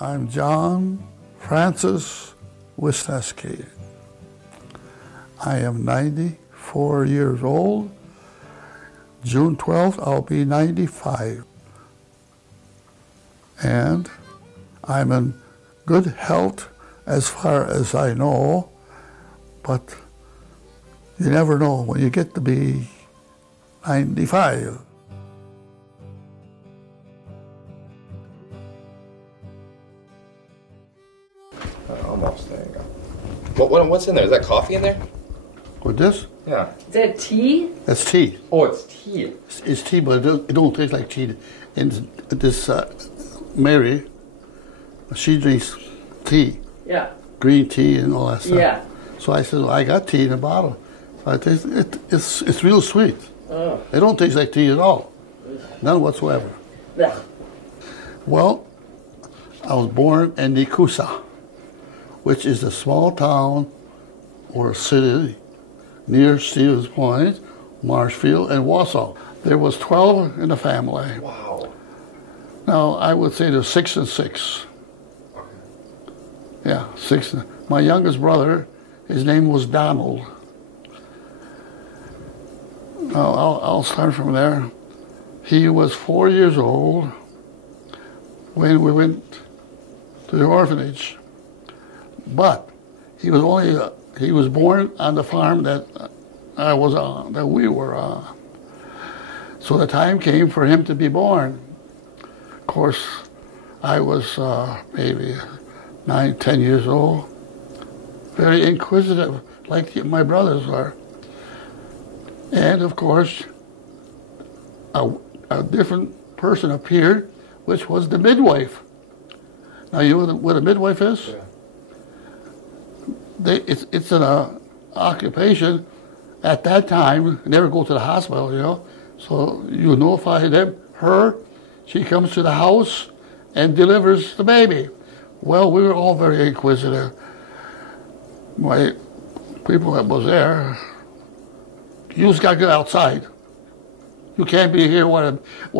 I'm John Francis Wisniewski. I am 94 years old. June 12th, I'll be 95. And I'm in good health as far as I know, but you never know when you get to be 95. Almost, there you go. What's in there? Is that coffee in there? With this? Yeah. Is that tea? That's tea. Oh, it's tea. It's tea, but it don't taste like tea. And this Mary, she drinks tea. Yeah. Green tea and all that stuff. Yeah. So I said, well, I got tea in a bottle. So I taste it's real sweet. Oh. It don't taste like tea at all. None whatsoever. Yeah. Well, I was born in Nikusa, which is a small town or city near Stevens Point, Marshfield, and Wausau. There was 12 in the family. Wow. Now, I would say there's 6 and 6. Okay. Yeah, 6. My youngest brother, his name was Donald. Now, I'll start from there. He was 4 years old when we went to the orphanage. But he was born on the farm that I was on, that we were on. So the time came for him to be born. Of course, I was maybe 9, 10 years old. Very inquisitive, like my brothers were. And of course, a different person appeared, which was the midwife. Now, you know what a midwife is? Yeah. It's an occupation at that time. Never go to the hospital, you know. So you notify her. She comes to the house and delivers the baby. Well, we were all very inquisitive. My people that was there, you just got to get outside. You can't be here while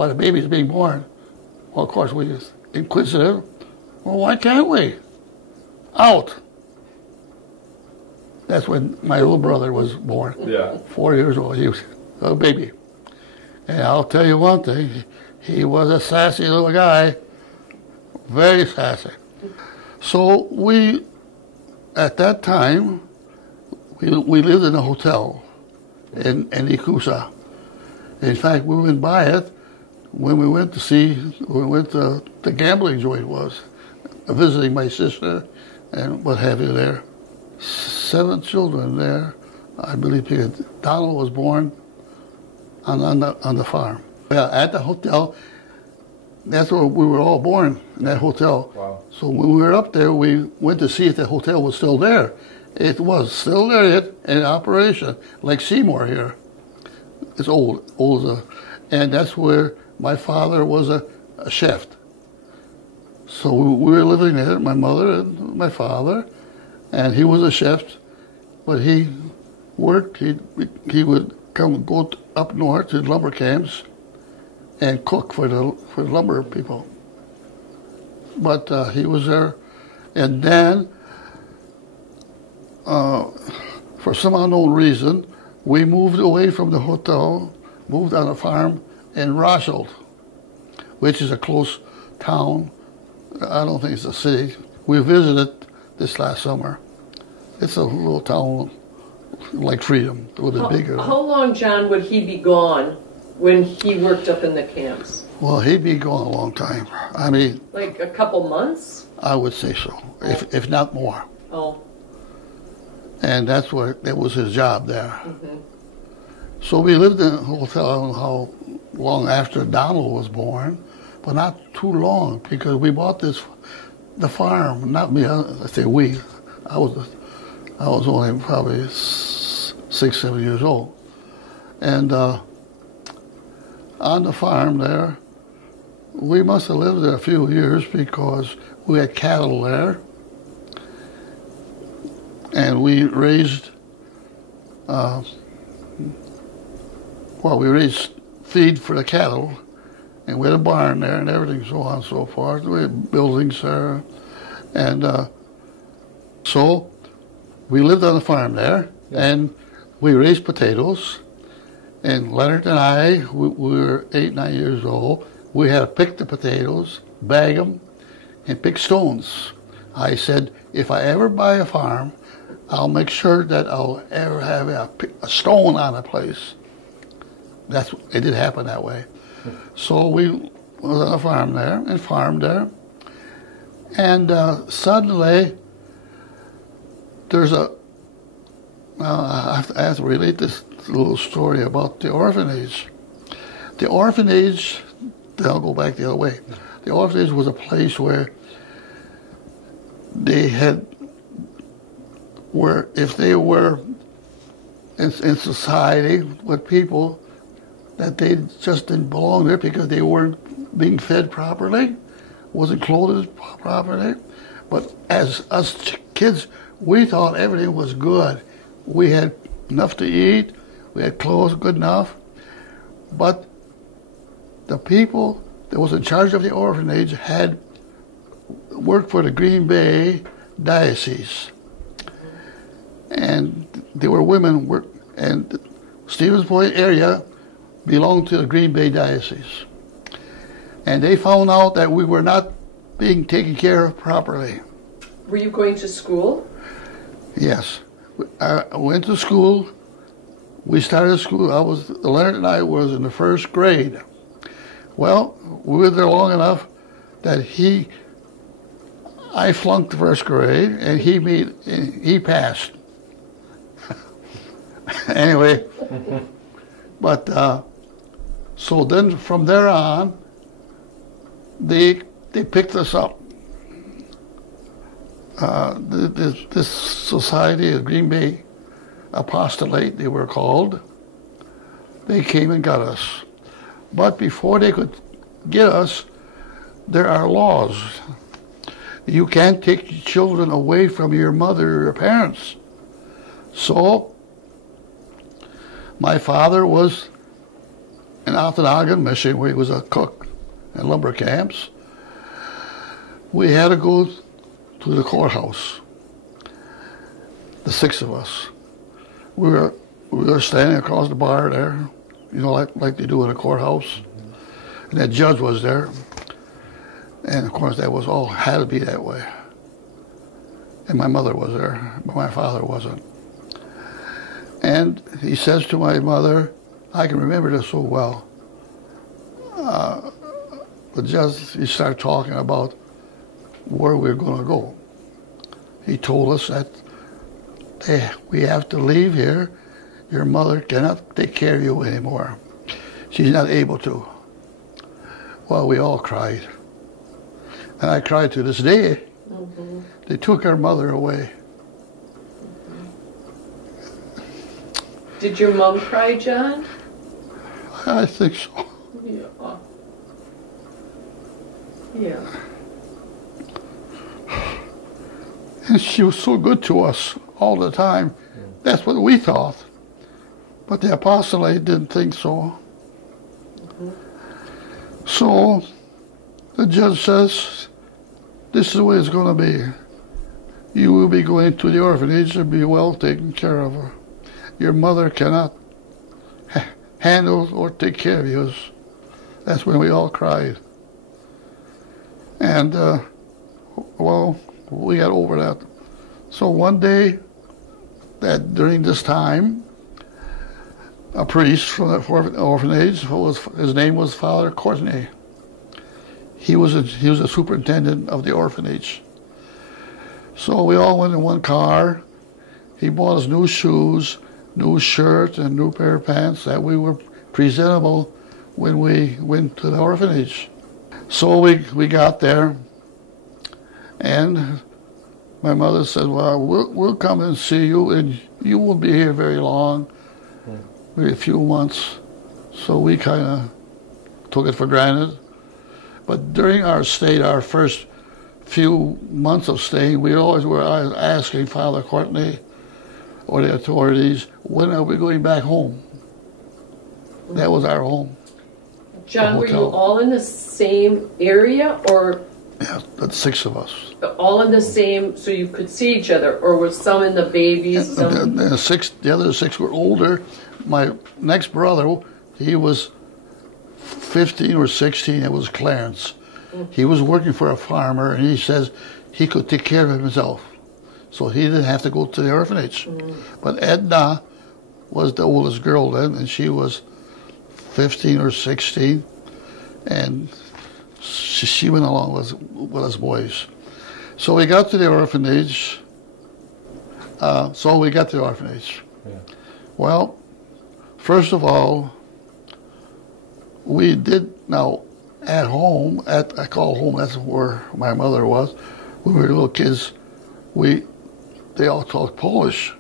the baby's being born. Well, of course, we just inquisitive. Well, why can't we? Out. That's when my little brother was born. Yeah. 4 years old. He was a baby. And I'll tell you one thing, he was a sassy little guy. Very sassy. So we, at that time, we lived in a hotel in Ikusa. In fact, we went by it when we went to the gambling joint was, visiting my sister and what have you there. 7 children there, I believe. Donald was born on the farm. Yeah, at the hotel. That's where we were all born, in that hotel. Wow. So when we were up there, we went to see if the hotel was still there. It was still there yet, in operation, like Seymour here. It's old, and that's where my father was a chef. So we were living there, my mother and my father, and he was a chef, but he worked. He would go up north to lumber camps and cook for the lumber people. But he was there, and then for some unknown reason, we moved away from the hotel, moved on a farm in Rothschild, which is a close town. I don't think it's a city. We visited this last summer. It's a little town like Freedom, a little bit bigger. How long, John, would he be gone when he worked up in the camps? Well, he'd be gone a long time. I mean, like a couple months? I would say so, if not more. Oh. And that was his job there. Mm-hmm. So we lived in a hotel, I don't know how long after Donald was born, but not too long, because we bought the farm, not me, I say we. I was only probably 6, 7 years old. And on the farm there, we must have lived there a few years because we had cattle there. And we raised, we raised feed for the cattle, and we had a barn there and everything, so on and so forth. We had buildings there. And so we lived on the farm there, and we raised potatoes. And Leonard and I, we were 8, 9 years old. We had to pick the potatoes, bag them, and pick stones. I said, if I ever buy a farm, I'll make sure that I'll ever have a stone on a place. It did happen that way. So we was on a farm there and farmed there. And suddenly, there's I have to relate this little story about the orphanage. The orphanage, I'll go back the other way. The orphanage was a place where they had, where if they were in society with people that they just didn't belong there because they weren't being fed properly, wasn't clothed properly. But as us kids, we thought everything was good. We had enough to eat, we had clothes good enough, but the people that was in charge of the orphanage had worked for the Green Bay Diocese. And they were women, and Stevens Point area belonged to the Green Bay Diocese. And they found out that we were not being taken care of properly. Were you going to school? Yes. I went to school. We started school. Leonard and I was in the first grade. Well, we were there long enough that I flunked the first grade and he passed. Anyway, but so then from there on, they picked us up. This society, the Green Bay Apostolate, they were called, they came and got us. But before they could get us, there are laws. You can't take children away from your mother or your parents. So, my father was in Altonagan, Michigan, where he was a cook in lumber camps. We had to go to the courthouse, the 6 of us. We were standing across the bar there, you know, like they do in a courthouse. And that judge was there. And of course that had to be that way. And my mother was there, but my father wasn't. And he says to my mother, I can remember this so well. The judge, he started talking about where we're going to go. He told us that we have to leave here. Your mother cannot take care of you anymore. She's not able to. Well, we all cried. And I cried to this day. Mm-hmm. They took our mother away. Mm-hmm. Did your mom cry, John? I think so. Yeah. Yeah. And she was so good to us all the time. That's what we thought. But the apostolate didn't think so. Mm-hmm. So the judge says, this is the way it's going to be. You will be going to the orphanage and be well taken care of. Your mother cannot handle or take care of you. That's when we all cried. And, well, we got over that. So one day, that during this time, a priest from the orphanage, his name was Father Courtney. He was a superintendent of the orphanage. So we all went in one car. He bought us new shoes, new shirt, and new pair of pants that we were presentable when we went to the orphanage. So we got there, and my mother said, well, we'll come and see you, and you won't be here very long, maybe a few months. So we kind of took it for granted. But during our stay, our first few months of staying, we always were asking Father Courtney or the authorities, when are we going back home? That was our home. John, were you hotel. all in the same area, or Yeah, that's 6 of us. all in the same, so you could see each other, or was some in the babies? Some... The other 6 were older. My next brother, he was 15 or 16. It was Clarence. He was working for a farmer, and he says he could take care of himself, so he didn't have to go to the orphanage. But Edna was the oldest girl then, and she was 15 or 16, and she went along with us boys. So we got to the orphanage. Yeah. Well, first of all, we did now at home. I call home. That's where my mother was. When we were little kids, they all talked Polish,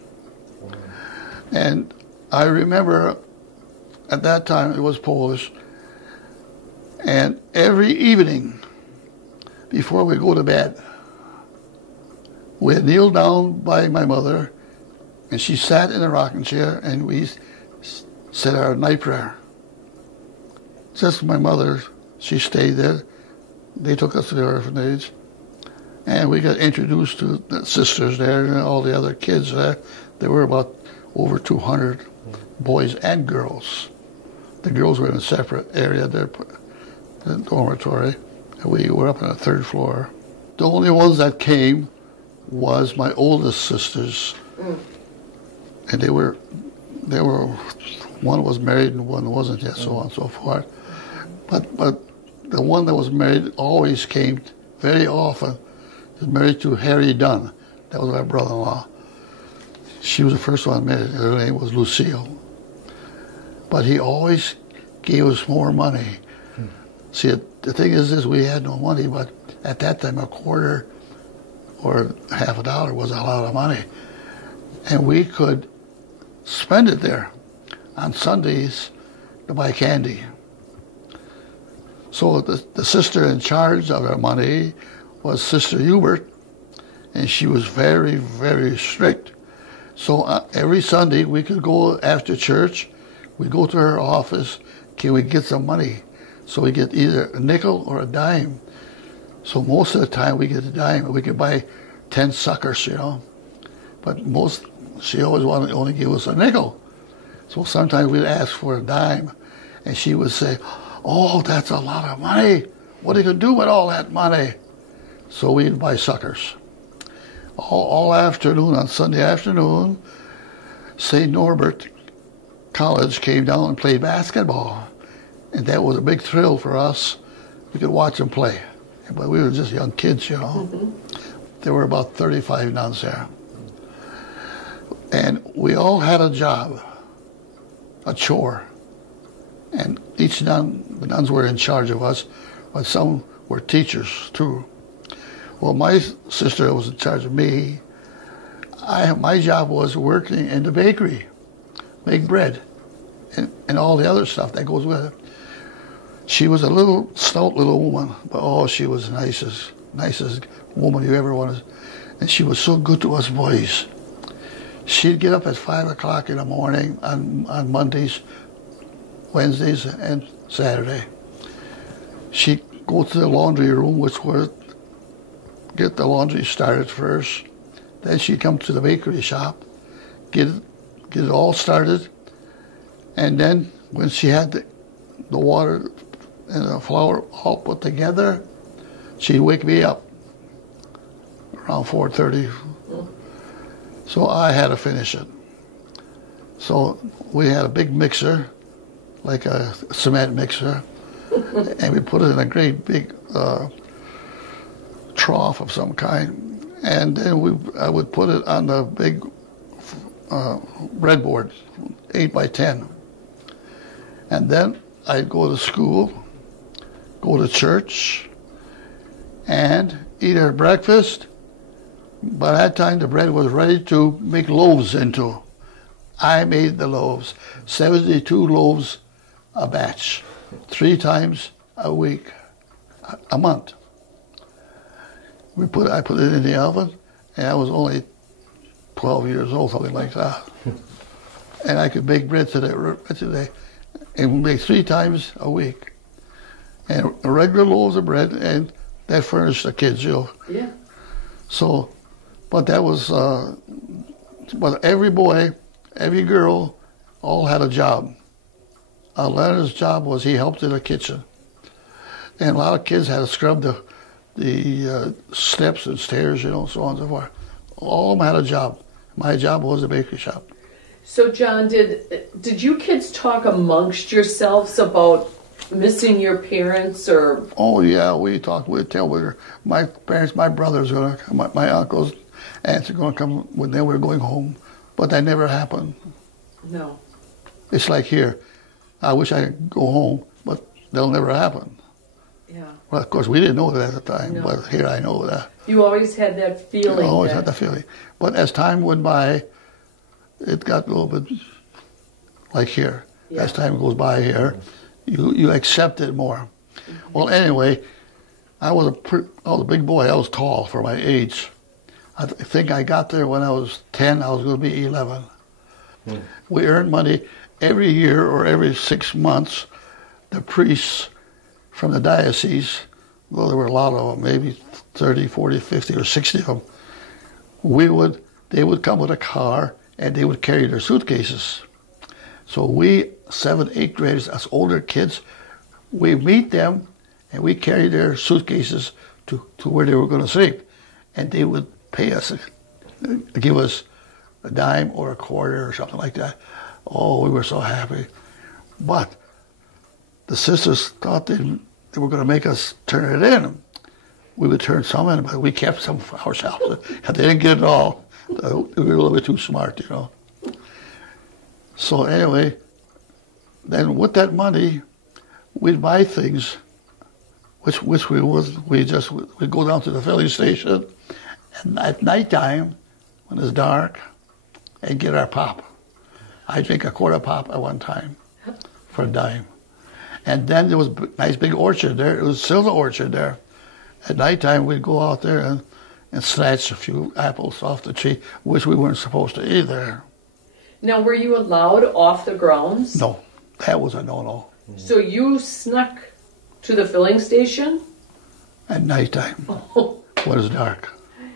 and I remember at that time it was Polish. And every evening, before we go to bed, we'd kneel down by my mother, and she sat in a rocking chair, and we said our night prayer. Just my mother, she stayed there. They took us to the orphanage, and we got introduced to the sisters there and all the other kids there. There were about over 200 boys and girls. The girls were in a separate area there, the dormitory. We were up on the 3rd floor. The only ones that came was my oldest sisters, and they were one was married and one wasn't yet, so on and so forth. But the one that was married always came very often. He was married to Harry Dunn. That was my brother-in-law. She was the first one married. Her name was Lucille. But he always gave us more money. See, the thing is this, we had no money, but at that time a quarter or half a dollar was a lot of money. And we could spend it there on Sundays to buy candy. So the sister in charge of our money was Sister Hubert, and she was very, very strict. So every Sunday we could go after church, we'd go to her office, can we get some money? So we get either a nickel or a dime. So most of the time we get a dime, and we could buy 10 suckers, you know. But she always wanted to only give us a nickel. So sometimes we'd ask for a dime, and she would say, "Oh, that's a lot of money. What are you going to do with all that money?" So we'd buy suckers. All afternoon, on Sunday afternoon, St. Norbert College came down and played basketball. And that was a big thrill for us. We could watch them play. But we were just young kids, you know. There were about 35 nuns there. And we all had a job, a chore. And each nun, the nuns were in charge of us, but some were teachers too. Well, my sister was in charge of me. My job was working in the bakery, make bread, and all the other stuff that goes with it. She was a little, stout little woman, but oh, she was the nicest woman you ever wanted. And she was so good to us boys. She'd get up at 5 o'clock in the morning on Mondays, Wednesdays, and Saturday. She'd go to the laundry room, which was get the laundry started first. Then she'd come to the bakery shop, get it all started, and then when she had the water and the flour all put together, she'd wake me up around 4:30. So I had to finish it. So we had a big mixer, like a cement mixer, and we put it in a great big trough of some kind, and then I would put it on the big breadboard, 8 by 10, and then I'd go to school, go to church, and eat our breakfast. By that time, the bread was ready to make loaves into. I made the loaves, 72 loaves a batch, 3 times a week, a month. I put it in the oven, and I was only 12 years old, something like that. And I could bake bread today, and we make 3 times a week. and regular loaves of bread, and that furnished the kids, Yeah. So, but that was, but every boy, every girl, all had a job. Leonard's job was he helped in the kitchen. And a lot of kids had to scrub the steps and stairs, so on and so forth. All of them had a job. My job was a bakery shop. So, John, did you kids talk amongst yourselves about missing your parents or? Oh yeah, we talked. We'd tell my parents, my brothers, my uncles, aunts are going to come when they were going home, but that never happened. No. It's like here. I wish I could go home, but that'll never happen. Yeah. Well, of course, we didn't know that at the time, No. but here I know that. You always had that feeling. I always had that feeling. But as time went by, it got a little bit like here. Yeah. As time goes by here, you accept it more. Mm-hmm. Well, anyway, I was a big boy. I was tall for my age. I think I got there when I was 10. I was going to be 11. We earned money every year or every 6 months. The priests from the diocese, well, there were a lot of them, maybe 30, 40, 50, or 60 of them. They would come with a car and they would carry their suitcases. So we, 7th, 8th graders, as older kids, we meet them and we carry their suitcases to where they were going to sleep. And they would pay us, give us a dime or a quarter or something like that. Oh, we were so happy. But the sisters thought they were going to make us turn it in. We would turn some in, but we kept some for ourselves. They didn't get it all. We were a little bit too smart, So anyway, then with that money, we'd buy things, which we'd go down to the filling station, and at nighttime, when it's dark, and get our pop. I drink a quarter pop at one time for a dime. And then there was a nice big orchard there. It was still the orchard there. At nighttime, we'd go out there and snatch a few apples off the tree, which we weren't supposed to eat there. Now, were you allowed off the grounds? No, that was a no-no. So you snuck to the filling station? At nighttime, when it's dark.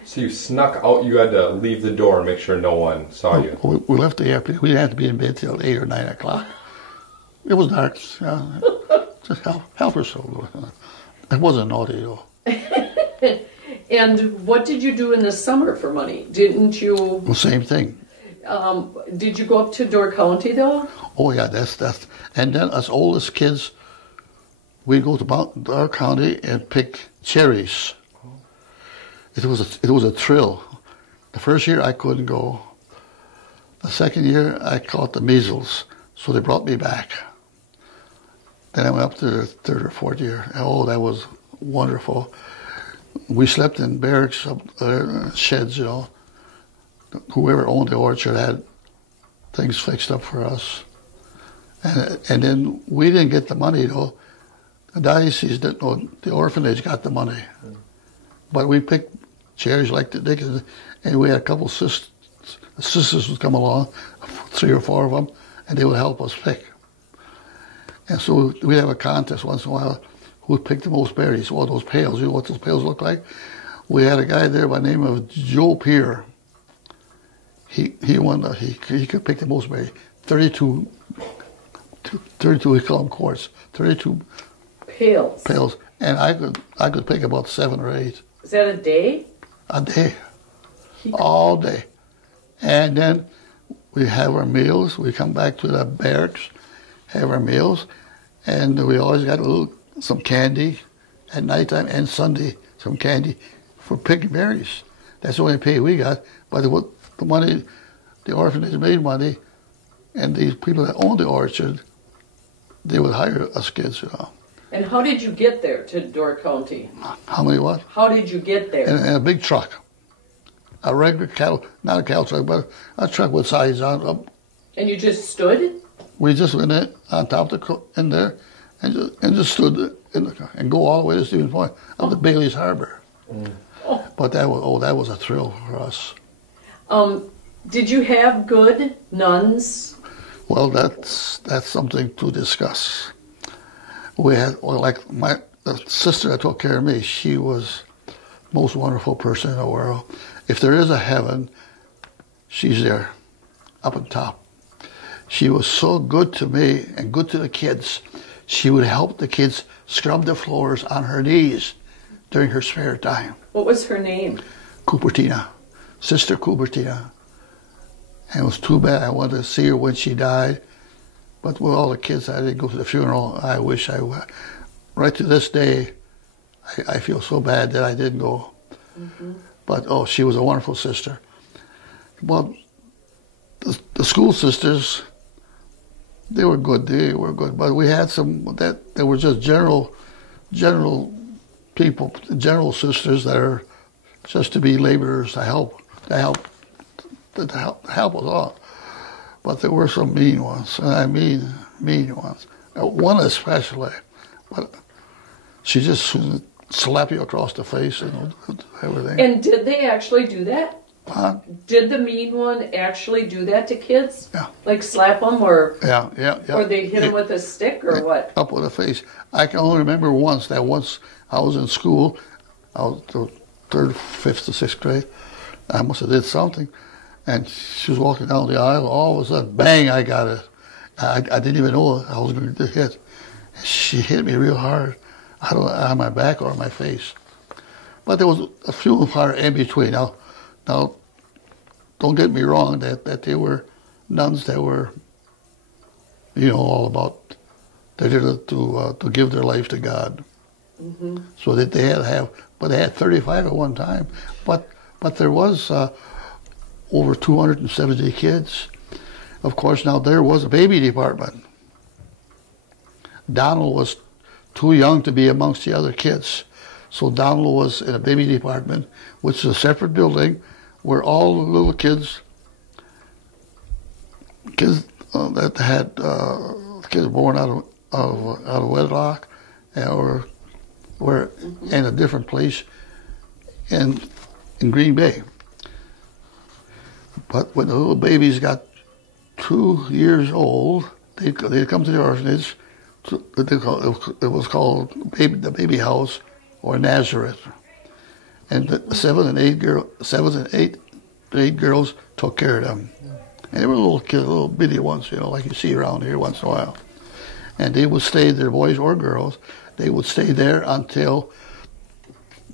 So you snuck out, you had to leave the door and make sure no one saw you. We left the airplane. We didn't have to be in bed till 8 or 9 o'clock. It was dark. Just help yourself. It wasn't naughty, though. And what did you do in the summer for money? Didn't you? The same thing. Did you go up to Door County, though? Oh, yeah, that's. And then as old as kids, we'd go to Door County and pick cherries. It was a thrill. The first year I couldn't go. The second year I caught the measles, so they brought me back. Then I went up to the third or fourth year. Oh, that was wonderful. We slept in barracks up there, sheds, Whoever owned the orchard had things fixed up for us. And then we didn't get the money, though. The diocese didn't know. The orphanage got the money. But we picked cherries like the Dickens, and we had a couple sisters would come along, 3 or 4 of them, and they would help us pick. And so we'd have a contest once in a while, who would pick the most berries, all those pails. You know what those pails look like? We had a guy there by the name of Joe Peer. He won. He could pick the most berries. 32. We call them quarts. 32 pails, and I could pick about 7 or 8. Is that a day? A day, all day, and then we have our meals. We come back to the barracks, have our meals, and we always got some candy at nighttime and Sunday. Some candy for picking berries. That's the only pay we got. But the money, the orphanage made money, and these people that owned the orchard, they would hire us kids, And how did you get there to Door County? How many what? How did you get there? In a big truck. A regular cattle, not a cattle truck, but a truck with sides on up. And you just stood? We just went on top of in there and just stood in the car and go all the way to Stevens Point up to Bailey's Harbor. Oh. But that was a thrill for us. Did you have good nuns? Well, that's something to discuss. We had, well, like the sister that took care of me, she was the most wonderful person in the world. If there is a heaven, she's there, up on top. She was so good to me and good to the kids. She would help the kids scrub the floors on her knees during her spare time. What was her name? Cupertina, Sister Cupertina. And it was too bad. I wanted to see her when she died. But with all the kids, I didn't go to the funeral. I wish I would. Right to this day, I feel so bad that I didn't go. Mm-hmm. But, oh, she was a wonderful sister. Well, the school sisters, they were good. They were good. But we had some that were just general people, general sisters that are just to be laborers to help us all. But there were some mean ones, and I mean mean ones. One especially, but she just slap you across the face and everything. And did they actually do that? Huh? Did the mean one actually do that to kids? Yeah. Like slap them, or yeah. Or they hit them with a stick, or what? Up with the face. I can only remember once I was in school. I was the 3rd, 5th, or 6th grade. I must have did something. And she was walking down the aisle. All of a sudden, bang! I got it. I didn't even know I was going to hit. She hit me real hard. I don't know, on my back or on my face. But there was a few part in between. Now, don't get me wrong. That they were nuns that were, all about. They did it to give their life to God. Mm-hmm. So that they had to have, but they had 35 at one time. But there was. Over 270 kids. Of course, now there was a baby department. Donald was too young to be amongst the other kids. So Donald was in a baby department, which is a separate building where all the little kids that had kids born out of wedlock or were in a different place in Green Bay. But when the little babies got 2 years old, they'd come to the orphanage. It was called the baby house or Nazareth, and the 7 and 8 girls took care of them. And they were little kids, little bitty ones, like you see around here once in a while. And they would stay there, boys or girls. They would stay there until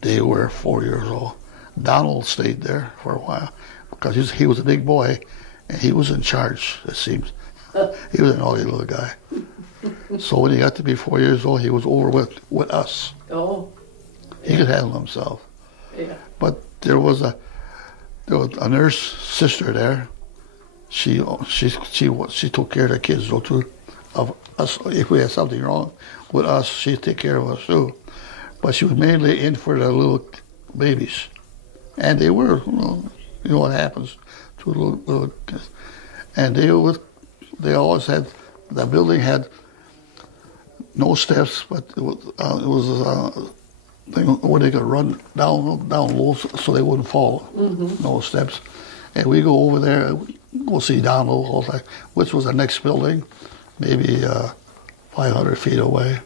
they were 4 years old. Donald stayed there for a while, because he was a big boy, and he was in charge, it seems. He was an naughty little guy. So when he got to be 4 years old, he was over with us. Oh. He could handle himself. Yeah. But there was a nurse sister there. She took care of the kids, though, too. Of us, if we had something wrong with us, she'd take care of us too. But she was mainly in for the little babies, and they were, you know what happens to little kids. And they always had, the building had no steps, but it was thing where they could run down low so they wouldn't fall. Mm-hmm. No steps. And we go over there, go see Donald all the time, which was the next building, maybe 500 feet away.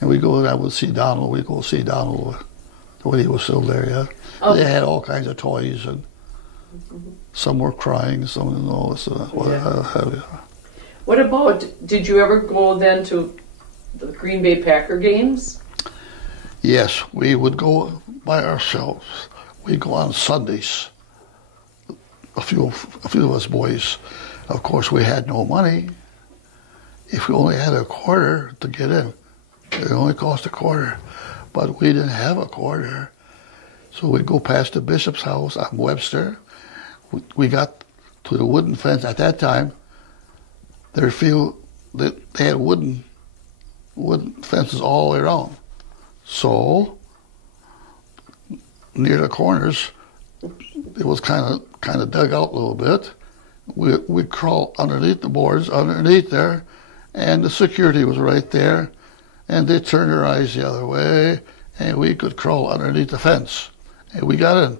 And we go there, we'll see Donald. We go see Donald when he was still there, yeah. Oh. They had all kinds of toys, and some were crying, some didn't know. What about, did you ever go then to the Green Bay Packer games? Yes, we would go by ourselves. We'd go on Sundays. A few of us boys. Of course, we had no money. If we only had a quarter to get in, it only cost a quarter. But we didn't have a quarter. So we'd go past the bishop's house on Webster. We got to the wooden fence. At that time, they had wooden fences all the way around. So near the corners, it was kind of dug out a little bit. We'd crawl underneath the boards, underneath there, and the security was right there, and they turned their eyes the other way, and we could crawl underneath the fence, and we got in.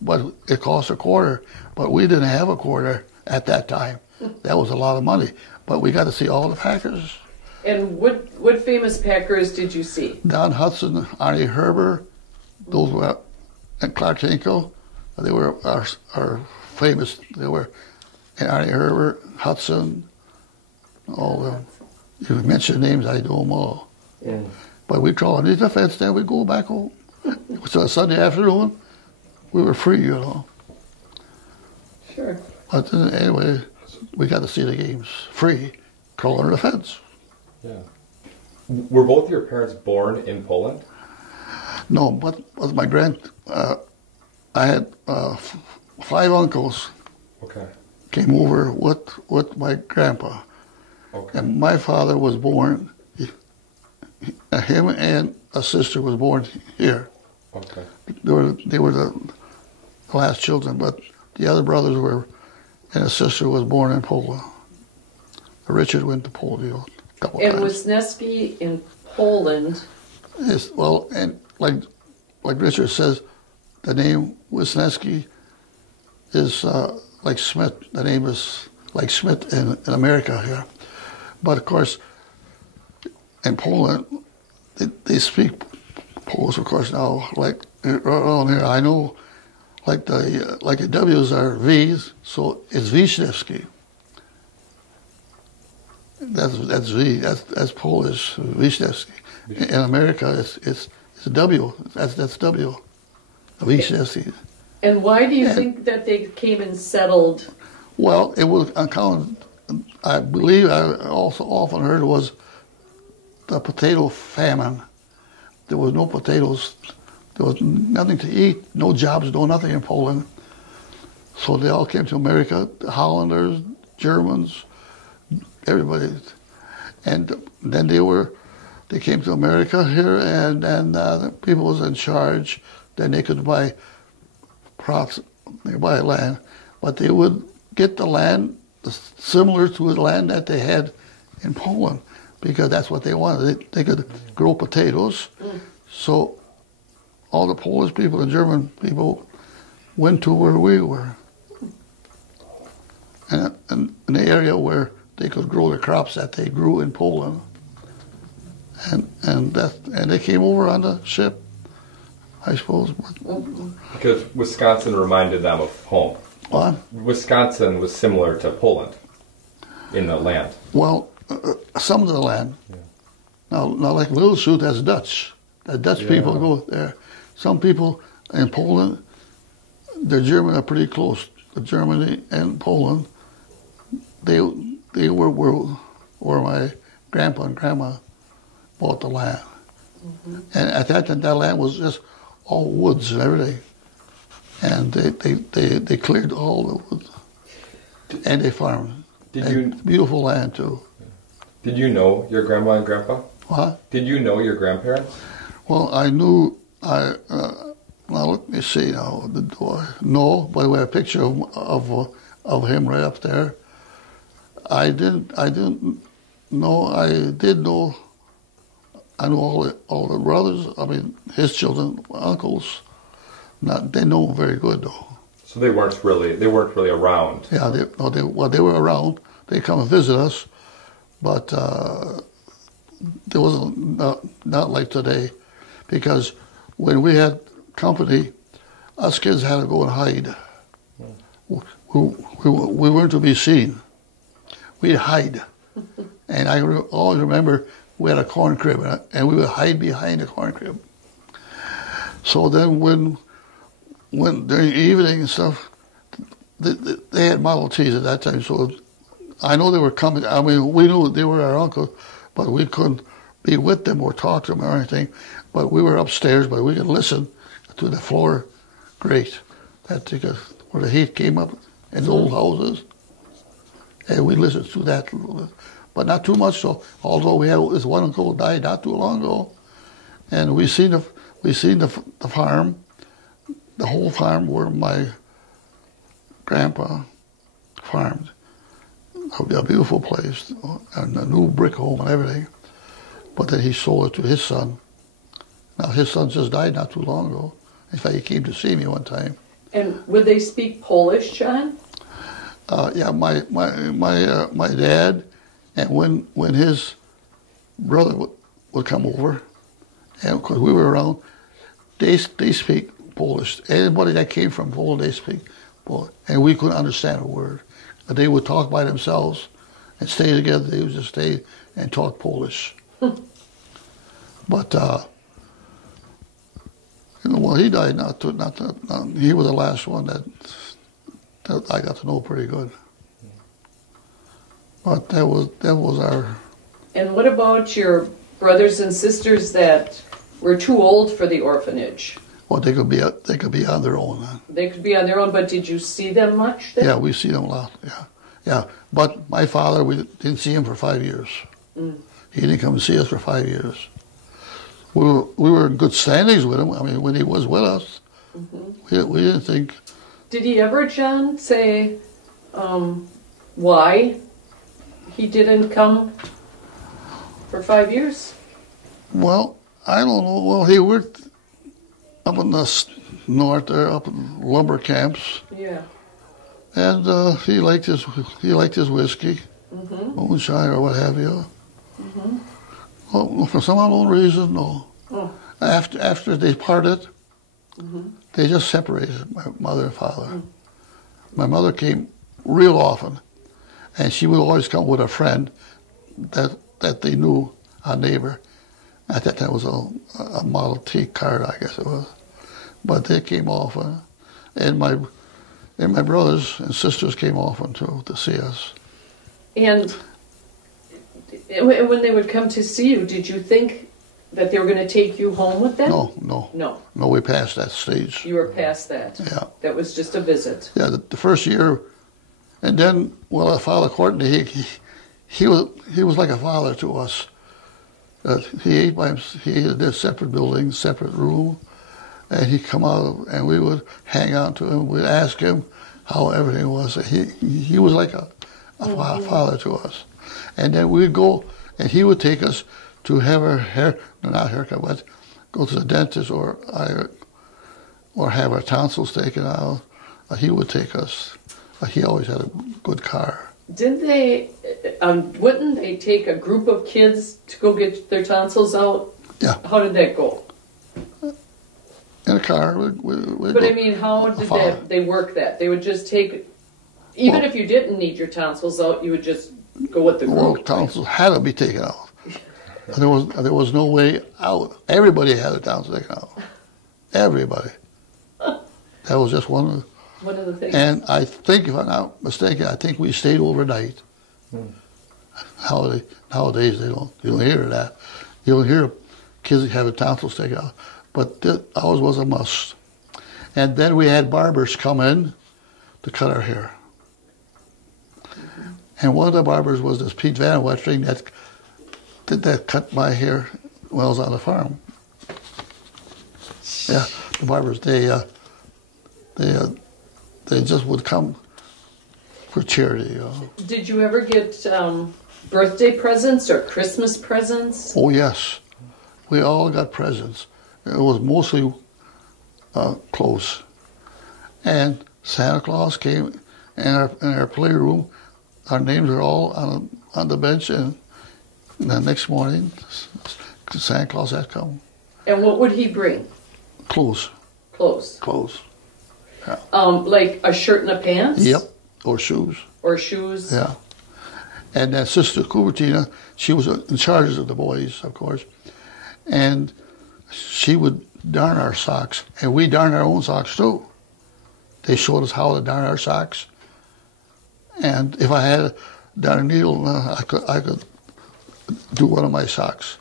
But it cost a quarter, but we didn't have a quarter at that time. That was a lot of money. But we got to see all the Packers. And what famous Packers did you see? Don Hudson, Arnie Herber, those were, and Clark Hinkle. They were our famous. They were, and Arnie Herber, Hudson, all the. You mention names, I know them all. Yeah. But we crawl underneath the fence, then we go back home. So Sunday afternoon, we were free, you know. Sure. But anyway, we got to see the games free, crawl under the fence. Yeah. Were both your parents born in Poland? No, but my I had 5 uncles Okay. came over with my grandpa. Okay. And my father was born, him and a sister was born here. Okay. They were the last children, but the other brothers were, and a sister was born in Poland. Richard went to Poland a couple And times. Wisniewski in Poland. Yes, well, and like Richard says, the name Wisniewski is like Smith. The name is like Smith in America here. But of course, in Poland, they speak Polish, of course, now. Like around here, I know, like the W's are V's, so it's Wisniewski. That's V. That's Polish, Wisniewski. In America, it's a W. That's W. Wisniewski. And why do you think that they came and settled? Well, it was uncommon. I believe I also often heard was the potato famine. There was no potatoes. There was nothing to eat, no jobs, no nothing in Poland. So they all came to America, the Hollanders, Germans, everybody. And then they came to America here, and the people was in charge. Then they could buy crops, they buy land, but they would get the land similar to the land that they had in Poland, because that's what they wanted. They could grow potatoes. So all the Polish people and German people went to where we were, and in the area where they could grow the crops that they grew in Poland. And they came over on the ship, I suppose. Because Wisconsin reminded them of home. What? Wisconsin was similar to Poland in the land. Well, some of the land. Yeah. Now like Little Shoot, that's Dutch. The Dutch people go there. Some people in Poland, the German are pretty close. The Germany and Poland, they were where my grandpa and grandma bought the land. Mm-hmm. And at that time, that land was just all woods and everything. And they cleared all the woods. And they farmed. Beautiful land, too. Did you know your grandma and grandpa? What? Did you know your grandparents? Well, I knew, now let me see now, do I know, but we have a picture of him right up there. I didn't know, I did know, I know all the brothers, I mean, his children, uncles. They know him very good, though. So they weren't really around. Yeah, they were around. They come and visit us, but there wasn't not like today, because when we had company, us kids had to go and hide. We weren't to be seen. We'd hide, and I always remember we had a corn crib, and we would hide behind the corn crib. So then when during the evening and stuff, they had Model Ts at that time, so I know they were coming. I mean, we knew they were our uncle, but we couldn't be with them or talk to them or anything. But we were upstairs, but we could listen to the floor grate where the heat came up in the old houses. And we listened to that a little bit, but not too much. So, although we had this one uncle who died not too long ago, and we seen the farm, the whole farm where my grandpa farmed, a beautiful place, and a new brick home and everything. But then he sold it to his son. Now his son just died not too long ago. In fact, he came to see me one time. And would they speak Polish, John? Yeah, my dad, and when his brother would come over, and because we were around, they speak Polish. Anybody that came from Poland, they speak Polish, and we couldn't understand a word. But they would talk by themselves and stay together. They would just stay and talk Polish. But well, he died not. He was the last one that I got to know pretty good. But that was our. And what about your brothers and sisters that were too old for the orphanage? Well, they could be on their own. Huh? They could be on their own, but did you see them much then? Yeah, we see them a lot. Yeah. But my father, we didn't see him for 5 years. He didn't come and see us for 5 years. We were in good standings with him. I mean, when he was with us, we didn't think. Did he ever, John, say why he didn't come for 5 years? Well, I don't know. Well, he worked up in the north there, up in lumber camps. Yeah. And he liked his whiskey, moonshine or what have you. Well, for some unknown reason, no. Oh. After they parted, they just separated, my mother and father. My mother came real often, and she would always come with a friend that they knew, a neighbor. At that time it was a Model T car, I guess it was. But they came often, and my brothers and sisters came often too to see us. And when they would come to see you, did you think that they were going to take you home with them? No, we passed that stage. You were past that? Yeah. That was just a visit? Yeah, the first year, and then, well, Father Courtney, he was like a father to us. He ate in their separate buildings, separate room, and he'd come out and we would hang out to him. We'd ask him how everything was. He was like a father to us. And then we'd go, and he would take us to have our haircut, but go to the dentist or have our tonsils taken out. He would take us. He always had a good car. Did they, wouldn't they take a group of kids to go get their tonsils out? Yeah. How did that go? In a car. But I mean, how did they work that? They would just take, even if you didn't need your tonsils out, you would just go with the group. Well, tonsils had to be taken out. There was no way out. Everybody had their tonsils taken out. Everybody. That was just one of the things. And I think, if I'm not mistaken, I think we stayed overnight. Nowadays you don't hear that. You don't hear kids having tonsils taken out. But ours was a must. And then we had barbers come in to cut our hair. And one of the barbers was this Pete Van Wetering that cut my hair when I was on the farm. Yeah, the barbers, they just would come for charity. You know. Did you ever get birthday presents or Christmas presents? Oh yes, we all got presents. It was mostly clothes, and Santa Claus came in our playroom. Our names were all on the bench, and the next morning, Santa Claus had come. And what would he bring? Clothes. Clothes. Yeah. Like a shirt and a pants? Yep. Or shoes. Yeah. And then Sister Cubertina, she was in charge of the boys, of course, and she would darn our socks, and we darn our own socks too. They showed us how to darn our socks, and if I had a darn needle, I could do one of my socks.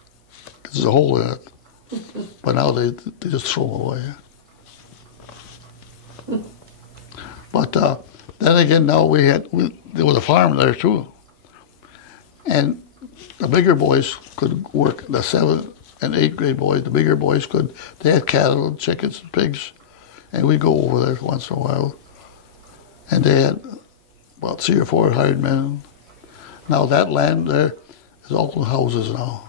There's a hole in it, but now they just throw them away. But then again, now there was a farm there too, and the bigger boys could work. The 7th and 8th grade boys, the bigger boys could. They had cattle, chickens, and pigs, and we'd go over there once in a while. And they had about 3 or 4 hired men. Now that land there is all houses now,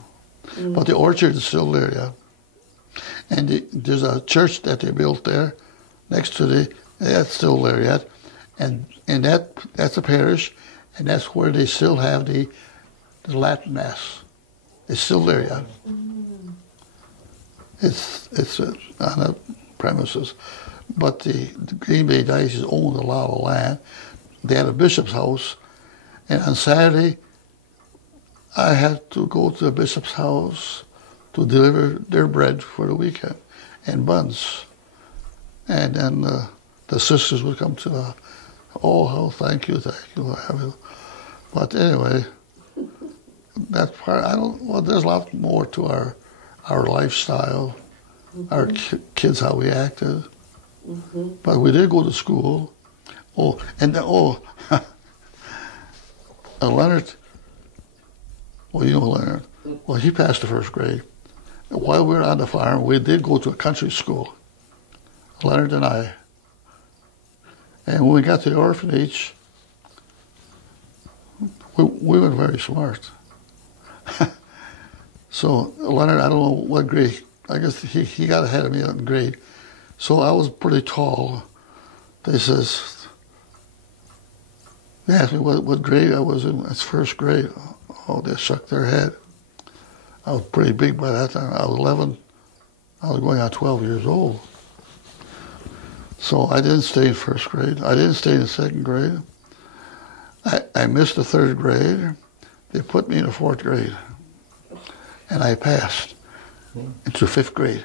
but the orchard is still there, yeah. And there's a church that they built there, next to that's still there yet, and that's a parish, and that's where they still have the Latin Mass. It's still there yet. It's on the premises. But the Green Bay Diocese owned a lot of land. They had a bishop's house, and on Saturday, I had to go to the bishop's house to deliver their bread for the weekend and buns. And then the sisters would come to the, oh, thank you. But anyway, that part, there's a lot more to our lifestyle, our kids, how we acted. But we did go to school. Oh, and then, Leonard, well, you know Leonard. Well, he passed the first grade. While we were on the farm, we did go to a country school, Leonard and I. And when we got to the orphanage, we were very smart. So Leonard, I don't know what grade, I guess he got ahead of me in grade. So I was pretty tall. They asked me what grade I was in. It's first grade. Oh, they shook their head. I was pretty big by that time. I was 11. I was going on 12 years old. So I didn't stay in first grade. I didn't stay in second grade. I missed the third grade. They put me in the fourth grade. And I passed into fifth grade.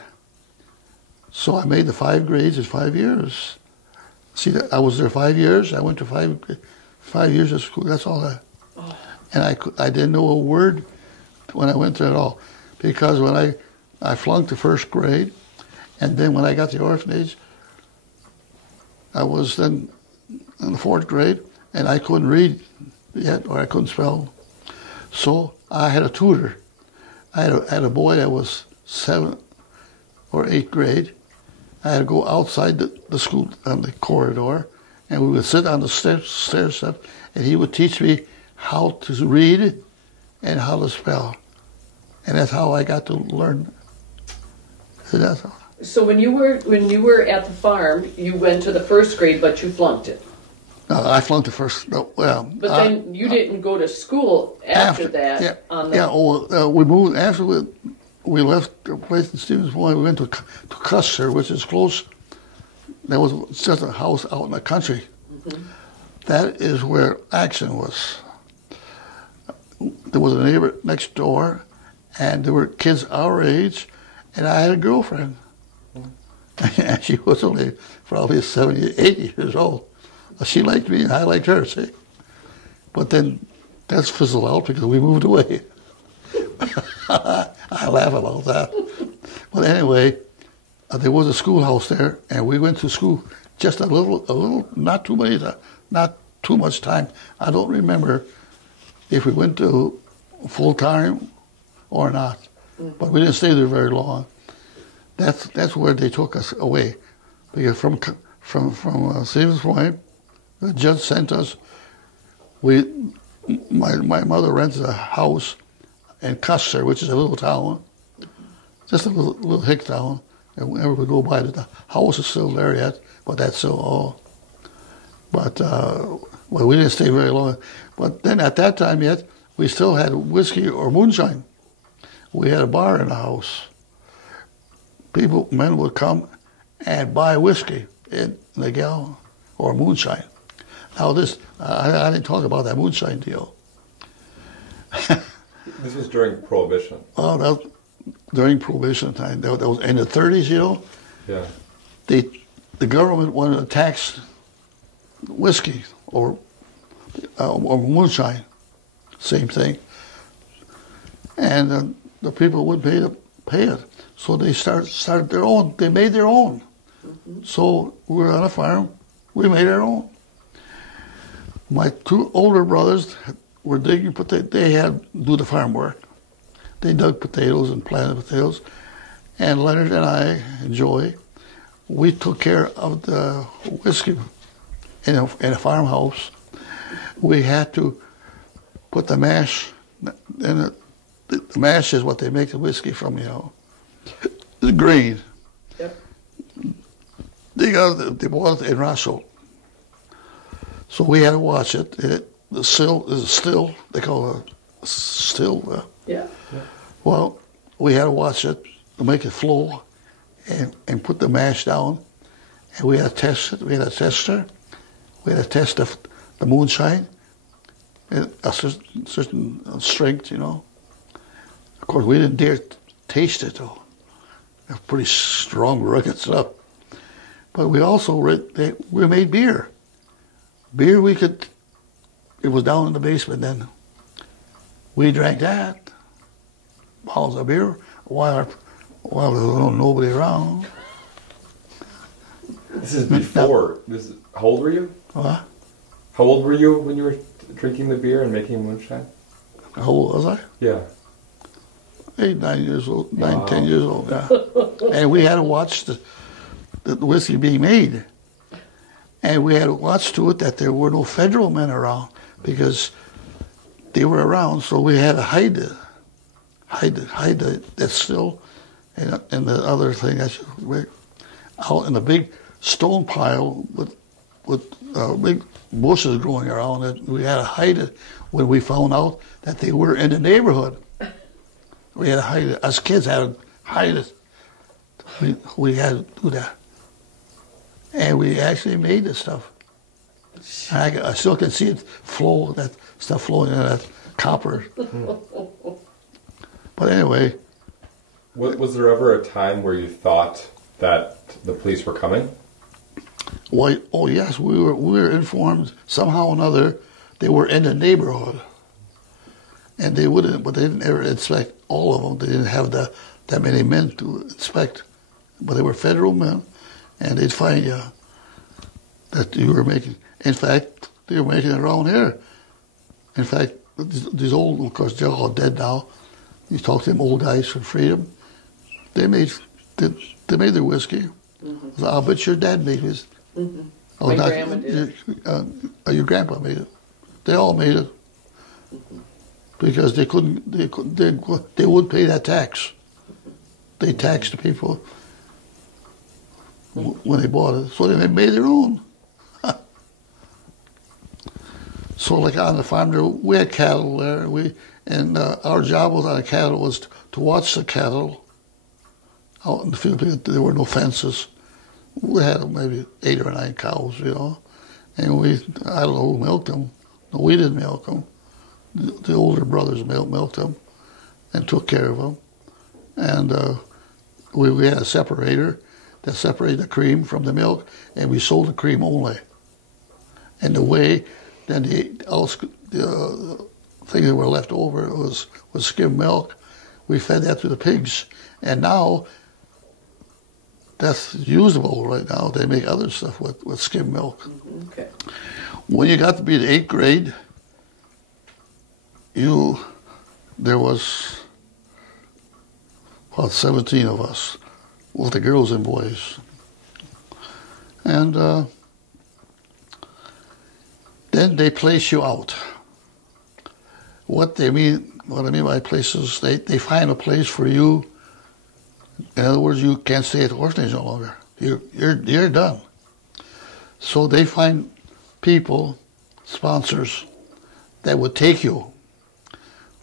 So I made the 5 grades in 5 years. See, I was there 5 years. I went to 5 years of school. That's all that. And I didn't know a word when I went there at all. Because when I flunked the first grade, and then when I got to the orphanage, I was then in the fourth grade, and I couldn't read yet, or I couldn't spell. So I had a tutor. I had a boy that was 7th or 8th grade. I had to go outside the school on the corridor, and we would sit on the stair step, and he would teach me how to read and how to spell. And that's how I got to learn. So when you were at the farm, you went to the first grade, but you flunked it. I flunked the first. Well, but then you didn't go to school after that. Yeah. We moved after we left the place in Stevens Point. We went to Custer, which is close. There was just a house out in the country. That is where action was. There was a neighbor next door, and there were kids our age, and I had a girlfriend. And she was only probably 70, 80 years old. She liked me, and I liked her, see? But then that's fizzled out because we moved away. I laugh about that. But anyway, there was a schoolhouse there, and we went to school just a little, not too much time. I don't remember if we went to full time or not, but we didn't stay there very long. That's where they took us away, because from Stevens Point, the judge sent us. My mother rented a house in Custer, which is a little town, just a little hick town. And whenever we go by, the house is still there yet, but that's still all. But well, we didn't stay very long. But then at that time yet, we still had whiskey or moonshine. We had a bar in the house. Men would come and buy whiskey in the gallon or moonshine. Now this, I didn't talk about that moonshine deal. This was during Prohibition. Oh, that was during Prohibition time. That was in the 30s, you know. Yeah. The government wanted to tax whiskey or moonshine, same thing. And the people wouldn't pay it. So they started their own. They made their own. So we were on a farm. We made our own. My 2 older brothers were digging potatoes. They had to do the farm work. They dug potatoes and planted potatoes. And Leonard and I, and Joey, we took care of the whiskey in a farmhouse. We had to put the mash, and the mash is what they make the whiskey from, you know. The grain. Yep. They bought it in Russell. So we had to watch it. The still is a still. They call it a still. Yeah. Well, we had to watch it to make it flow and put the mash down. And we had to test it. We had a tester. We had to test the moonshine at a certain strength, you know. Of course, we didn't dare taste it, though. It's pretty strong, rugged stuff. But we also we made beer. Beer it was down in the basement then. We drank that, bottles of beer, while there was nobody around. This is before. How old were you? What? How old were you when you were drinking the beer and making moonshine? How old was I? Yeah. 8, 9 years old, Wow. 10 years old, yeah. And we had to watch the whiskey being made. And we had to watch to it that there were no federal men around because they were around, so we had to hide that still and the other thing out in a big stone pile with big bushes growing around it. We had to hide it when we found out that they were in the neighborhood. We had to hide it. Us kids had to hide it. We had to do that. And we actually made this stuff. I still can see it flow, that stuff flowing in that copper. But anyway. Was there ever a time where you thought that the police were coming? Well, oh yes, we were informed somehow or another they were in the neighborhood. And they wouldn't, but they didn't ever inspect all of them. They didn't have that many men to inspect. But they were federal men, and they'd find you that you were making. In fact, they were making it around here. In fact, these old, of course, they're all dead now. You talk to them old guys from Freedom. They made their whiskey. Mm-hmm. So I'll bet your dad made his. Mm-hmm. Oh, my grandma did. Your grandpa made it. They all made it. Mm-hmm. Because they wouldn't pay that tax. They taxed the people when they bought it. So they made their own. So like on the farm there, we had cattle there. Our job was on the cattle was to watch the cattle out in the field. There were no fences. We had maybe 8 or 9 cows, you know. And I don't know who milked them. No, we didn't milk them. The older brothers milked them and took care of them. And we had a separator that separated the cream from the milk, and we sold the cream only. And then the things that were left over was skim milk. We fed that to the pigs. And now, that's usable right now. They make other stuff with skim milk. Okay. When you got to be in 8th grade, there was about 17 of us, with the girls and boys. And then they place you out. What I mean by places, they find a place for you. In other words, you can't stay at the orphanage no longer. You're done. So they find people, sponsors, that would take you.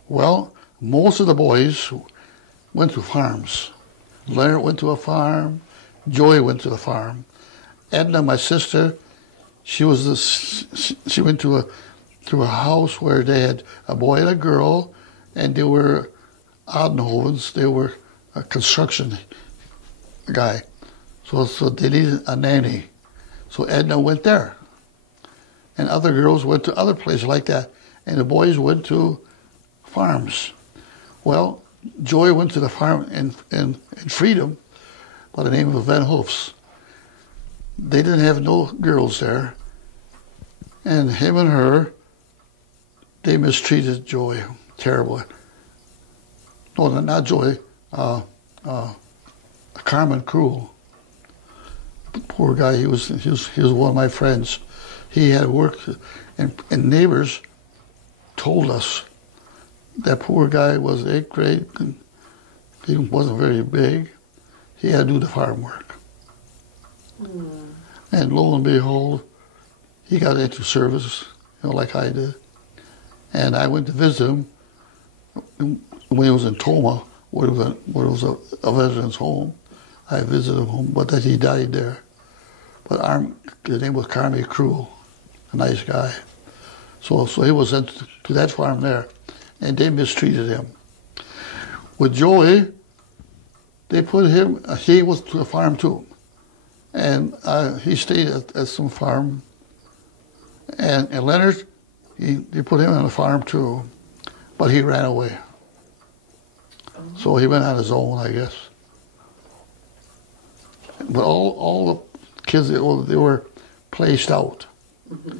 Well, most of the boys went to farms. Leonard went to a farm. Joey went to the farm. Edna, my sister, she went to a house where they had a boy and a girl, and they were Odenhovens. They were a construction guy. So they needed a nanny. So Edna went there. And other girls went to other places like that. And the boys went to farms. Well, Joy went to the farm in Freedom by the name of Van Hoofs. They didn't have no girls there. And him and her, they mistreated Joy terribly. No, not Joy, Carmen Cruel. Poor guy, he was one of my friends. He had worked, and neighbors told us that poor guy was 8th grade, and he wasn't very big. He had to do the farm work. Mm. And lo and behold, he got into service, like I did. And I went to visit him when he was in Toma, where it was a veteran's home. I visited him, but that he died there. But his name was Carmy Cruel, a nice guy. So he was sent to that farm there, and they mistreated him. With Joey, they put him, he was to a farm too. And he stayed at some farm. And Leonard, they put him on a farm too, but he ran away. So he went on his own, I guess. But all the kids, they were placed out. Mm-hmm.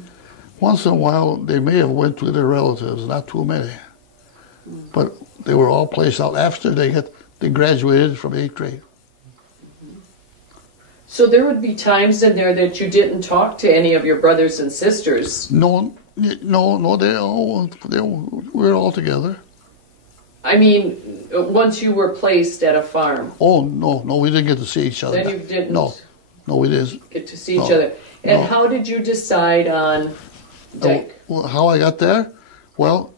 Once in a while, they may have went to their relatives, not too many. Mm-hmm. But they were all placed out after they graduated from 8th grade. Mm-hmm. So there would be times in there that you didn't talk to any of your brothers and sisters. No, we were all together. I mean, once you were placed at a farm. Oh, no, we didn't get to see each other. Then you didn't? No, we didn't. Get to see each other. And how did you decide on Dyke? Well, how I got there? Well,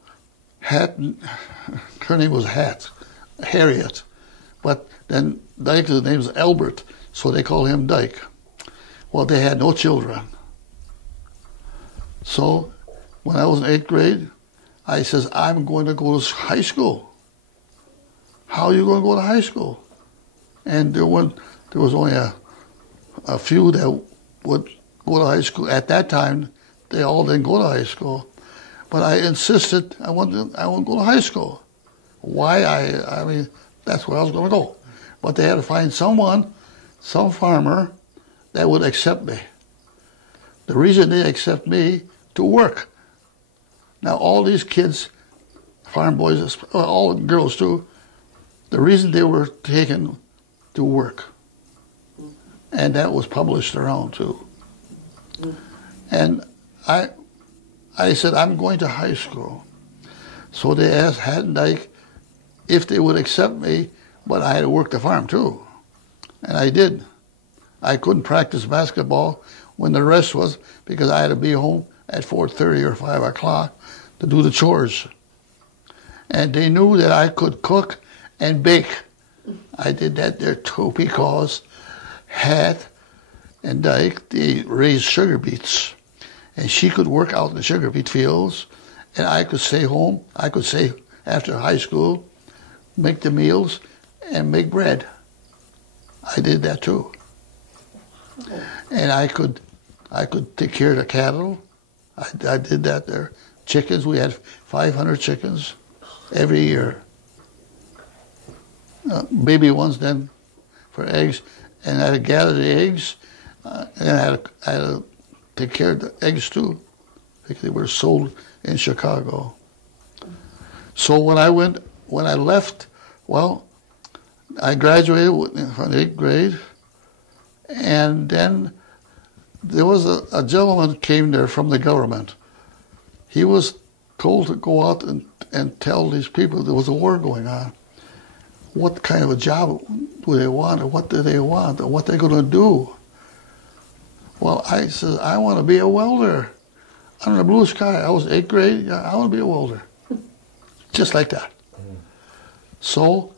her name was Harriet. But then Dyke's name is Albert, so they call him Dyke. Well, they had no children. So when I was in 8th grade, I says, I'm going to go to high school. How are you going to go to high school? And there was only a few that would go to high school. At that time, they all didn't go to high school. But I insisted I want to go to high school. Why? I mean, that's where I was going to go. But they had to find some farmer that would accept me. The reason they accept me, to work. Now, all these kids, farm boys, all girls too, the reason they were taken to work. And that was published around too. And I said, I'm going to high school. So they asked Haddon Dyke if they would accept me, but I had to work the farm too. And I did. I couldn't practice basketball when the rest was, because I had to be home at 4:30 or 5 o'clock to do the chores. And they knew that I could cook and bake. I did that there too, because Hat and Dyke, they raised sugar beets. And she could work out in the sugar beet fields, and I could stay home. I could stay after high school, make the meals, and make bread. I did that too. And I could take care of the cattle. I did that there. Chickens, we had 500 chickens every year. Baby ones then for eggs, and I had to gather the eggs, and I had to take care of the eggs too, because they were sold in Chicago. So when I left, well, I graduated from 8th grade, and then there was a gentleman came there from the government. He was told to go out and tell these people there was a war going on. What kind of a job do they want, or what do they want, or what they're going to do? Well, I said, I want to be a welder. Under the blue sky. I was 8th grade. Yeah, I want to be a welder. Just like that. So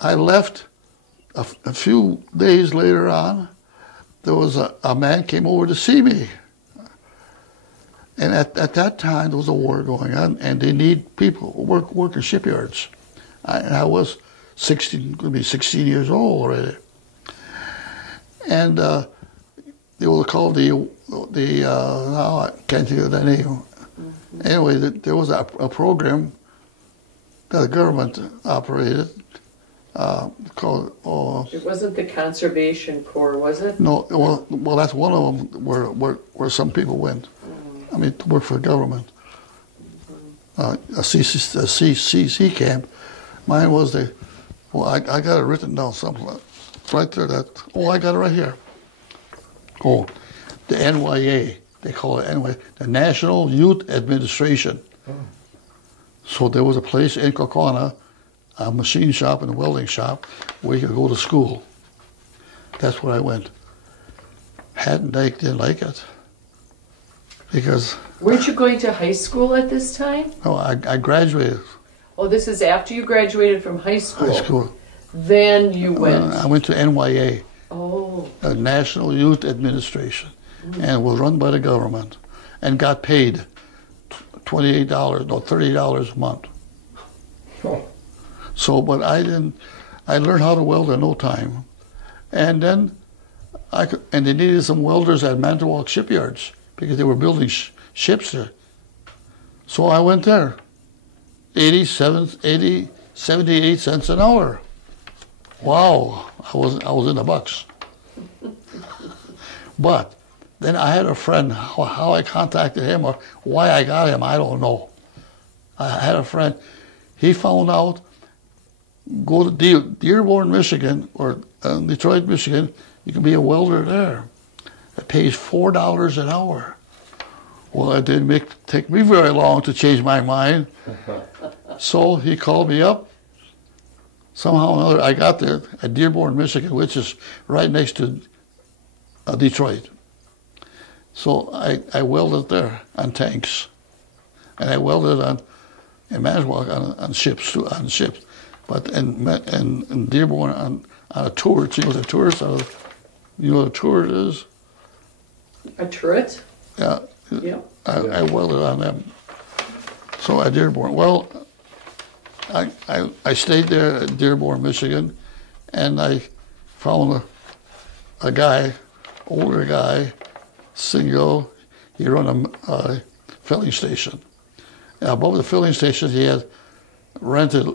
I left. A few days later on, there was a man came over to see me. And at that time, there was a war going on, and they need people work in shipyards. I was 16, going to be 16 years old already. And they were called now I can't think of the name. Mm-hmm. Anyway, there was a program that the government operated called. It wasn't the Conservation Corps, was it? No, well, that's one of them where some people went. Mm-hmm. I mean, to work for the government. Mm-hmm. A CCC camp. Mine was I got it written down somewhere. Right there, I got it right here. Oh, the NYA, they call it NYA, the National Youth Administration. Oh. So there was a place in Kaukauna, a machine shop and a welding shop, where you could go to school. That's where I went. Haddon Dyke didn't like it, because... Weren't you going to high school at this time? No, I graduated. Oh, this is after you graduated from high school. High school. Then you went. I went to NYA, Oh. National Youth Administration, and was run by the government, and got paid $30 a month. Oh. So, but I learned how to weld in no time. And then and they needed some welders at Manitowoc shipyards because they were building ships there. So I went there. 78 cents an hour. Wow, I was in the bucks. But then I had a friend, how I contacted him or why I got him, I don't know. I had a friend, he found out, go to Dearborn, Michigan, or Detroit, Michigan, you can be a welder there. It pays $4 an hour. Well, it didn't take me very long to change my mind. So he called me up. Somehow or another, I got there at Dearborn, Michigan, which is right next to Detroit. So I welded there on tanks, and I welded in Manitowoc on ships too, but in Dearborn on a turret. You know what a turret is? You know what a turret is? A turret? Yeah. Yeah. I welded on them. So at Dearborn, well, I stayed there at Dearborn, Michigan, and I found a guy, older guy, single. He ran a filling station. And above the filling station, he had rented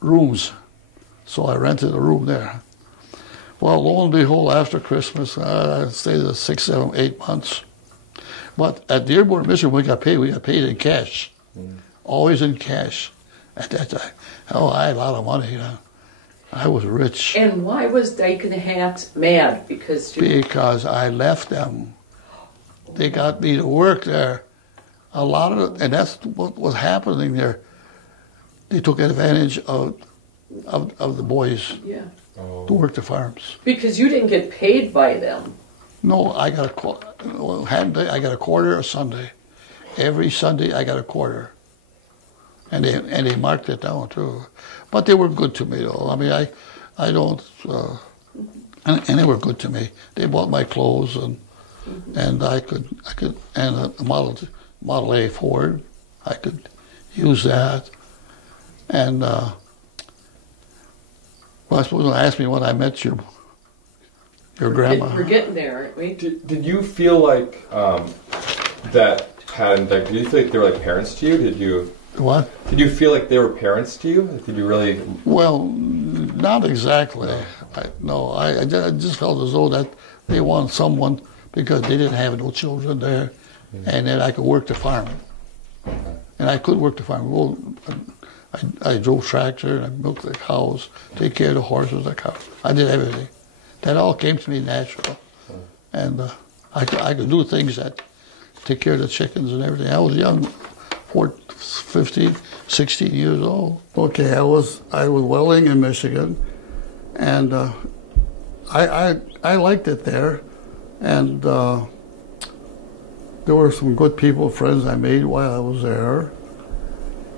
rooms. So I rented a room there. Well, lo and behold, after Christmas, I stayed there 6, 7, 8 months. But at Dearborn, Michigan, we got paid in cash. Always in cash at that time. Oh, I had a lot of money, you know. I was rich. And why was Dyke and Hat mad? Because I left them. They got me to work there. A lot of and that's what was happening there. They took advantage of the boys to work the farms. Because you didn't get paid by them. No, I got a quarter a Sunday. Every Sunday I got a quarter. And they marked it down too. But they were good to me though. I mean I don't and they were good to me. They bought my clothes and I could and a Model A Ford, I could use that. And well, I suppose when I asked me when I met your grandma. We're getting there, aren't we? Did you feel like did you feel like they were like parents to you? Did you? What? Did you feel like they were parents to you? Did you really? Well, not exactly. I just felt as though that they wanted someone because they didn't have no children there, and then I could work the farm. And I could work the farm. Well, I drove tractor, and I milked the cows, take care of the horses, the cows. I did everything. That all came to me natural. And I could do things that take care of the chickens and everything. I was young, 15, 16 years old. Okay, I was welding in Michigan, and I liked it there. And there were some good people, friends I made while I was there.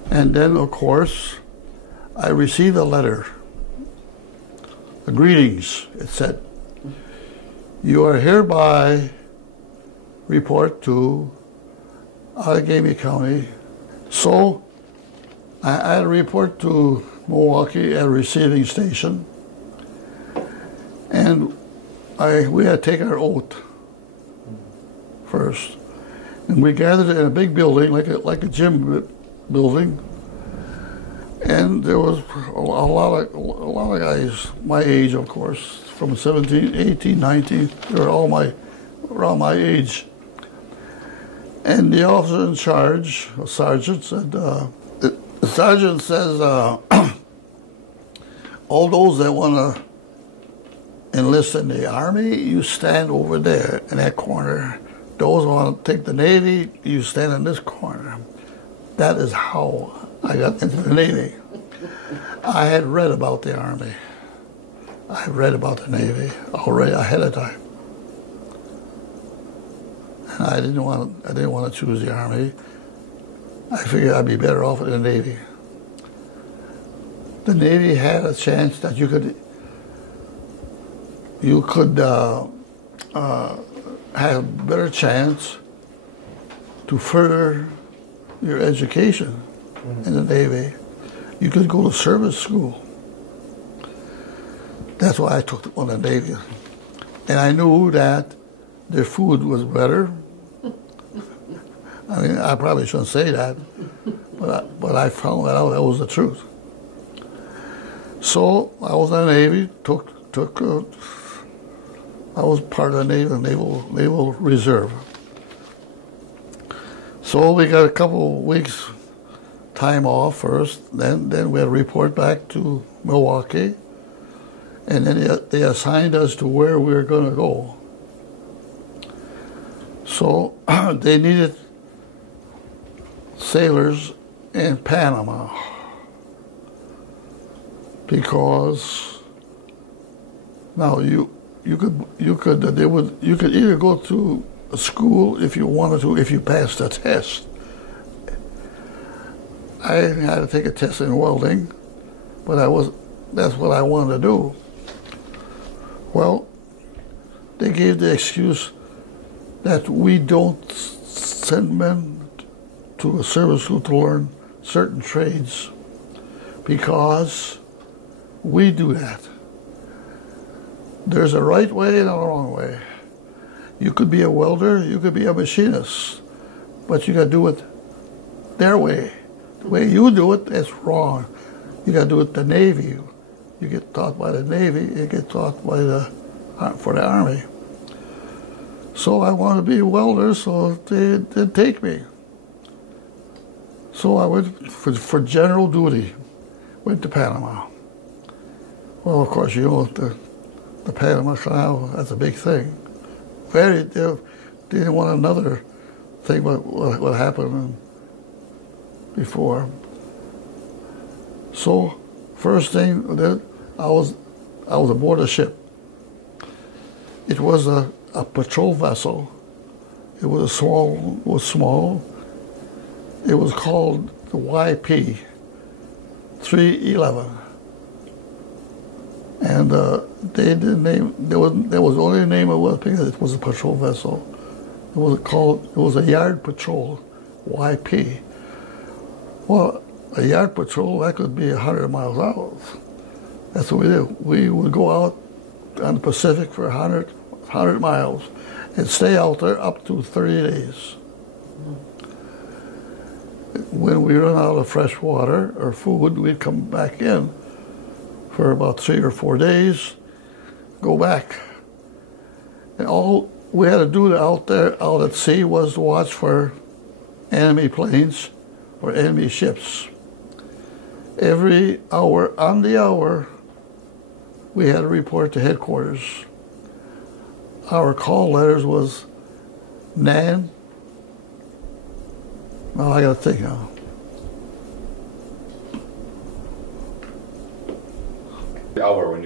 And then, of course, I received a letter. Greetings, it said. You are hereby report to Allegheny County. So I had to report to Milwaukee at a receiving station. And we had to take our oath first. And we gathered in a big building, like a gym building. And there was a lot of guys my age, of course, from 17, 18, 19. They were all around my age. And the officer in charge, a sergeant, said, the sergeant says, all those that want to enlist in the Army, you stand over there in that corner. Those who want to take the Navy, you stand in this corner. That is how I got into the Navy. I had read about the Army. I read about the Navy already ahead of time. And I didn't want to choose the Army. I figured I'd be better off in the Navy. the Navy had a chance that you could have a better chance to further your education in the Navy. You could go to service school. That's why I took on the Navy. And I knew that their food was better. I mean, I probably shouldn't say that, but I found that out. That was the truth. So I was in the Navy. I was part of the Naval Reserve. So we got a couple of weeks time off first. Then we had to report back to Milwaukee, and then they assigned us to where we were going to go. So they needed sailors in Panama because now you could either go to a school if you wanted to, if you passed a test. I had to take a test in welding, but that's what I wanted to do. Well, they gave the excuse that we don't send men to a service school to learn certain trades because we do that. There's a right way and a wrong way. You could be a welder, you could be a machinist, but you got to do it their way. The way you do it, it's wrong. You got to do it the Navy. You get taught by the Navy, you get taught by for the Army. So I wanted to be a welder, so they didn't take me. So I went for general duty, went to Panama. Well, of course, you know, the Panama Canal, that's a big thing. They didn't want another thing what happened before. So first thing that I was aboard a ship. It was a patrol vessel. It was small. It was called the YP 311. And they didn't name. There was only a name it was because it was a patrol vessel. It was a yard patrol, YP. Well, a yard patrol that could be 100 miles out. That's what we did. We would go out on the Pacific for 100 miles and stay out there up to 30 days. When we run out of fresh water or food, we'd come back in for about 3 or 4 days, go back. And all we had to do out there, out at sea, was to watch for enemy planes or enemy ships. Every hour, on the hour, we had to report to headquarters. Our call letters was NAN. Well, I got to think now.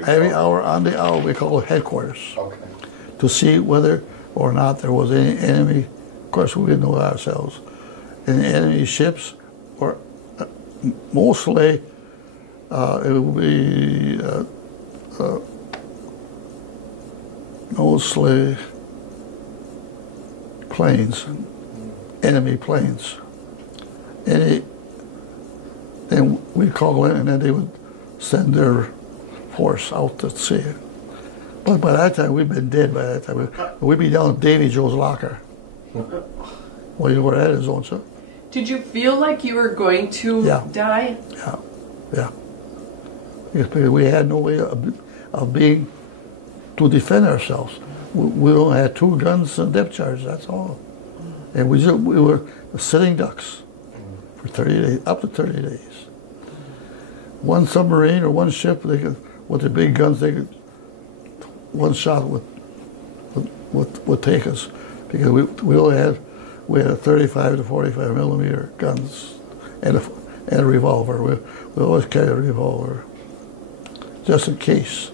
Every hour on the hour, we call headquarters. Okay. To see whether or not there was any enemy. Of course, we didn't know that ourselves. Any enemy ships, or mostly it would be mostly planes, enemy planes. Then we'd call in, and then they would send their force out to sea. But by that time, we'd been dead by that time. We'd be down at Davy Joe's locker. Well, you were at his own, so. Did you feel like you were going to die? Yeah. Because we had no way of being to defend ourselves. We only had 2 guns and depth charges, that's all. And we were sitting ducks for 30 days, up to 30 days. One submarine or one ship, they could, with the big guns, they could, one shot would take us, because we had 35 to 45 millimeter guns and a revolver. We always carried a revolver, just in case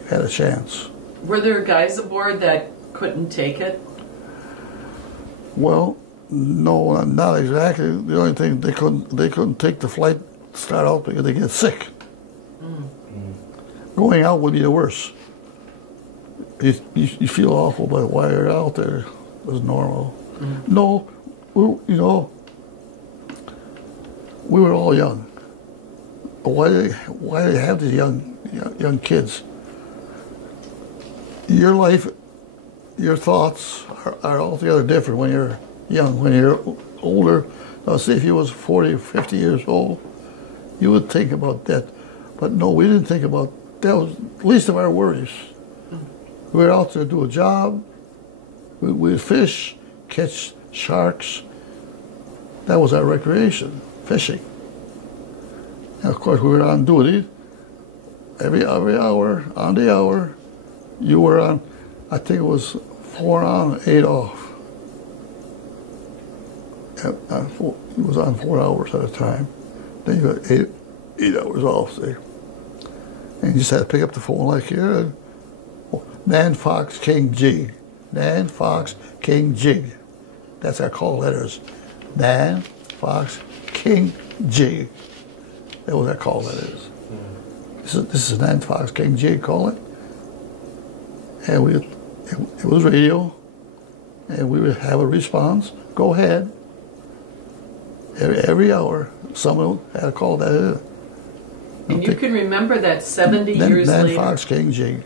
you had a chance. Were there guys aboard that couldn't take it? Well, no, not exactly. The only thing they couldn't take the flight start out because they get sick. Going out would be the worst. You feel awful, but while you're out there, it was normal. Mm-hmm. No, we were all young. Why do they have these young kids? Your life, your thoughts are altogether different when you're young. When you're older, say if you was 40 or 50 years old, you would think about that. But no, we didn't think about that. Was the least of our worries. We were out there to do a job. We'd fish, catch sharks. That was our recreation, fishing. And of course, we were on duty every hour, on the hour. You were on, I think it was 4 on, 8 off. It was on 4 hours at a time. Then you got 8 hours off, see. And you just had to pick up the phone like here. And, Nan Fox King G. Nan Fox King G. That's our call letters. Nan Fox King G. That was our call letters. This is Nan Fox King G calling. And it was radio. And we would have a response. Go ahead. Every hour, someone had to call that in. And you can remember that 70 years later. Nan Fox King G.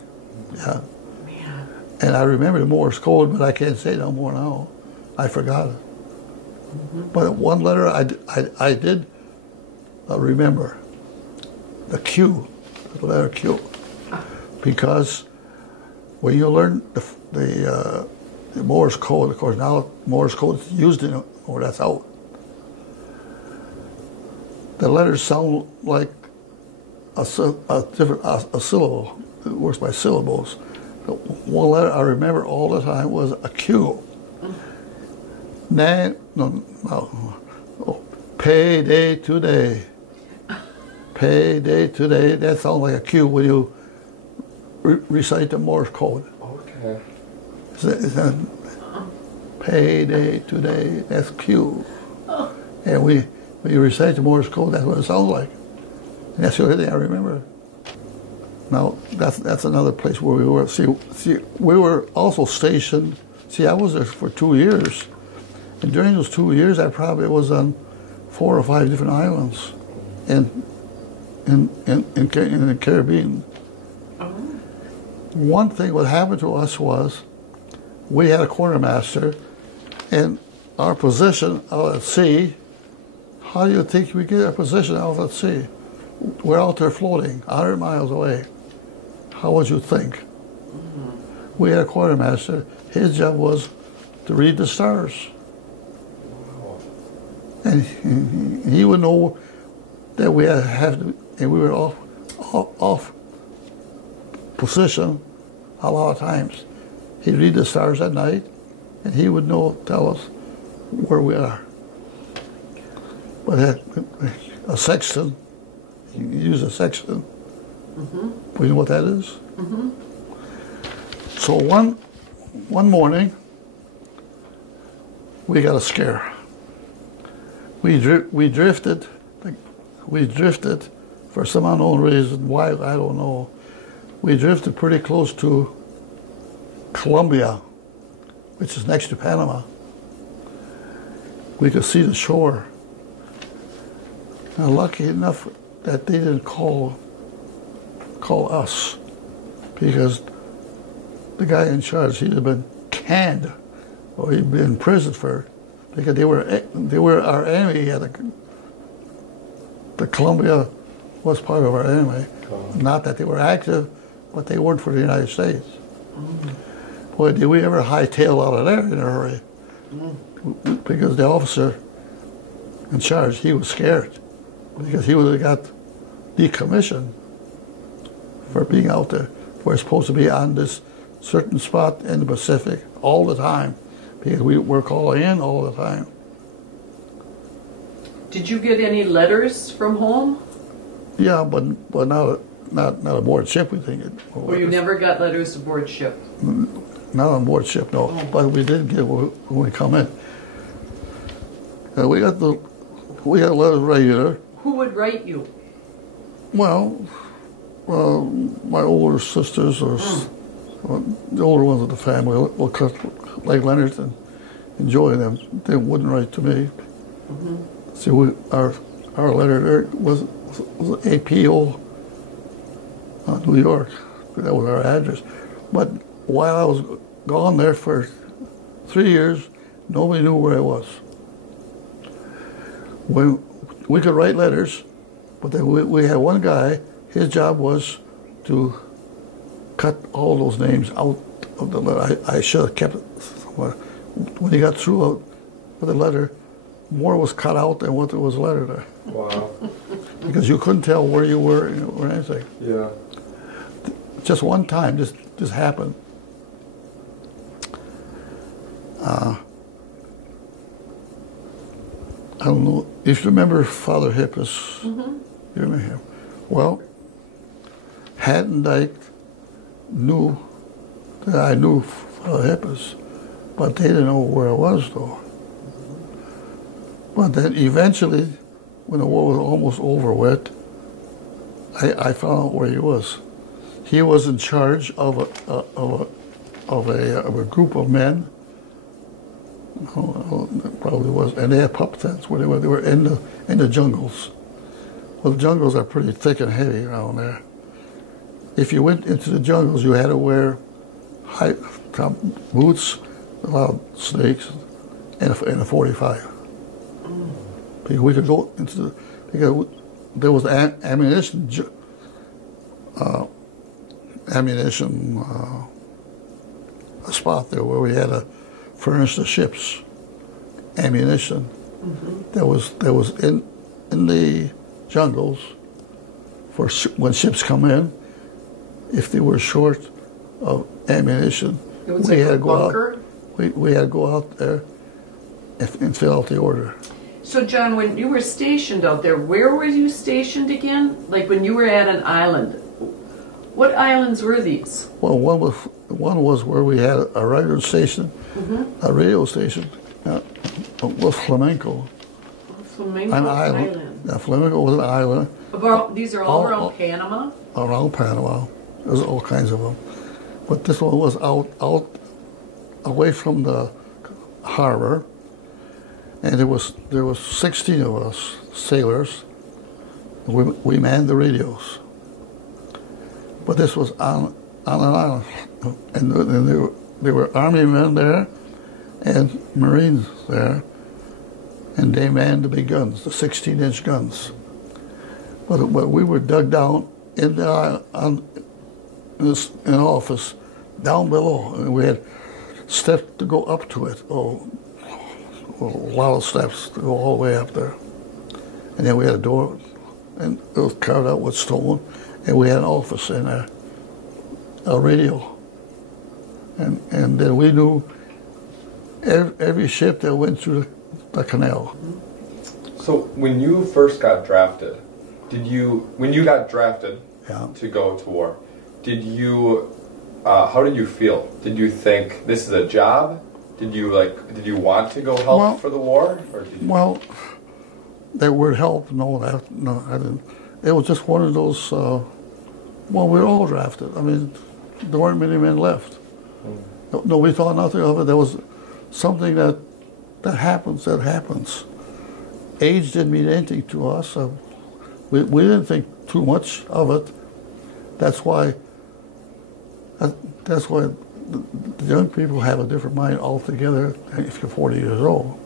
Yeah. Man. And I remember the Morse code, but I can't say no more now. I forgot it. Mm-hmm. But one letter I did remember. The Q, the letter Q. Because when you learn the Morse code, of course now Morse code is used in it, or that's out. The letters sound like a syllable. It works by syllables. One letter I remember all the time was a Q. Payday today. Payday today. That sounds like a Q when you recite the Morse code. Okay. Payday today. That's Q. And when you recite the Morse code, that's what it sounds like. And that's the only thing I remember. Now, that's another place where we were. See, we were also stationed. See, I was there for 2 years. And during those 2 years, I probably was on 4 or 5 different islands in the Caribbean. Oh. One thing what happened to us was we had a quartermaster, and our position out at sea, how do you think we get our position out at sea? We're out there floating 100 miles away. How would you think? Mm-hmm. We had a quartermaster. His job was to read the stars. Wow. And he would know that we have to, and we were off position a lot of times. He'd read the stars at night, and he would tell us where we are. But a sextant, you use a sextant. Mm-hmm. You know what that is? Mm-hmm. So one morning, we got a scare. We drifted for some unknown reason. Why, I don't know. We drifted pretty close to Colombia, which is next to Panama. We could see the shore. And lucky enough that they didn't call us, because the guy in charge, he'd have been canned, or he'd been in prison for it, because they were our enemy. The Colombia was part of our enemy. Not that they were active, but they weren't for the United States. Mm. Boy, did we ever hightail out of there in a hurry. Mm. Because the officer in charge, he was scared, because he would have got decommissioned for being out there. We're supposed to be on this certain spot in the Pacific all the time, because we were calling in all the time. Did you get any letters from home? Yeah, but not aboard ship, we think. Or you never got letters aboard ship? Not on board ship, no. Oh. But we did get when we come in. We got letters regular. Who would write you? Well, my older sisters, or the older ones of the family, like Leonard and Joey and them, they wouldn't write to me. See, our letter there was APO, New York. That was our address. But while I was gone there for 3 years, nobody knew where I was. We could write letters, but then we had one guy, his job was to cut all those names out of the letter. I should have kept it somewhere. When he got through with the letter, more was cut out than what there was letter there. Wow. Because you couldn't tell where you were or anything. Yeah. Just one time, this happened. I don't know if you remember Father Hippus. You remember him? Well, Hatton Dyke knew that I knew Father Hippus, but they didn't know where I was, though. But then eventually, when the war was almost over with, I found out where he was. He was in charge of a group of men. Probably was, and they had pup tents where they were in the jungles. Well, the jungles are pretty thick and heavy around there. If you went into the jungles, you had to wear high top boots, a lot of snakes, and a 45. Because we could go into because there was ammunition a spot there where we had to furnish the ships ammunition. That was in the jungles for when ships come in. If they were short of ammunition, we had to go out. We had to go out there and fill out the order. So, John, when you were stationed out there, where were you stationed again? Like when you were at an island, what islands were these? Well, one was where we had a radio station, a radio station, was Flamenco. Flamenco An island. Yeah, Flamenco was an island. These are all around Panama? Around Panama. There's all kinds of them. But this one was out away from the harbor. And there was 16 of us sailors. We manned the radios. But this was on an island, and there were army men there, and Marines there, and they manned the big guns, the 16-inch guns. But we were dug down in an office down below, and we had steps to go up to it. A lot of steps to go all the way up there. And then we had a door, and it was carved out with stone, and we had an office in there, a radio. And then we knew every ship that went through the canal. So when you first got drafted, when you got drafted to go to war, how did you feel? Did you think this is a job? Did you want to go help for the war? Or did you... Well, that word help, no, I didn't. It was just one of those, we were all drafted. I mean, there weren't many men left. No, we thought nothing of it. There was something that happens. Age didn't mean anything to us. We didn't think too much of it. That's why the young people have a different mind altogether if you're 40 years old.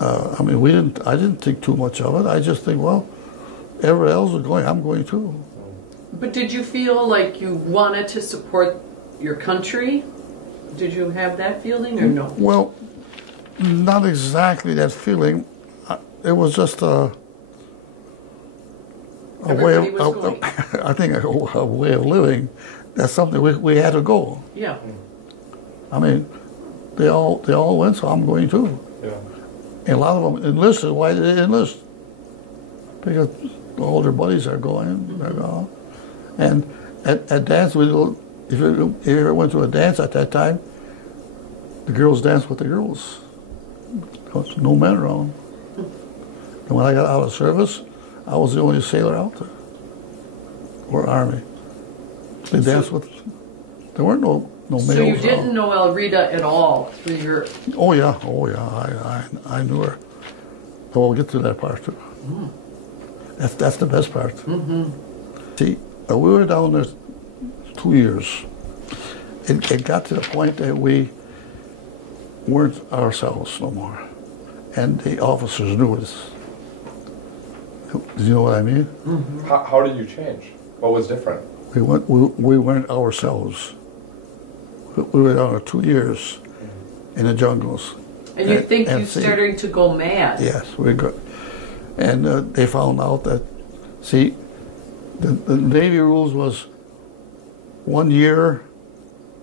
I mean, I didn't think too much of it. I just think, well, everyone else is going, I'm going too. But did you feel like you wanted to support your country? Did you have that feeling or no? Well, not exactly that feeling. It was just a way of, I think a way of living. That's something we had to go. Yeah. I mean, they all went, so I'm going too. Yeah. And a lot of them enlisted. Why did they enlist? Because all their buddies are going. They're gone. And at dance, if you ever went to a dance at that time, the girls danced with the girls. There was no men around. And when I got out of service, I was the only sailor out there. or Army. They danced with. There weren't no males. So you didn't know Elrita at all through your. Oh yeah. I knew her. But we'll get to that part too. Mm. That's the best part. Mm-hmm. See, we were down there 2 years. It got to the point that we weren't ourselves no more, and the officers knew this. Do you know what I mean? Mm-hmm. How did you change? What was different? We weren't ourselves. We were down there 2 years in the jungles. And you think you're starting to go mad? Yes, we got. And they found out that, see, the Navy rules was 1 year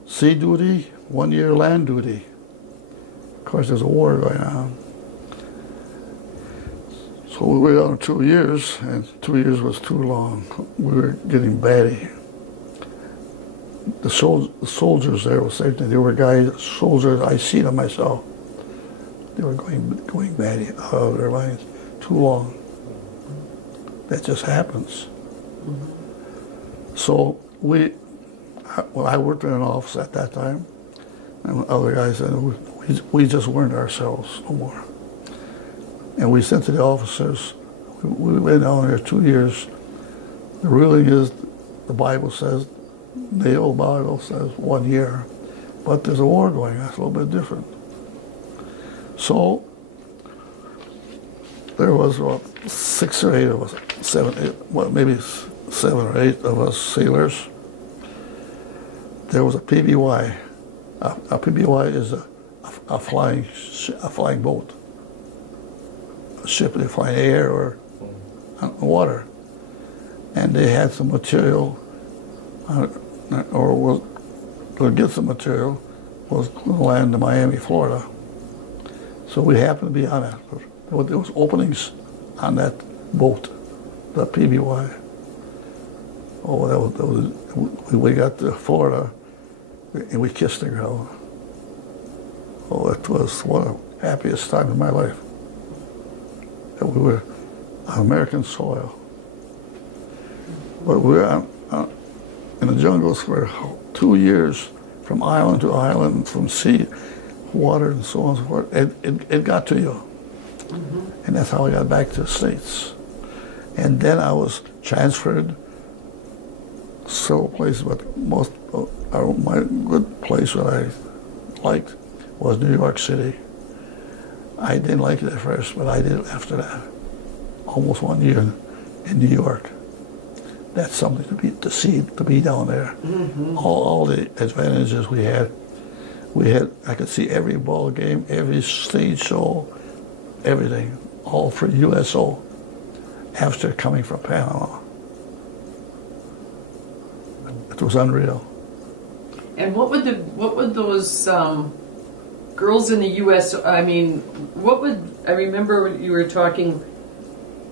sea duty, 1 year land duty. Of course, there's a war going on. So we were down 2 years, and 2 years was too long. We were getting batty. The soldiers there were saying that they were soldiers, I see them myself. They were going batty out of their minds. Too long. That just happens. Mm-hmm. So I worked in an office at that time, and other guys said, we just weren't ourselves no more. And we said to the officers, we went down there 2 years. The ruling is, the Bible says, the old Bible says 1 year, but there's a war going on. It's a little bit different. So there was 6 or 8 of us, 7, 8, well, maybe 7 or 8 of us sailors. There was a PBY. A PBY is a flying boat. A ship that fly in air or on water. And they had some material, or will get some material, was going to land in Miami, Florida. So we happened to be on it. There was openings on that boat, the PBY. Oh, we got to Florida, and we kissed the girl. Oh, it was one of the happiest times of my life. That we were on American soil. But we were in the jungles for 2 years, from island to island, from sea, water, and so on and so forth. It got to you. Mm-hmm. And that's how I got back to the States. And then I was transferred several places, but my good place that I liked was New York City. I didn't like it at first, but I did after that. Almost 1 year in New York. That's something to be down there. Mm-hmm. All the advantages we had. I could see every ball game, every stage show, everything, all for USO after coming from Panama. It was unreal. And what would those girls in the U.S. I mean, I remember you were talking.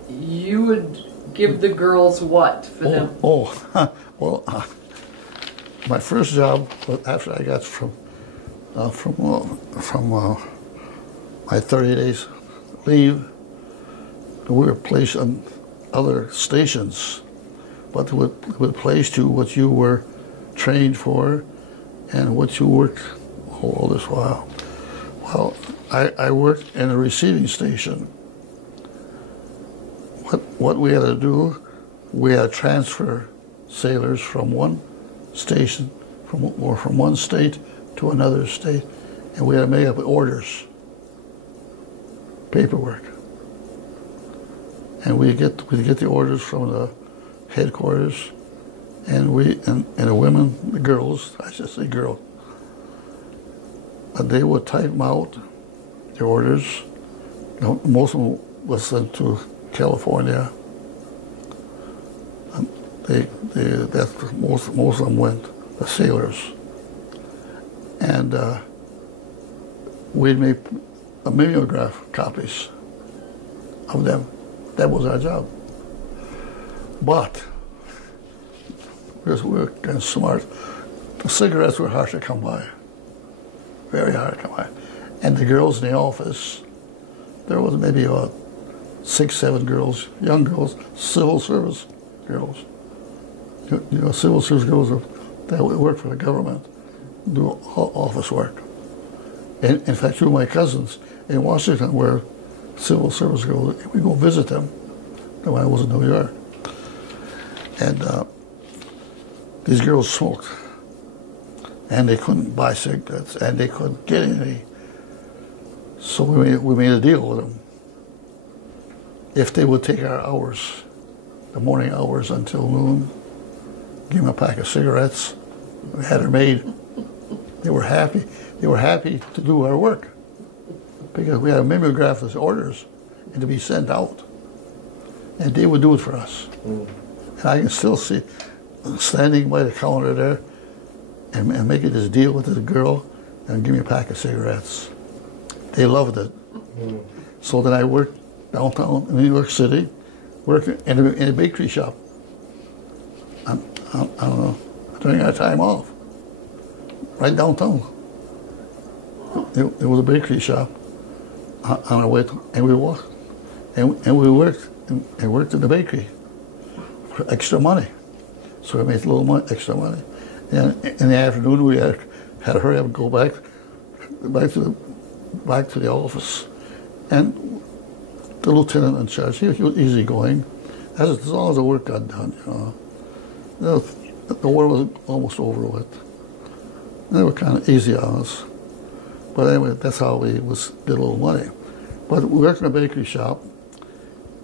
You would give the girls what for them? Well, my first job after I got from my 30 days leave, we were placed on other stations, but would place you what you were trained for and what you worked all this while. Well, I worked in a receiving station. What we had to do, we had to transfer sailors from one station, from one state to another state, and we had to make up orders, paperwork. And we get the orders from the headquarters, and the women, the girls, I should say girls, they would type them out, the orders. Most of them was sent to California. And that's most of them went, the sailors. And we'd make mimeograph copies of them. That was our job. But we were kind of smart. The cigarettes were hard to come by. Very hard to come by. And the girls in the office, there was maybe about 6, 7 girls, young girls, civil service girls. civil service girls that work for the government, do office work. And in fact, two of my cousins in Washington were civil service girls. We go visit them when I was in New York. And these girls smoked. And they couldn't buy cigarettes, and they couldn't get any. So we made a deal with them. If they would take our hours, the morning hours until noon, give them a pack of cigarettes, we had her made. They were happy. They were happy to do our work because we had to mimeograph the orders and to be sent out. And they would do it for us. And I can still see standing by the counter there and making this deal with this girl and give me a pack of cigarettes. They loved it. So then I worked downtown in New York City, working in a bakery shop. I don't know, during our time off, right downtown. It was a bakery shop on our way, and we walked, and we worked in the bakery for extra money. So we made a little extra money. And in the afternoon, we had to hurry up and go back to the office. And the lieutenant in charge, he was easygoing, as long as the work got done, The war was almost over with. And they were kind of easy on us. But anyway, that's how we did a little money. But we worked in a bakery shop,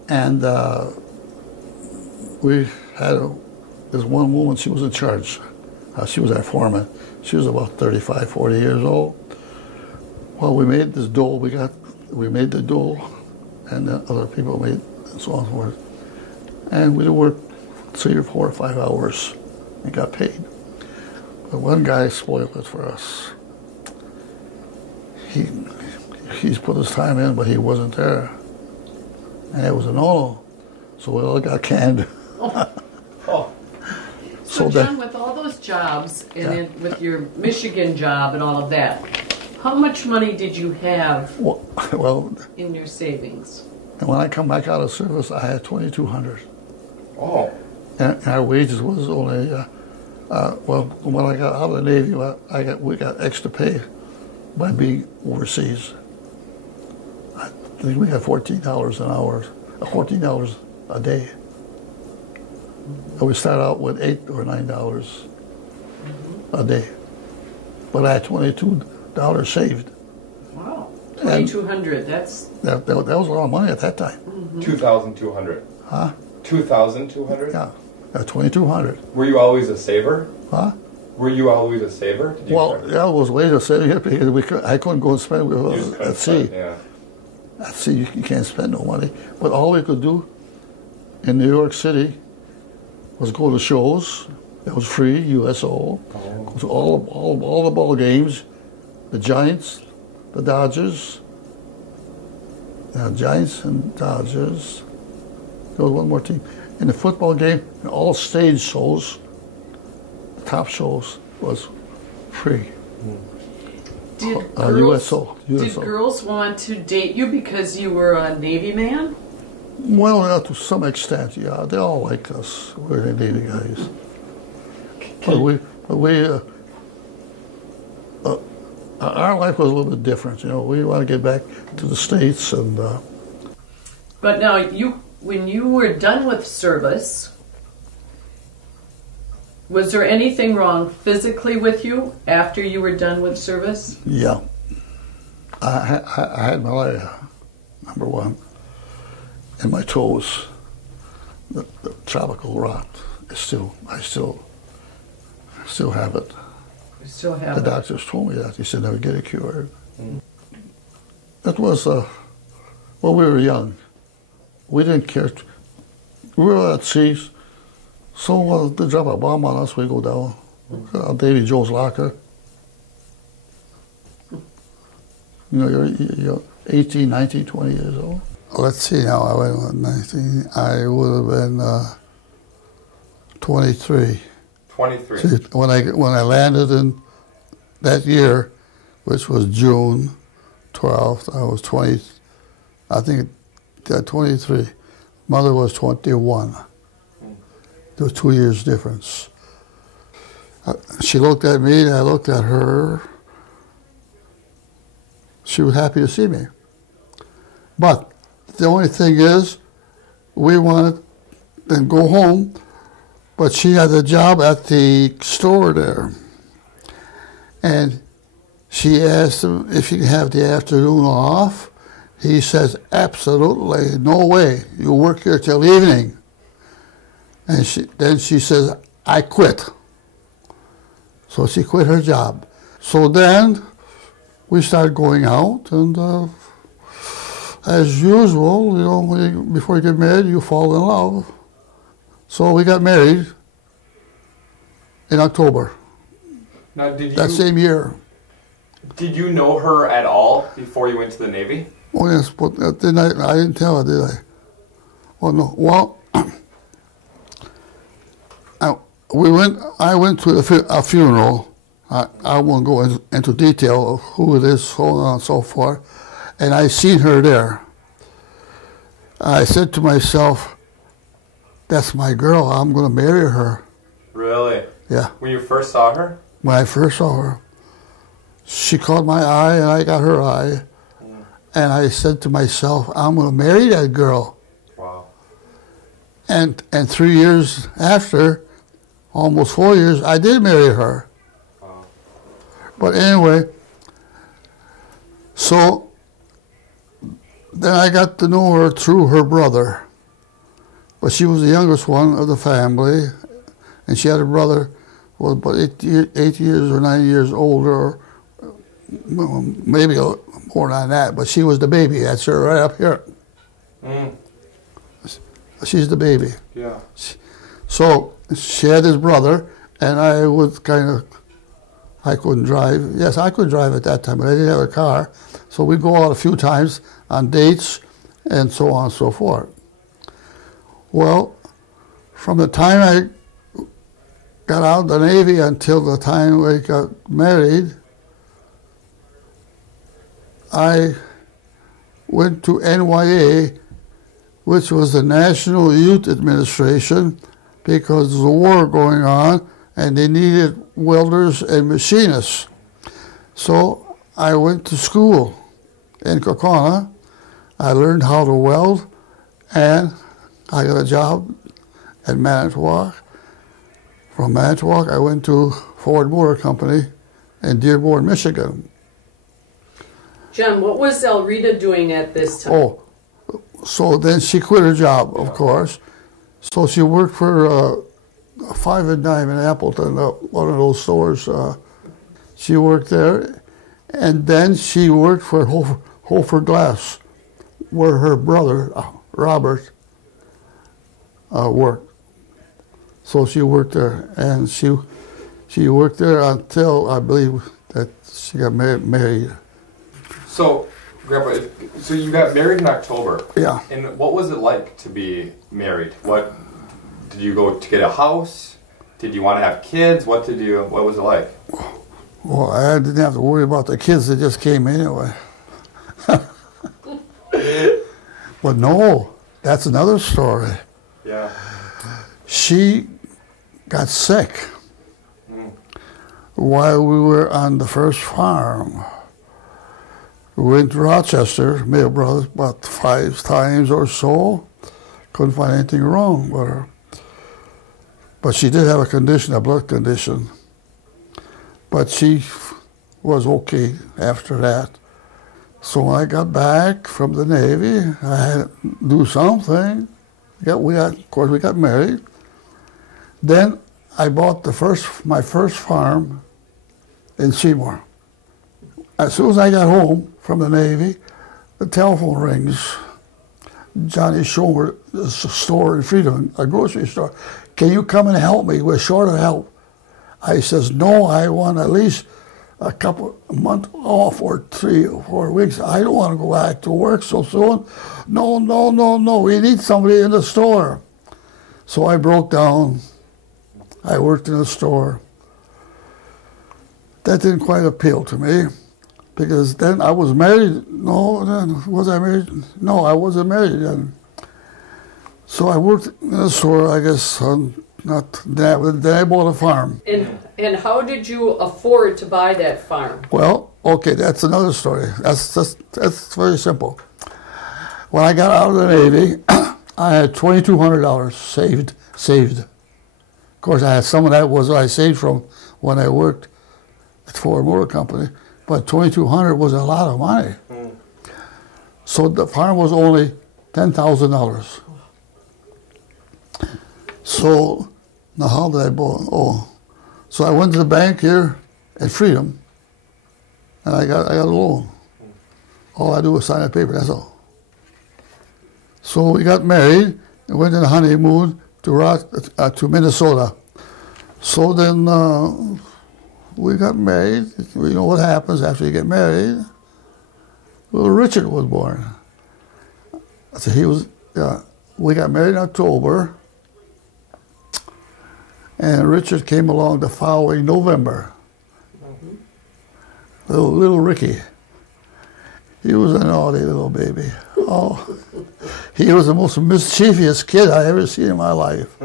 and we had this one woman, she was in charge. She was our foreman. She was about 35, 40 years old. Well, we made this dough. We made the dough, and other people made, and so on and so forth. And we worked 3 or 4 or 5 hours and got paid. But one guy spoiled it for us. He's put his time in, but he wasn't there. And it was a no-no. So we all got canned. So John, with all those jobs, and with your Michigan job and all of that, how much money did you have in your savings? And when I come back out of service, I had $2,200. Oh. And our wages was only, when I got out of the Navy, we got extra pay by being overseas. I think we got $14 an hour, $14 a day. And we started out with $8 or $9 a day. But I had $22 saved. Wow, $2,200, that was a lot of money at that time. 2,200. Huh? 2,200? Yeah, $2,200. Were you always a saver? Huh? Were you always a saver? It was ways of saving it because I couldn't go and spend at sea. Yeah. At sea, you can't spend no money. But all we could do in New York City was go to shows. It was free, USO. Go to all the ball games, the Giants, the Dodgers. Giants and Dodgers. There was one more team. In the football game, and all stage shows, the top shows was free. Did USO. Girls want to date you because you were a Navy man? Well, to some extent, yeah. They all liked us. We're the Navy guys. Our life was a little bit different. We want to get back to the States and. But now, when you were done with service, was there anything wrong physically with you after you were done with service? Yeah, I had malaria, number one, and my toes, the tropical rot. I still have it. You still have the it. doctors told me that. He said never get it cured. It was we were young. We didn't care. We were at sea. So they drop a bomb on us, we go down. Davy Joe's locker. You're 18, 19, 20 years old. Let's see now, I went 19. I would have been 23. 23. See, when I landed in that year, which was June 12th, I was 20, I think 23. Mother was 21. There was 2 years difference. She looked at me and I looked at her. She was happy to see me. But the only thing is, we wanted to go home, but she had a job at the store there. And she asked him if he could have the afternoon off. He says, absolutely, no way. You work here till evening. And then she says, I quit. So she quit her job. So then we started going out, and as usual, you know, before you get married, you fall in love. So we got married in October. Now, that same year. Did you know her at all before you went to the Navy? Oh yes, but I didn't tell her, did I? Well, no. Well, I went to a funeral. I won't go into detail of who it is, so on and so forth. And I seen her there. I said to myself, that's my girl. I'm going to marry her. Really? Yeah. When you first saw her? When I first saw her. She caught my eye and I got her eye. And I said to myself, I'm going to marry that girl. Wow. And 3 years after, almost 4 years, I did marry her. Wow. But anyway, so then I got to know her through her brother. But she was the youngest one of the family, and she had a brother who was about 8 years or 9 years older, maybe more than that, but she was the baby. That's her right up here. Mm. She's the baby. Yeah. So she had this brother, and I couldn't drive. Yes, I could drive at that time, but I didn't have a car. So we'd go out a few times on dates and so on and so forth. Well, from the time I got out of the Navy until the time we got married, I went to NYA, which was the National Youth Administration, because there was a war going on and they needed welders and machinists. So I went to school in Kaukauna. I learned how to weld, and I got a job at Manitowoc. From Manitowoc, I went to Ford Motor Company in Dearborn, Michigan. John, what was Elrita doing at this time? Oh, so then she quit her job, of course. So she worked for 5 and Dime in Appleton, one of those stores. She worked there, and then she worked for Hofer Glass, where her brother, Robert, worked. So she worked there, and she worked there until, I believe, that she got married. So, Grandpa, so you got married in October. Yeah. And what was it like to be married? What did you go to get a house? Did you want to have kids? What was it like? Well, I didn't have to worry about the kids that just came anyway. But no, that's another story. Yeah. She got sick while we were on the first farm. We went to Rochester, Mayo Brothers, about 5 times or so. Couldn't find anything wrong with her. But she did have a condition, a blood condition. But she was okay after that. So when I got back from the Navy, I had to do something. Of course, we got married. Then I bought my first farm in Seymour. As soon as I got home from the Navy, the telephone rings. Johnny Schomer, a store in Freedom, a grocery store. Can you come and help me? We're short of help. I says, no, I want at least a month off or 3 or 4 weeks. I don't want to go back to work so soon. No, we need somebody in the store. So I broke down. I worked in a store. That didn't quite appeal to me, because then I was married. Was I married? No, I wasn't married then. So I worked in a store, I guess, not that, but then I bought a farm. And how did you afford to buy that farm? Well, okay, that's another story. That's very simple. When I got out of the Navy, I had $2,200 saved. Of course, I had some of that was I saved from when I worked at Ford Motor Company, but $2,200 was a lot of money. So the farm was only $10,000. So now how did I borrow? Oh, so I went to the bank here at Freedom, and I got a loan. All I do was sign a paper. That's all. So we got married and went on a honeymoon to Minnesota. So then we got married. You know what happens after you get married? Little Richard was born. So we got married in October, and Richard came along the following November. Little Ricky. He was a naughty little baby. Oh, he was the most mischievous kid I ever seen in my life.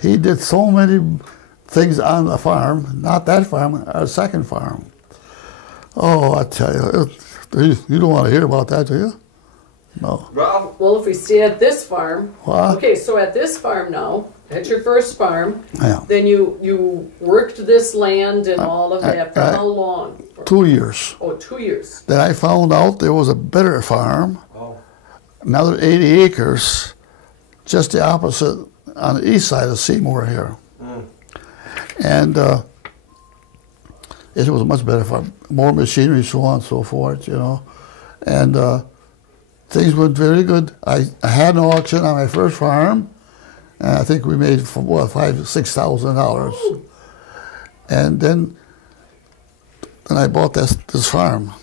He did so many things on the farm, not that farm, our second farm. Oh, I tell you, you don't want to hear about that, do you? No. Well, if we stay at this farm, What? okay, so at this farm now, at your first farm, Yeah. then you worked this land and all of that for how long? 2 years. Oh, 2 years. Then I found out there was a better farm, another 80 acres, just the opposite on the east side of Seymour here. And it was a much better farm, more machinery, so on and so forth, you know. And things went very good. I had an auction on my first farm, and I think we made $5,000–6,000. And then I bought this farm.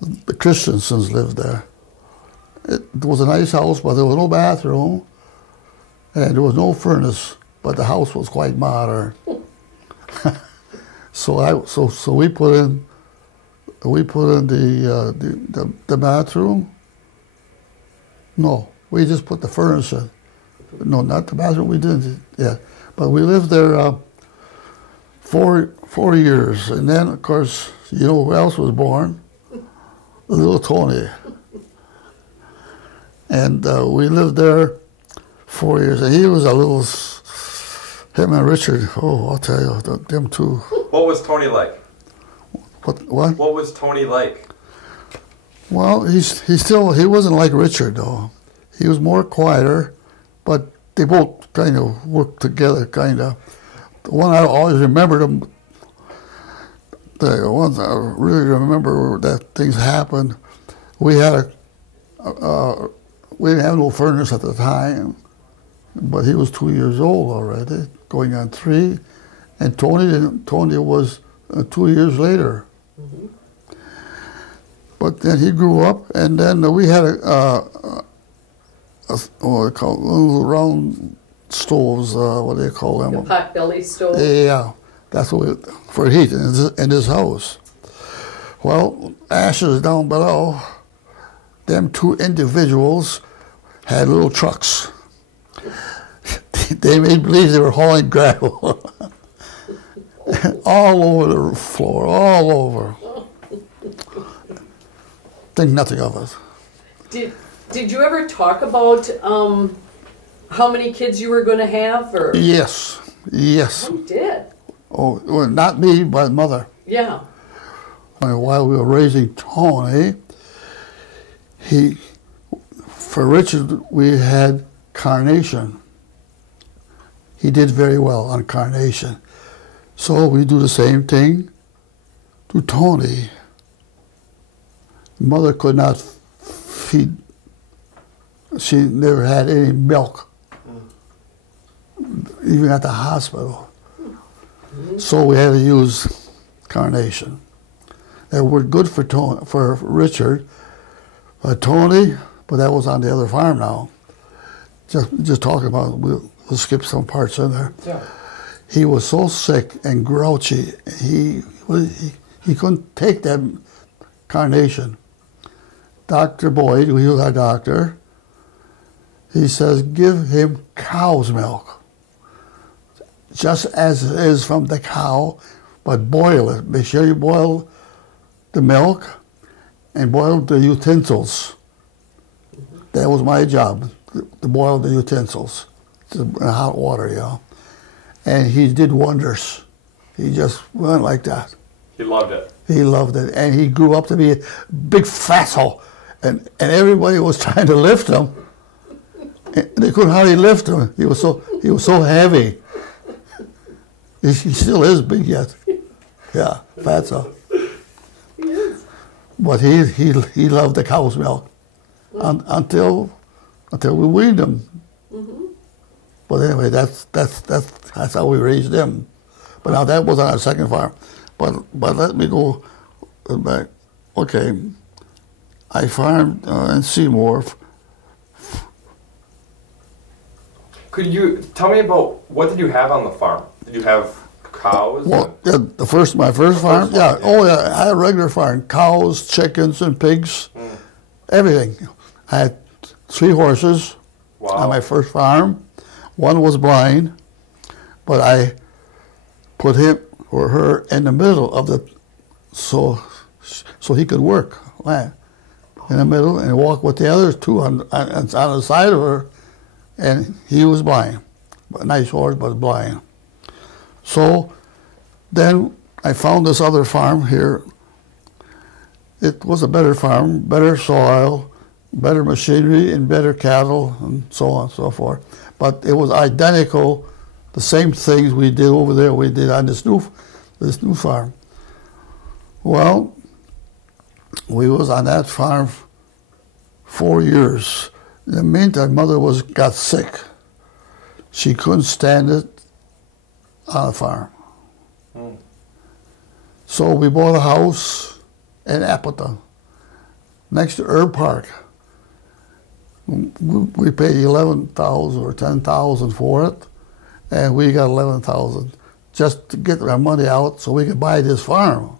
The Christensens lived there. It was a nice house, but there was no bathroom, and there was no furnace. But the house was quite modern. So we put in the bathroom. No, we just put the furnace in. No, not the bathroom. We didn't. Yeah, but we lived there 4 years, and then of course you know who else was born? Little Tony. And we lived there 4 years, and he was a little. Him and Richard. Oh, I'll tell you, them two. What was Tony like? What? What was Tony like? Well, he wasn't like Richard though. He was more quieter, but they both kind of worked together, kind of. The one I always remembered him. The ones I really remember that things happened. We had we didn't have no furnace at the time, but he was 2 years old already, going on 3, and Tony was 2 years later. But then he grew up, and then we had what they call little round stoves. What do they call them? The potbelly stove. Yeah, that's what for heat in his house. Well, ashes down below. Them two individuals had little trucks. They made believe they were hauling gravel all over the floor, all over. Think nothing of it. Did you ever talk about how many kids you were going to have? Or? Yes. You did? Oh, well, not me, but mother. Yeah. While we were raising Tony, for Richard, we had Carnation. He did very well on Carnation. So we do the same thing to Tony. Mother could not feed. She never had any milk, even at the hospital. So we had to use Carnation. That worked good for Richard. Tony, but that was on the other farm now. Just talking about, we'll skip some parts in there. Yeah. He was so sick and grouchy. He couldn't take that Carnation. Dr. Boyd, he was our doctor, He says, give him cow's milk, just as it is from the cow, but boil it. Make sure you boil the milk and boil the utensils. That was my job, to boil the utensils in hot water, you know. And he did wonders. He just went like that. He loved it. He loved it. And he grew up to be a big fatso. And everybody was trying to lift him. And they couldn't hardly lift him. He was so heavy. He still is big yet. Yeah, fatso. He is. But he loved the cow's milk until we weaned him. Mm-hmm. But anyway, that's how we raised him. But now that was on our second farm. But let me go back. Okay, I farmed in Seymour. Could you tell me about what did you have on the farm? Did you have cows? Well, yeah, my first farm. Yeah. Oh yeah, I had a regular farm: cows, chickens, and pigs. Everything. I had 3 horses on my first farm. One was blind, but I put him or her in the middle of the, so he could work in the middle and walk with the other 2 on the side of her, and he was blind. A nice horse, but blind. So then I found this other farm here. It was a better farm, better soil, better machinery, and better cattle, and so on and so forth. But it was identical, the same things we did over there, we did on this new farm. Well, we was on that farm 4 years. In the meantime, Mother got sick. She couldn't stand it on the farm. So we bought a house in Appleton, next to Herb Park. We paid $11,000 or $10,000 for it, and we got $11,000 just to get our money out so we could buy this farm.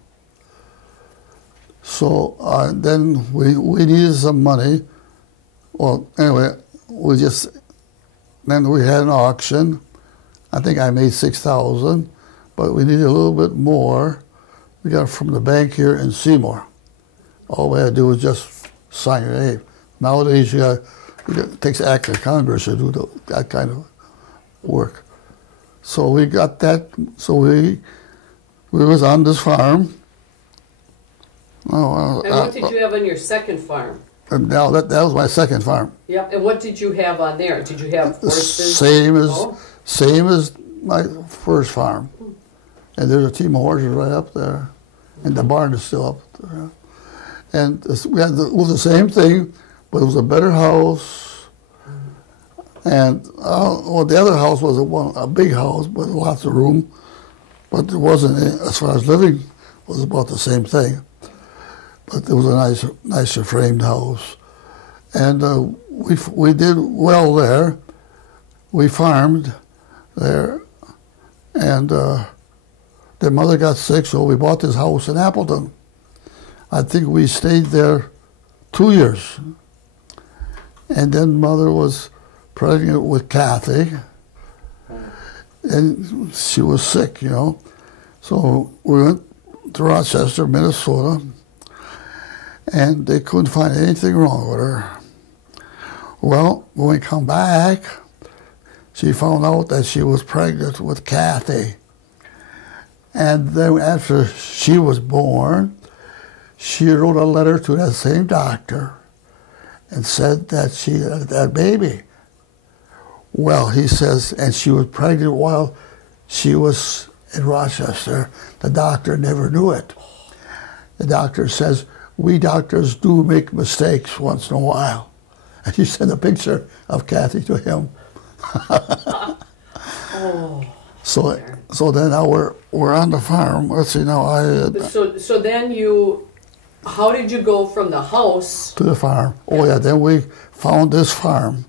So then we needed some money. Well, anyway, then we had an auction. I think I made $6,000, but we needed a little bit more. We got it from the bank here in Seymour. All we had to do was just sign your name. Nowadays, it takes act of Congress to do that kind of work. So we got that. So we was on this farm. And what did you have on your second farm? And now that was my second farm. Yep. And what did you have on there? Did you have horses? Same as my first farm. And there's a team of horses right up there, and the barn is still up there. And it was the same thing, but it was a better house. And the other house was a big house, but lots of room. But it wasn't, as far as living, it was about the same thing. But it was a nicer framed house. And we did well there. We farmed there. And their mother got sick, so we bought this house in Appleton. I think we stayed there 2 years. And then Mother was pregnant with Kathy. And she was sick, you know. So we went to Rochester, Minnesota, and they couldn't find anything wrong with her. Well, when we come back, she found out that she was pregnant with Kathy. And then after she was born, she wrote a letter to that same doctor and said that she had that baby. Well, he says, and she was pregnant while she was in Rochester. The doctor never knew it. The doctor says, we doctors do make mistakes once in a while. And she sent a picture of Kathy to him. So then now we're on the farm. Let's see now. So then how did you go from the house to the farm? Oh yeah, then we found this farm.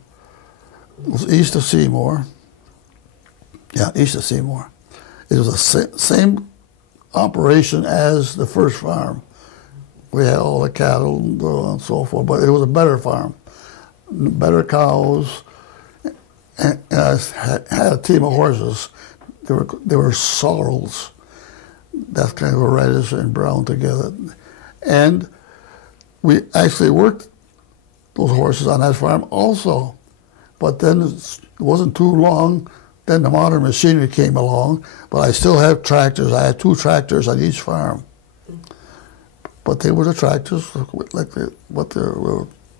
It was east of Seymour. Yeah, east of Seymour. It was the same operation as the first farm. We had all the cattle and so forth, but it was a better farm. Better cows, and I had a team of horses. They were sorrels. That's kind of a reddish and brown together. And we actually worked those horses on that farm also. But then it wasn't too long, then the modern machinery came along, but I still have tractors. I had 2 tractors on each farm. But they were the tractors, like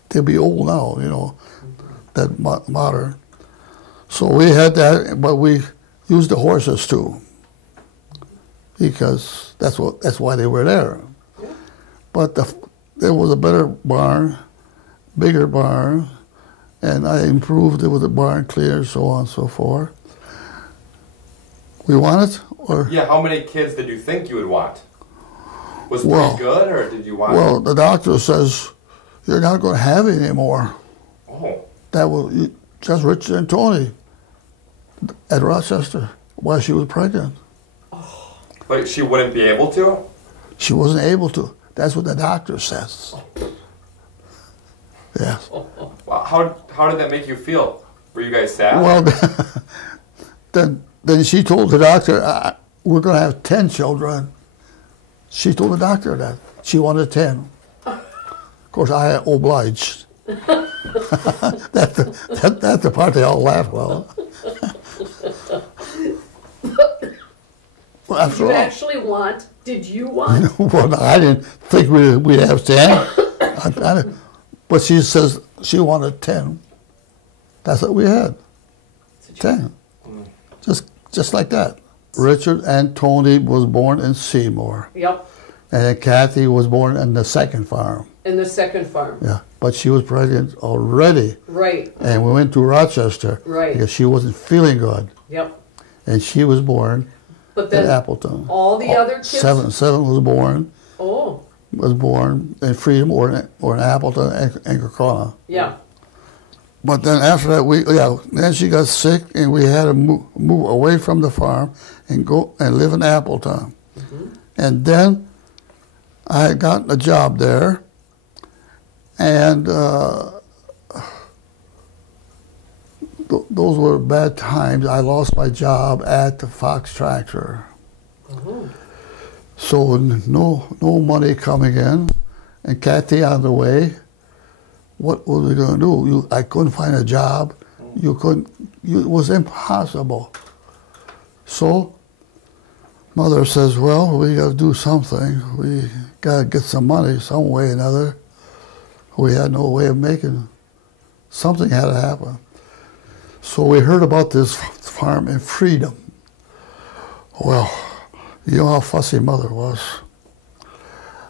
they'd be old now, you know, that modern. So we had that, but we used the horses too, because that's why they were there. But there was a better barn, bigger barn, and I improved it with the barn clear, so on and so forth. We want it, or Yeah, how many kids did you think you would want? Was it pretty good, or did you want? Well, the doctor says you're not going to have any more. Oh. That was just Richard and Tony at Rochester while she was pregnant. Oh. But she wouldn't be able to? She wasn't able to. That's what the doctor says. Yeah. Well, how did that make you feel? Were you guys sad? Well, then she told the doctor, we're going to have 10 children. She told the doctor that. She wanted 10. Of course, I obliged. That's the part they all laugh about. Did you actually want? Did you want? Well, I didn't think we'd have 10. But she says she wanted 10. That's what we had. 10. Just like that. Richard and Tony was born in Seymour. Yep. And then Kathy was born in the second farm. In the second farm. Yeah. But she was pregnant already. Right. And we went to Rochester. Right. Because she wasn't feeling good. Yep. And she was born But then in Appleton. all the other kids? Seven was born. Oh. Was born in Freedom or in Appleton and Kaukauna. Yeah. But then after that, then she got sick, and we had to move away from the farm and go and live in Appleton. Mm-hmm. And then I had gotten a job there, and those were bad times. I lost my job at the Fox Tractor. Mm-hmm. So no money coming in, and Kathy on the way. What were we going to do? I couldn't find a job. It was impossible. So Mother says, well, we got to do something. We got to get some money some way or another. We had no way of making. Something had to happen. So we heard about this farm in Freedom. Well, you know how fussy Mother was.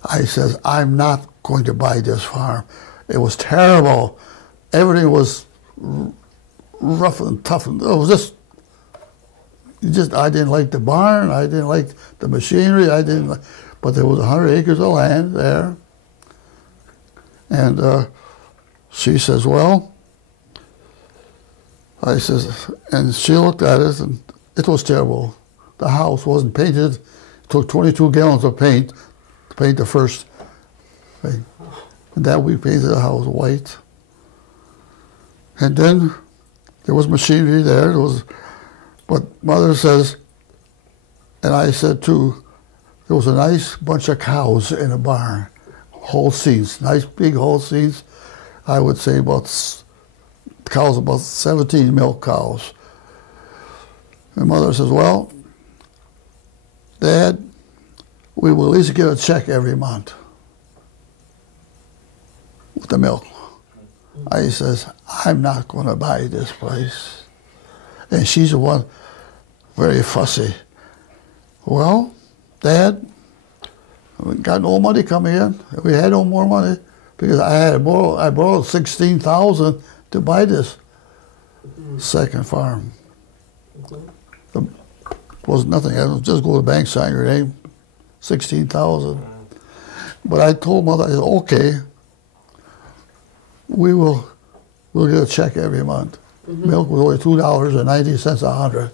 I says, I'm not going to buy this farm. It was terrible. Everything was rough and tough. It was I didn't like the barn. I didn't like the machinery. But there was 100 acres of land there. And she says, well, I says, and she looked at it, and it was terrible. The house wasn't painted. It took 22 gallons of paint to paint the first thing. And that we painted the house white. And then there was machinery there. But Mother says, and I said too, there was a nice bunch of cows in a barn, Holsteins, nice big Holsteins. I would say about 17 milk cows. And Mother says, well, Dad, we will at least get a check every month with the milk. I says, I'm not going to buy this place. And she's the one very fussy. Well, Dad, we got no money coming in. We had no more money because I borrowed $16,000 to buy this second farm. There was nothing. I just go to the bank, sign your name, $16,000. But I told Mother, I said, okay, we'll get a check every month. Mm-hmm. Milk was only $2.90 a hundred.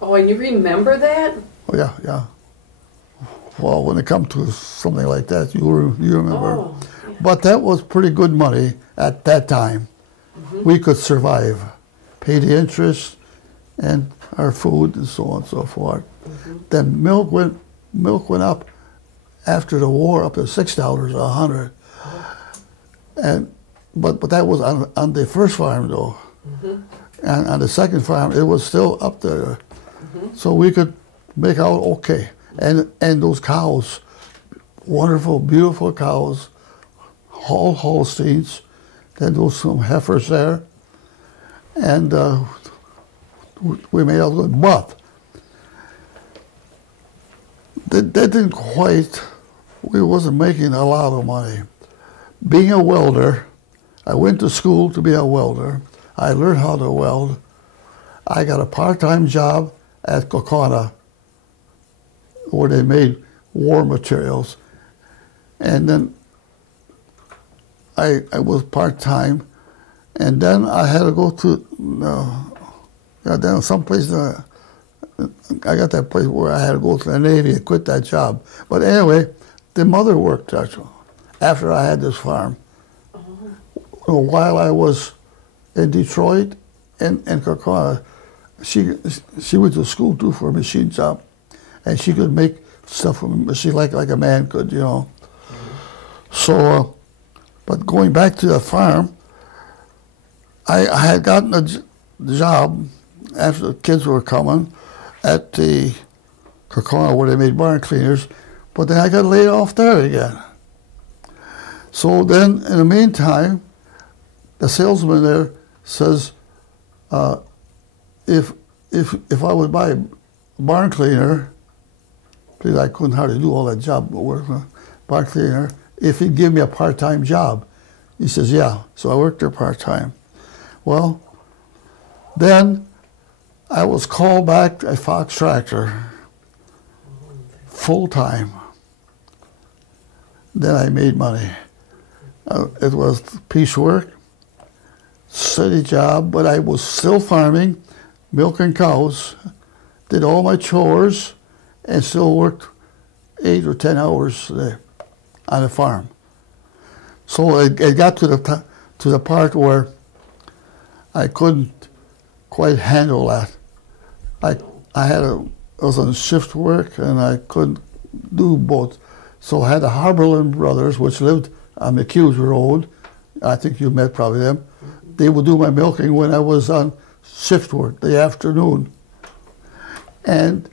Oh, and you remember that? Oh yeah. Well, when it comes to something like that, you remember. Oh, yeah. But that was pretty good money at that time. Mm-hmm. We could survive. pay the interest and our food and so on and so forth. Then milk went up after the war up to $6 a hundred. And but that was on the first farm though. And on the second farm it was still up there. So we could make out okay. And those cows, wonderful, beautiful cows, all Holsteins. Then there was some heifers there. And we made out good. But that didn't quite, we wasn't making a lot of money. Being a welder, I went to school to be a welder. I learned how to weld. I got a part-time job at Kokona, where they made war materials. And then I was part-time, and then I had to go to, then someplace, I got that place where I had to go to the Navy and quit that job. But anyway, the mother worked after I had this farm. While I was in Detroit and Kokona, she went to school too for a machine shop, and she could make stuff from a machine like a man could, you know. So, but going back to the farm, I had gotten a job after the kids were coming at the Kokona where they made barn cleaners, but then I got laid off there again. So then, in the meantime, the salesman there says, if I would buy a barn cleaner, because I couldn't hardly do all that job work, barn cleaner, if he'd give me a part-time job. He says, yeah. So I worked there part-time. Well, then I was called back at Fox Tractor full-time. Then I made money. It was piecework, steady job, but I was still farming, milking cows, did all my chores, and still worked 8 or 10 hours a day on the farm. So it got to the part where I couldn't quite handle that. I was on shift work and I couldn't do both. So I had the Harberlin brothers, which lived on McHughes Road. I think you met probably them. They would do my milking when I was on shift work, the afternoon. And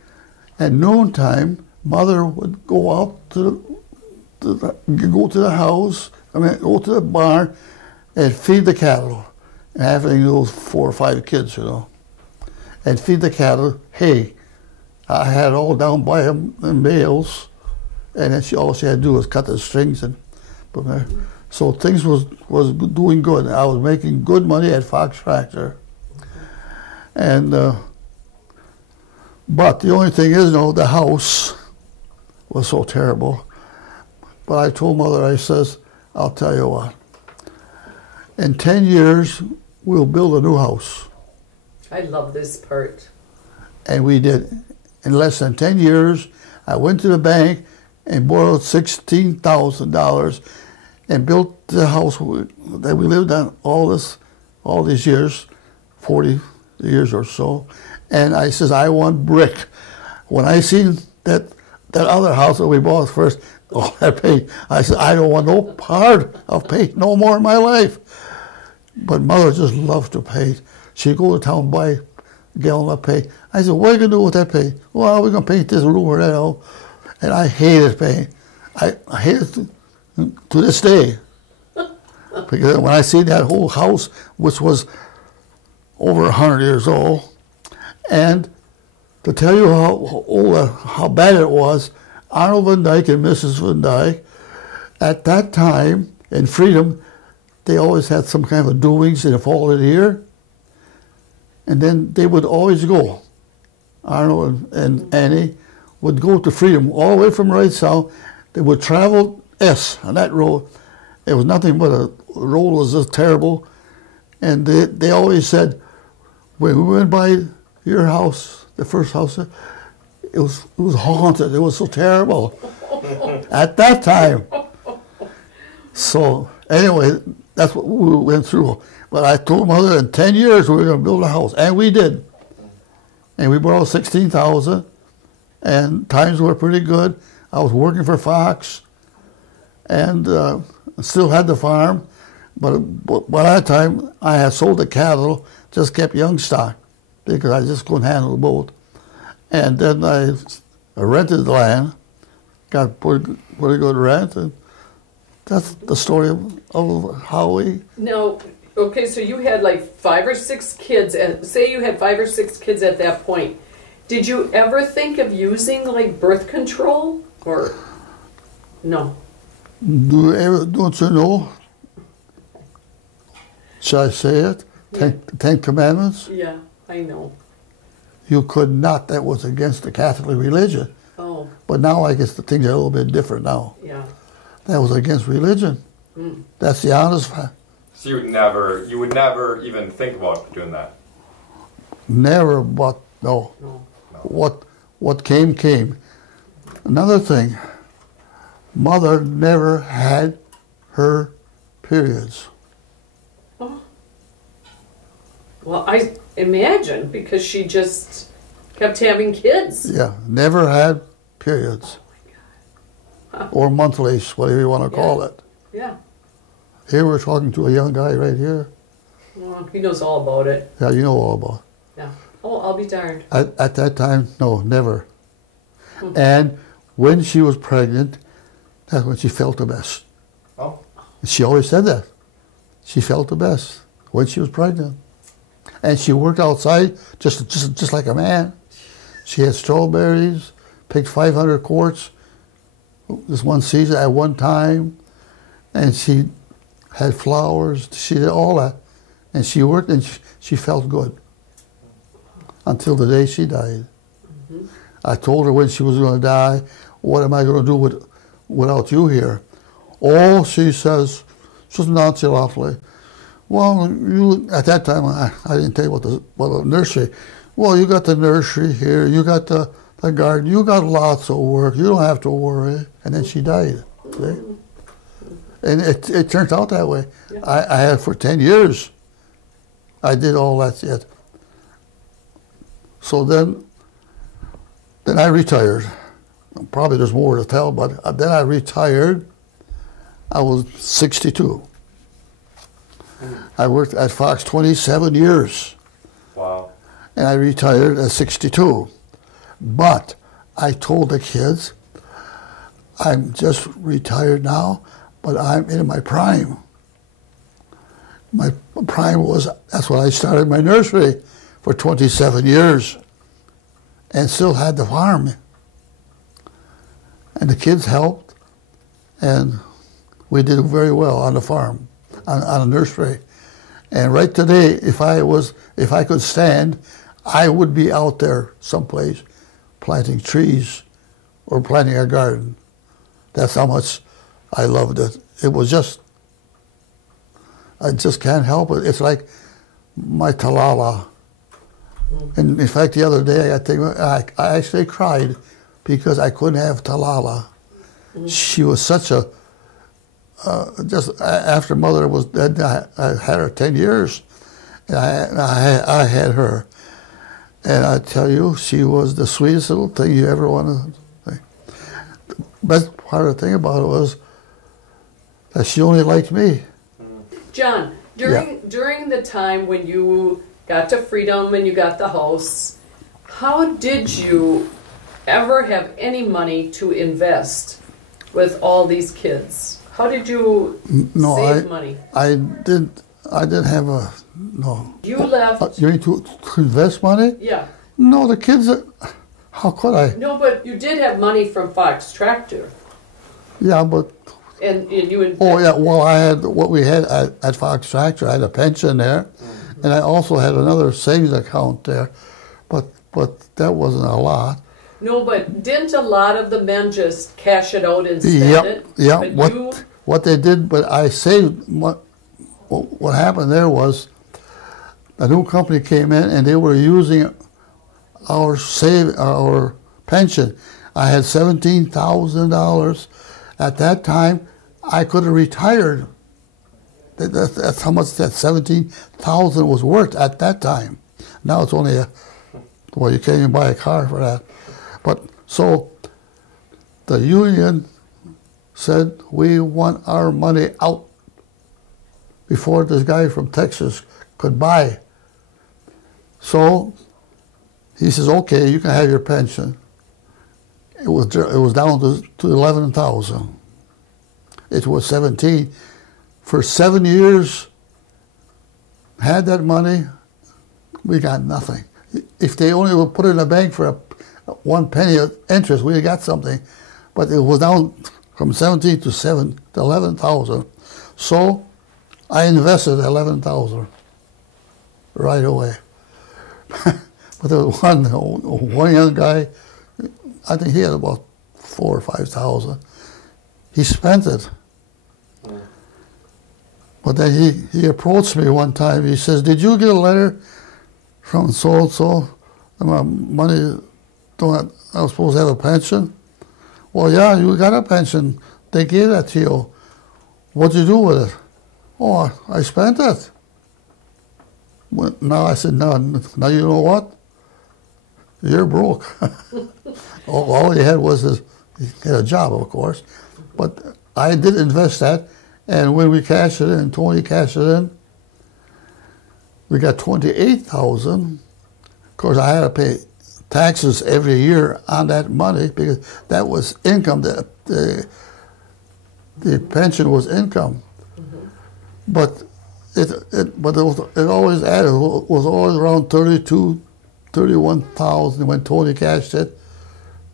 at noontime, Mother would go out go to the house, go to the barn and feed the cattle. And having those 4 or 5 kids, you know, and feed the cattle hay. I had it all down by them in bales, and then all she had to do was cut the strings and put there. So things was doing good. I was making good money at Fox Tractor, and but the only thing is, the house was so terrible. But I told Mother, I says, I'll tell you what. In 10 years, we'll build a new house. I love this part. And we did. In less than 10 years, I went to the bank and borrowed $16,000 and built the house that we lived on all these years, 40 years or so. And I says, I want brick. When I seen that other house that we bought first, that paint, I said, I don't want no part of paint no more in my life. But Mother just loved to paint. She'd go to town, buy a gallon of paint. I said, what are you going to do with that paint? Well, we're going to paint this room or that. And I hated paint. I hate it to this day. Because when I see that whole house, which was over 100 years old, and to tell you how bad it was, Arnold Van Dyke and Mrs. Van Dyke, at that time in Freedom, they always had some kind of doings in the fall of the year. And then they would always go. Arnold and Annie would go to Freedom all the way from right south. They would travel S on that road. It was nothing but a road was just terrible. And they always said, when we went by your house, the first house, it was haunted. It was so terrible at that time. So anyway, that's what we went through. But I told Mother in 10 years we were going to build a house, and we did. And we borrowed $16,000, and times were pretty good. I was working for Fox, and still had the farm. But by that time, I had sold the cattle, just kept young stock, because I just couldn't handle the boat. And then I rented the land, got pretty good rent, and that's the story of how we... Now, okay, so you had like 5 or 6 kids, and say you had 5 or 6 kids at that point. Did you ever think of using like birth control, or no? Don't you know? Should I say it? Yeah. Ten Commandments? Yeah, I know. You could not. That was against the Catholic religion. Oh, But now I guess the things are a little bit different now. yeah. That was against religion. Mm. That's the honest fact. So you would never even think about doing that. Never, but no. No. What came, came. Another thing, Mother never had her periods. Oh. Well, I imagine because she just kept having kids. Yeah, never had periods. Or monthlies, whatever you want to call it. Yeah. Here we're talking to a young guy right here. Well, he knows all about it. Yeah, you know all about it. Yeah. Oh, I'll be darned. At that time, no, never. Hmm. And when she was pregnant, that's when she felt the best. Oh. She always said that. She felt the best when she was pregnant. And she worked outside just like a man. She had strawberries, picked 500 quarts this one season at one time, and she had flowers. She did all that. And she worked and she felt good until the day she died. Mm-hmm. I told her when she was going to die, what am I going to do without you here? Oh, she says, just nonchalantly, well, you, at that time, I didn't tell you what the nursery. Well, you got the nursery here, you got the garden, you got lots of work, you don't have to worry. And then she died. See? And it turns out that way. Yeah. I had for 10 years. I did all that yet. So then I retired. Probably there's more to tell, but then I retired. I was 62. I worked at Fox 27 years. Wow. And I retired at 62. But I told the kids, I'm just retired now, but I'm in my prime. My prime was, that's when I started my nursery for 27 years and still had the farm. And the kids helped, and we did very well on the farm, on a nursery. And right today, if I could stand, I would be out there someplace planting trees or planting a garden. That's how much I loved it. It was just, I just can't help it. It's like my talala. And in fact, the other day I actually cried because I couldn't have talala. She was such a, just after Mother was dead, I had her 10 years, and I had her. And I tell you, she was the sweetest little thing you ever want to think. The best part of the thing about it was that she only liked me. John, during the time when you got to freedom and you got the house, how did you ever have any money to invest with all these kids? How did you save money? I didn't have a, no. You left. You mean to invest money? Yeah. No, the kids, how could I? No, but you did have money from Fox Tractor. Yeah, but. And you. Oh, yeah, well, I had what we had at Fox Tractor. I had a pension there, and I also had another savings account there, but that wasn't a lot. No, but didn't a lot of the men just cash it out and spend it? Yeah, But what they did, but I saved, what happened there was a new company came in and they were using our pension. I had $17,000. At that time, I could have retired That's how much that 17,000 was worth at that time. Now it's only well, you can't even buy a car for that. But so the union said, we want our money out before this guy from Texas could buy. So he says, okay, you can have your pension. It was down to 11,000. It was 17. For 7 years, had that money, we got nothing. If they only would put it in a bank for 1 penny of interest, we got something. But it was down from 17 to 11,000. So I invested 11,000 right away. But there was one young guy, I think he had about 4,000 or 5,000. He spent it. But then he approached me one time. He says, "Did you get a letter from so-and-so? My money, I was supposed to have a pension?" "Well, yeah, you got a pension. They gave that to you. What'd you do with it?" "Oh, I spent it." Well, now I said, "No, now you know what? You're broke." All he had was he had a job, of course. But I did invest that. And when we cashed it in, Tony cashed it in, we got 28,000. Of course, I had to pay taxes every year on that money because that was income. The pension was income. Mm-hmm. But it always added. It was always around 31,000. When Tony cashed it,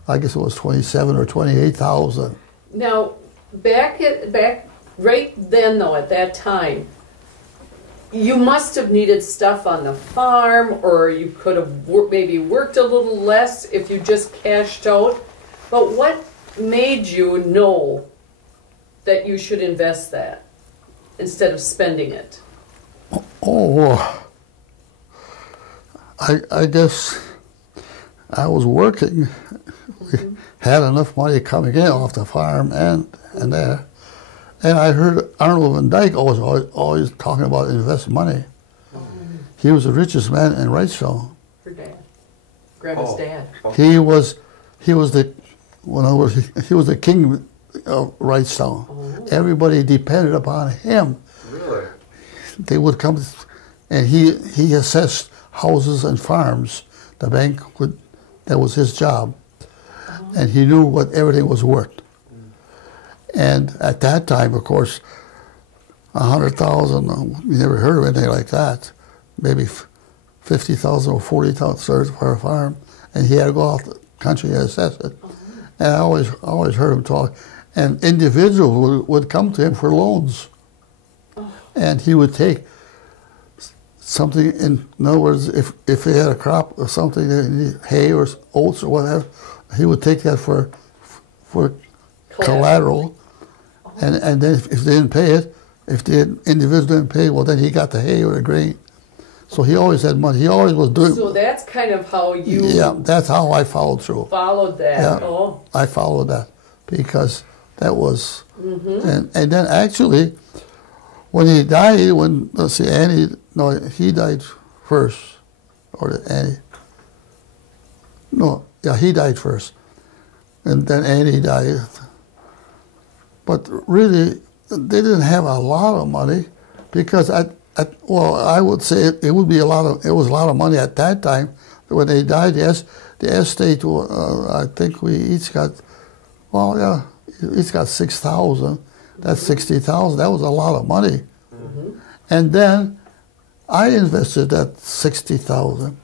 I guess it was 27 or 28,000. Now, back right then, though, at that time, you must have needed stuff on the farm, or you could have maybe worked a little less if you just cashed out. But what made you know that you should invest that instead of spending it? Oh, I guess I was working. We had enough money coming in off the farm and there. And I heard Arnold Van Dyke always talking about invest money. He was the richest man in Wrightstown. Her dad, Grandma's dad. He was the king of Wrightstown. Oh. Everybody depended upon him. Really? They would come, and he assessed houses and farms. The bank that was his job, and he knew what everything was worth. And at that time, of course, 100,000, you never heard of anything like that. Maybe 50,000 or 40,000 for a farm, and he had to go out the country and assess it. And I always heard him talk. And individuals would come to him for loans, and he would take something. In other words, if he had a crop or something, hay or oats or whatever, he would take that for collateral. And then if they didn't pay it, if the individual didn't pay, well, then he got the hay or the grain. So he always had money. He always was doing. So that's kind of how you. Yeah, that's how I followed through. Followed that. Yeah, oh. I followed that because that was. And then actually, when he died, he died first, or Annie. No, yeah, he died first, and then Annie died. But really, they didn't have a lot of money because I would say it was a lot of money at that time. When they died, the estate, I think we each got, each got 6,000. That's 60,000. That was a lot of money. Mm-hmm. And then I invested that 60,000.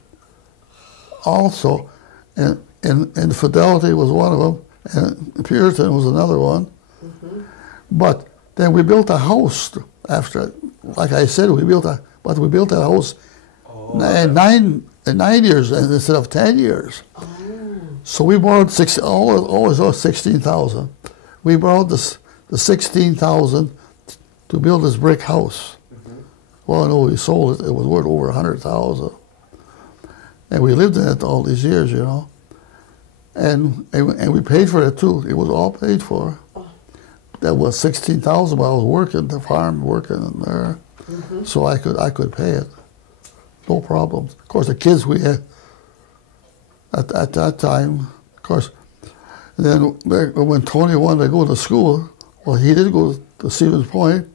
Also, and Fidelity was one of them, and Puritan was another one. But then we built a house after, like I said, we built that house in 9 years instead of 10 years. Oh. So we borrowed always 16,000. We borrowed the 16,000 to build this brick house. Mm-hmm. Well, no, we sold it. It was worth over 100,000, and we lived in it all these years, you know. And we paid for it too. It was all paid for. that was 16,000. But I was working the farm, working in there, so I could pay it, no problems. Of course, the kids we had at that time, of course. Then when Tony wanted to go to school, well, he did go to Stevens Point,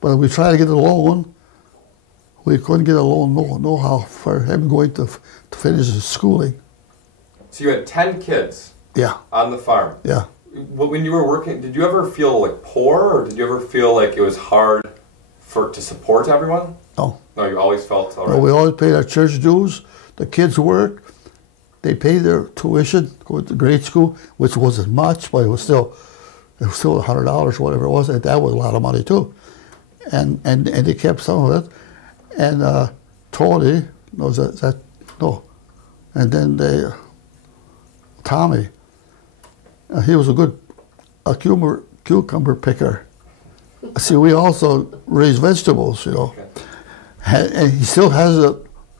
but we tried to get a loan. We couldn't get a loan, no how for him going to finish his schooling. So you had 10 kids. Yeah. On the farm. Yeah. When you were working, did you ever feel like poor, or did you ever feel like it was hard to support everyone? No. No, you always felt all right. Well, we always paid our church dues. The kids worked. They paid their tuition, go to grade school, which wasn't much, but it was still $100, whatever it was, and that was a lot of money too. And they kept some of it. And Tony knows that no. And then Tommy, he was a good cucumber picker. See, we also raise vegetables, you know. Okay. And he still has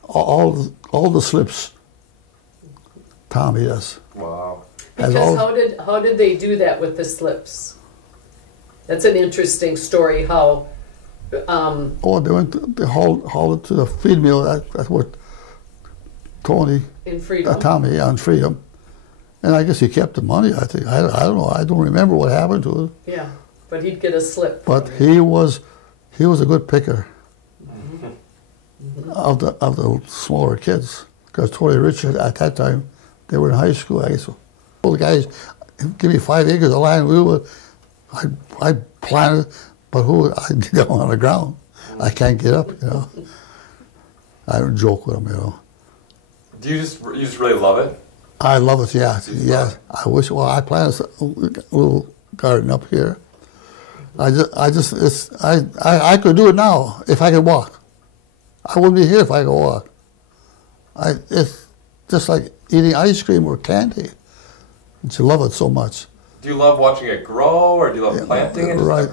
all the slips. Tommy does. Wow. Because how did they do that with the slips? That's an interesting story. How? They hauled it to the feed mill. That's what Tony. In Freedom. Tommy on Freedom, and I guess he kept the money. I think I don't know. I don't remember what happened to it. Yeah, but he'd get a slip. But he was a good picker of the smaller kids, because Tony Richard at that time, they were in high school. I guess all the guys give me 5 acres of land. I planted, but I'd get down on the ground. I can't get up, you know. I don't joke with them, you know. Do you just really love it? I love it, yeah. Yeah. I wish. Well, I planted a little garden up here. I could do it now if I could walk. I wouldn't be here if I could walk. It's just like eating ice cream or candy. You love it so much. Do you love watching it grow, or do you love planting it? Right.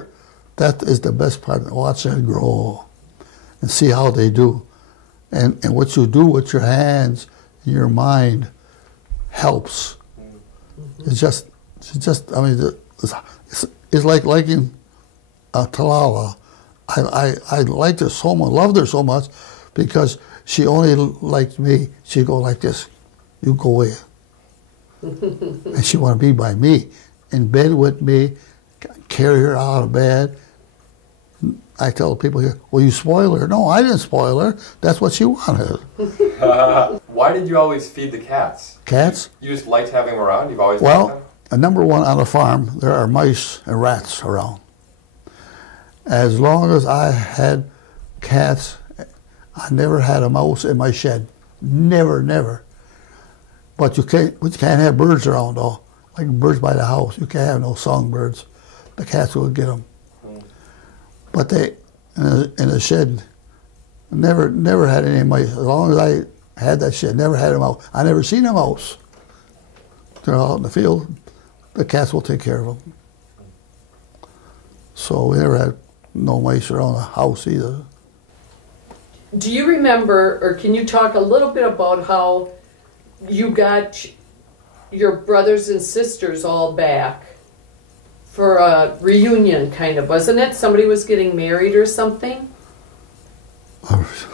That is the best part, watching it grow and see how they do. And what you do with your hands, your mind, helps. It's just. I mean, it's like liking Talala. I liked her so much, loved her so much, because she only liked me. She'd go like this, you go away. And she wanted to be by me, in bed with me, carry her out of bed. I tell people here, well, you spoil her. No, I didn't spoil her. That's what she wanted. Why did you always feed the cats? Cats? You just liked having them around? You've always liked them? Well, number one, on a farm, there are mice and rats around. As long as I had cats, I never had a mouse in my shed. Never. But you can't have birds around, though. Like birds by the house. You can't have no songbirds. The cats will get them. But they, in the shed, never had any mice. As long as I had that shed, never had a mouse. I never seen a mouse. They're out in the field. The cats will take care of them. So we never had no mice around the house either. Do you remember, or can you talk a little bit about how you got your brothers and sisters all back for a reunion, kind of, wasn't it? Somebody was getting married or something?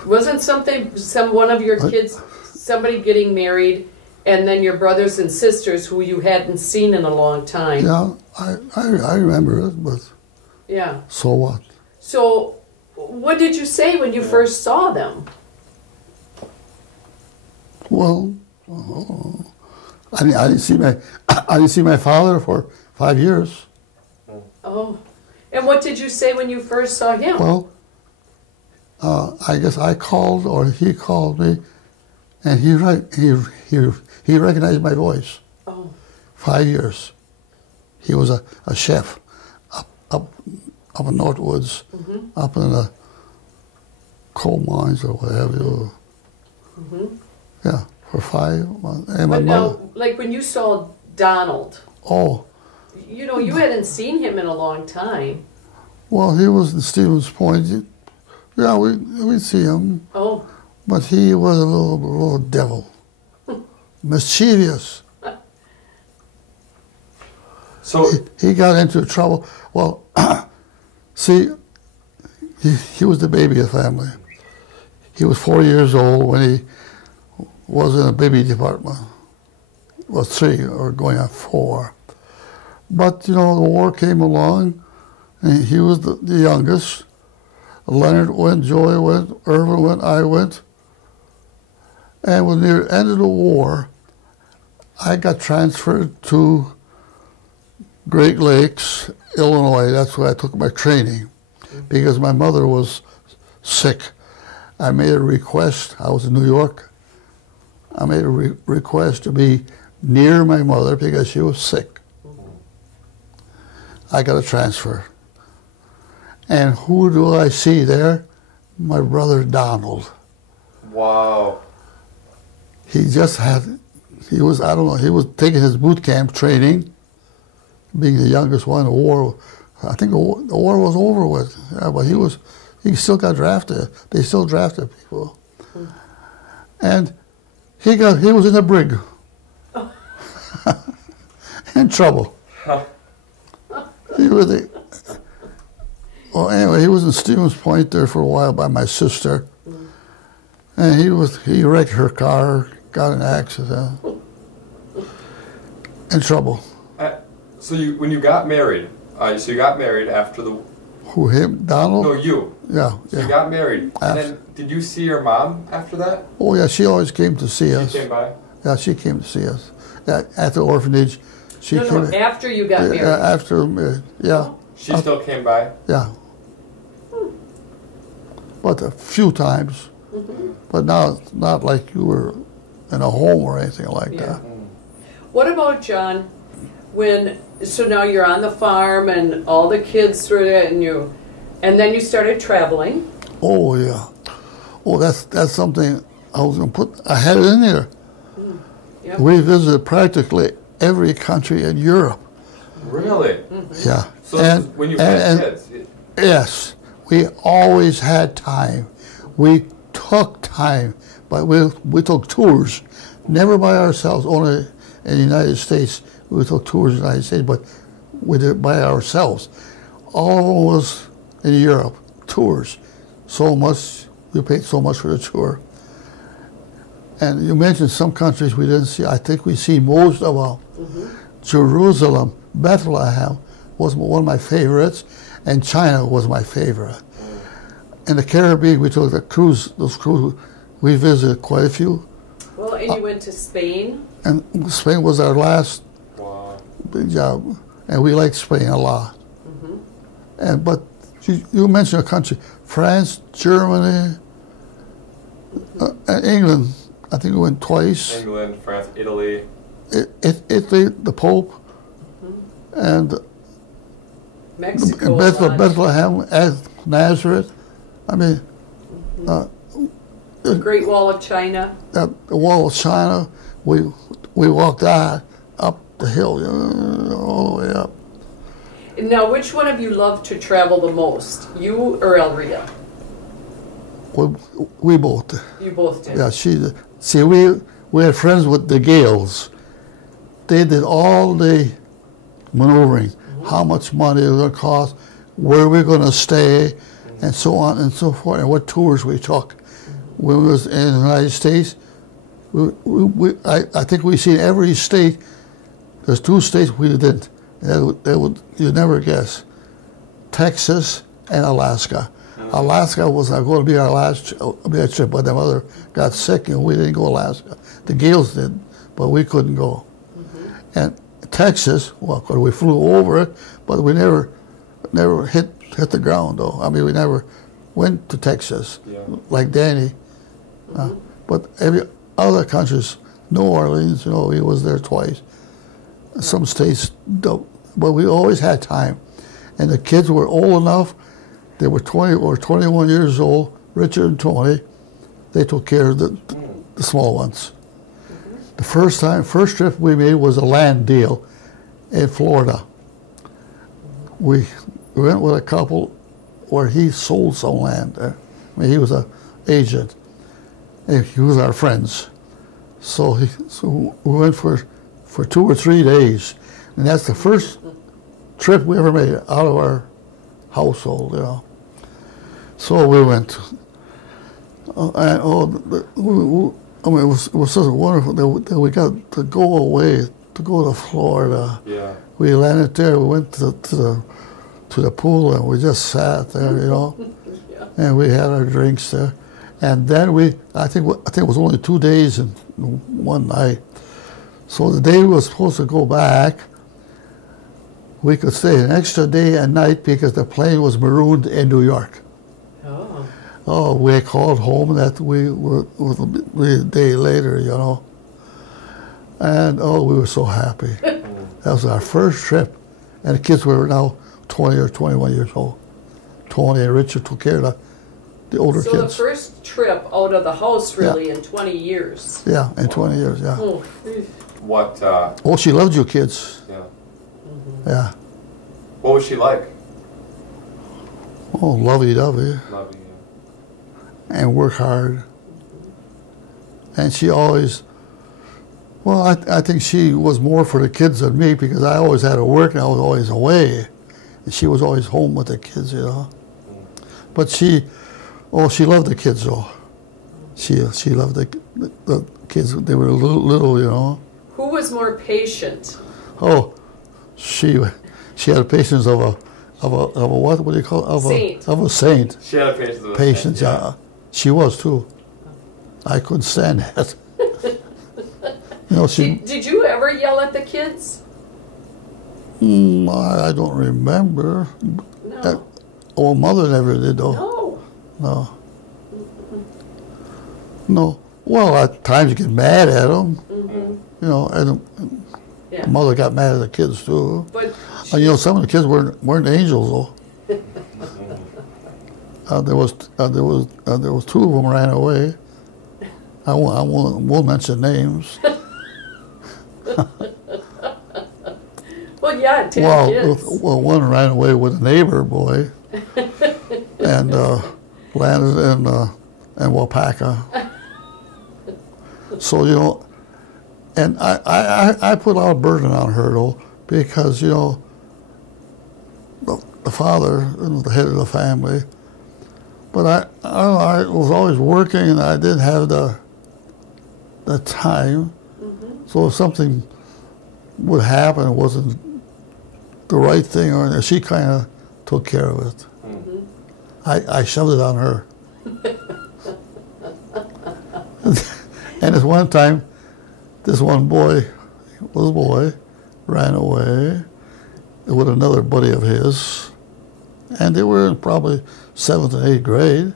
Wasn't one of your kids, somebody getting married, and then your brothers and sisters who you hadn't seen in a long time? Yeah, I remember it, but yeah. So what? So, what did you say when you first saw them? Well, I didn't see my father for 5 years. Oh, and what did you say when you first saw him? Well, I guess I called or he called me, and he recognized my voice. Oh. 5 years. He was a chef up in Northwoods, up in the coal mines or whatever. Yeah, for 5 months. And my But mother. now, like when you saw Donald, Oh, you know, you hadn't seen him in a long time. well, he was in Stevens Point. Yeah, we'd see him. Oh, But he was a little devil. Mischievous. So he got into trouble. Well, see, he was the baby of the family. He was 4 years old when he was in a baby department. Was 3 or going on 4. But, you know, the war came along, and he was the youngest. Leonard went, Joy went, Irvin went, I went. And when near the end of the war, I got transferred to Great Lakes, Illinois. That's where I took my training, because my mother was sick. I made a request. I was in New York. I made a request to be near my mother because she was sick. I got a transfer. And who do I see there? My brother Donald. wow. He just had, he was, I don't know, he was taking his boot camp training, being the youngest one. The war, I think the war was over with. Yeah, but he still got drafted. They still drafted people. And he was in a brig. In trouble. Well, anyway, he was in Stevens Point there for a while by my sister. And he wrecked her car, got in an accident. In trouble. So when you got married, so you got married after the... Who, him, Donald? No, you. Yeah. So you got married. And then did you see your mom after that? Oh, yeah, she always came to see us. She came by? Yeah, she came to see us. At the orphanage. She No, came, after you got married. After, yeah. She still came by? Yeah. But a few times. But not like you were in a home or anything like that. What about, John, so now you're on the farm and all the kids were there and then you started traveling? Oh, yeah. Oh, that's something I was going to put, I had it in there. Yep. We visited practically every country in Europe. Really? Yeah. So when you had kids? Yes. We always had time. We took time, but we took tours, never by ourselves, only in the United States. We took tours in the United States, but we did it by ourselves. All of them was in Europe, tours. So much, we paid so much for the tour. And you mentioned some countries we didn't see. I think we see most of them. Jerusalem, Bethlehem was one of my favorites, and China was my favorite. In the Caribbean, we took those cruises, we visited quite a few. Well, and you went to Spain? And Spain was our last big job, and we liked Spain a lot. But you mentioned a country, France, Germany, and England. I think we went twice. England, France, Italy. Italy, the Pope, and Mexico. Bethlehem, Nazareth. I mean, The Great Wall of China. The Wall of China. We walked that up the hill, all the way up. Now, which one of you loved to travel the most, you or Elria? We both. You both did. Yeah, she did. See, we had friends with the Gales. They did all the maneuvering, how much money it was going to cost, where we're going to stay, and so on and so forth, and what tours we took. When we was in the United States, I think we've seen every state. There's 2 states we didn't. You'd never guess. Texas and Alaska. Alaska was going to be our last trip, but my mother got sick and we didn't go to Alaska. The Gales did, but we couldn't go. And Texas, well, we flew over it, but we never hit the ground, though. I mean, we never went to Texas like Danny. But every other countries, New Orleans, he was there twice. Some states don't, but we always had time. And the kids were old enough. They were 20 or 21 years old, Richard and Tony. They took care of the small ones. The first trip we made was a land deal in Florida. We went with a couple where he sold some land there. I mean, he was an agent. And he was our friends. So we went for 2 or 3 days. And that's the first trip we ever made out of our household, you know. So we went. And I mean, it was so wonderful that we got to go away, to go to Florida. Yeah. We landed there. We went to the pool and we just sat there, you know, Yeah. and we had our drinks there. And then I think it was only 2 days and one night. So the day we were supposed to go back, we could stay an extra day and night because the plane was marooned in New York. Oh. Oh, we called home that we were a day later, you know. And oh, we were so happy. That was our first trip. And the kids were now 20 or 21 years old. Tony and Richard took care of the older So kids. the first trip out of the house really in 20 years. Yeah, in 20 years, yeah. Oh. What? Oh, she loved you kids. Yeah. Yeah. What was she like? Oh, lovey-dovey. Loving you. And work hard. And she always, well, I think she was more for the kids than me because I always had to work and I was always away. And she was always home with the kids, you know. But she loved the kids though. She loved the kids. They were little, you know. Who was more patient? Oh, she had patience of a what do you call it? Saint. Of a saint. She had a patience of a Patience, saint, yeah. She was too. I couldn't stand that. You know, Did you ever yell at the kids? I don't remember. No. Oh, mother never did though. No. No. No. Well, at times you get mad at them. Mm-hmm. You know, and Yeah. mother got mad at the kids too. But And, you know, some of the kids weren't angels though. There was two of them ran away. I won't mention names. well, yeah, 10 kids. Well, one ran away with a neighbor boy, and landed in Wapaka. So you know, and I put a lot of burden on her though because you know the father was the head of the family, but I was always working and I didn't have the time. So if something would happen, it wasn't the right thing, or she kind of took care of it. I shoved it on her. And this one time, this one boy ran away with another buddy of his, and they were in probably 7th and 8th grade,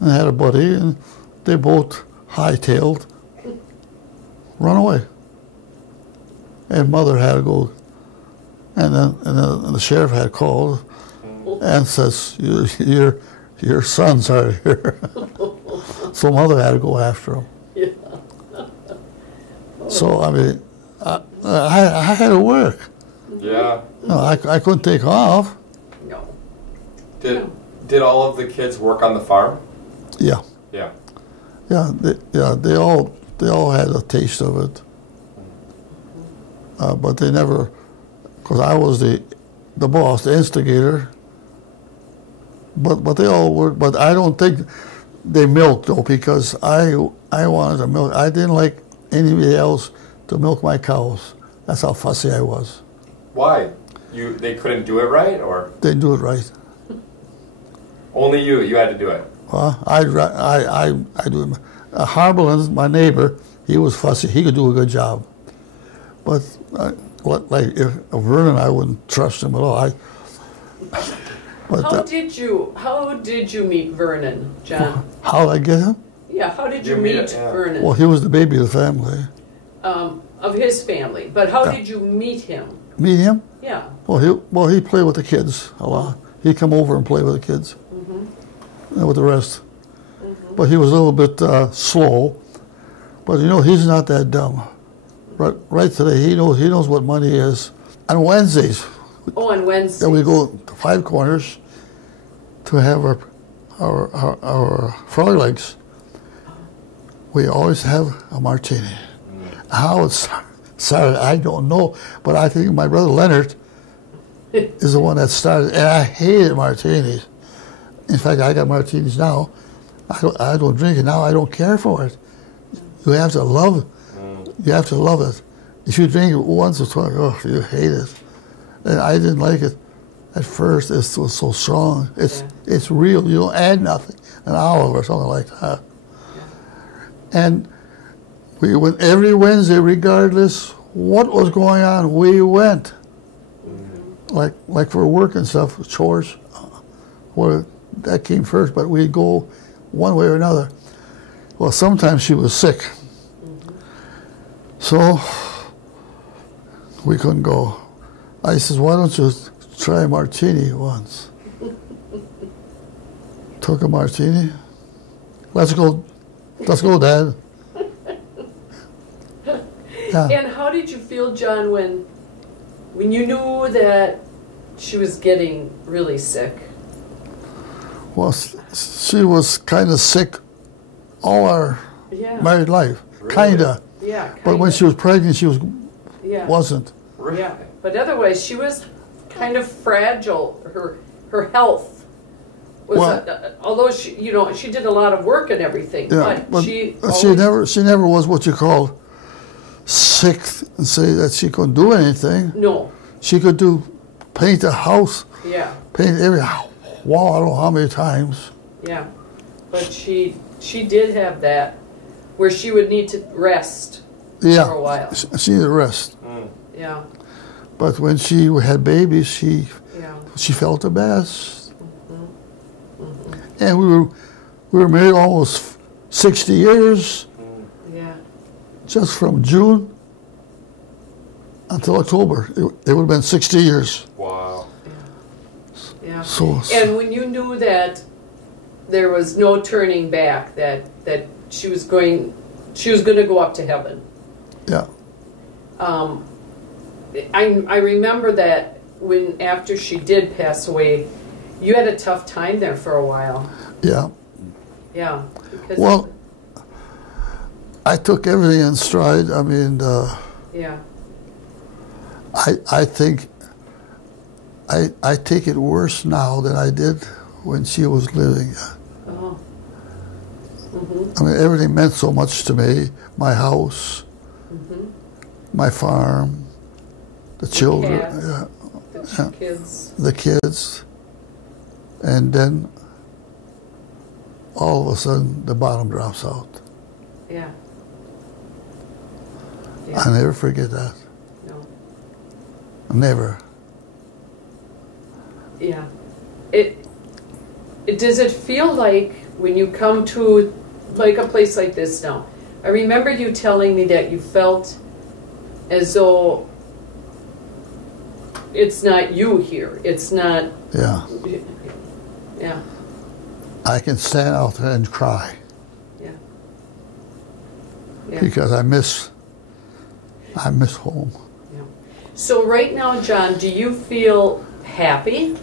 and had a buddy, and they both hightailed, run away. And mother had to go, and then the sheriff had called and says, your sons are here. So mother had to go after him. Yeah. So I mean, I had to work. Yeah. No, I couldn't take off. No. Did all of the kids work on the farm? Yeah, Yeah. they all had a taste of it. But they never, because I was the boss, the instigator. But they all worked. But I don't think they milked though, because I wanted to milk. I didn't like anybody else to milk my cows. That's how fussy I was. Why? They couldn't do it right, or They didn't do it right. only you had to do it? I do it. Harbeland, my neighbor, he was fussy. He could do a good job. But like if Vernon, I wouldn't trust him at all. How did you meet Vernon, John? How did I get him? Yeah, how did you You meet meet it, yeah. Vernon? Well, he was the baby of the family. Of his family. But how did you meet him? Meet him? Yeah. Well, he played with the kids a lot. He'd come over and play with the kids, and with the rest. But he was a little bit slow. But you know, he's not that dumb. Right today, he knows what money is. On Wednesdays, Oh, on Wednesday. then we go to Five Corners to have our frog legs. We always have a martini. How it started, I don't know. But I think my brother Leonard, is the one that started, and I hated martinis. In fact, I got martinis now. I don't drink it now. I don't care for it. You have to love it. You have to love it. If you drink it once or twice, oh, you hate it. And I didn't like it at first. It was so strong. It's real. You don't add nothing, an olive or something like that. And we went every Wednesday, regardless what was going on. We went, like for work and stuff, chores. Well, that came first, but we'd go one way or another. Well, sometimes she was sick, so we couldn't go. I says, why don't you try a martini once? Took a martini. Let's go, Dad. Yeah. And how did you feel, John, when you knew that she was getting really sick? Well, she was kind of sick all our married life, Really? kinda. Yeah, kinda. But when she was pregnant, she wasn't. Really? Yeah, but otherwise she was kind of fragile. Her health was, although she did a lot of work and everything. Yeah, but she never was what you call sick and say that she couldn't do anything. No. She could paint a house, Yeah. paint every wall. I don't know how many times. Yeah, but she did have that where she would need to rest for a while. She needed rest. Yeah. But when she had babies, she felt the best. And we were married almost 60 years. Yeah. Just from June until October, it would have been 60 years. Wow. Yeah. So, and when you knew that there was no turning back, that she was going to go up to heaven. yeah, I remember that after she did pass away, you had a tough time there for a while. yeah. Yeah. Because Well, I took everything in stride. I mean, yeah. I think I take it worse now than I did when she was living. Oh. I mean, everything meant so much to me. My house, my farm, the children, cats, the kids. the kids. And then all of a sudden the bottom drops out. Yeah. I never forget that. No. Never. Yeah. Does it feel like when you come to like a place like this now? I remember you telling me that you felt as though it's not you here. It's not. Yeah. Yeah. I can stand out there and cry Yeah. Yeah. because I miss home. Yeah. So right now, John, do you feel happy?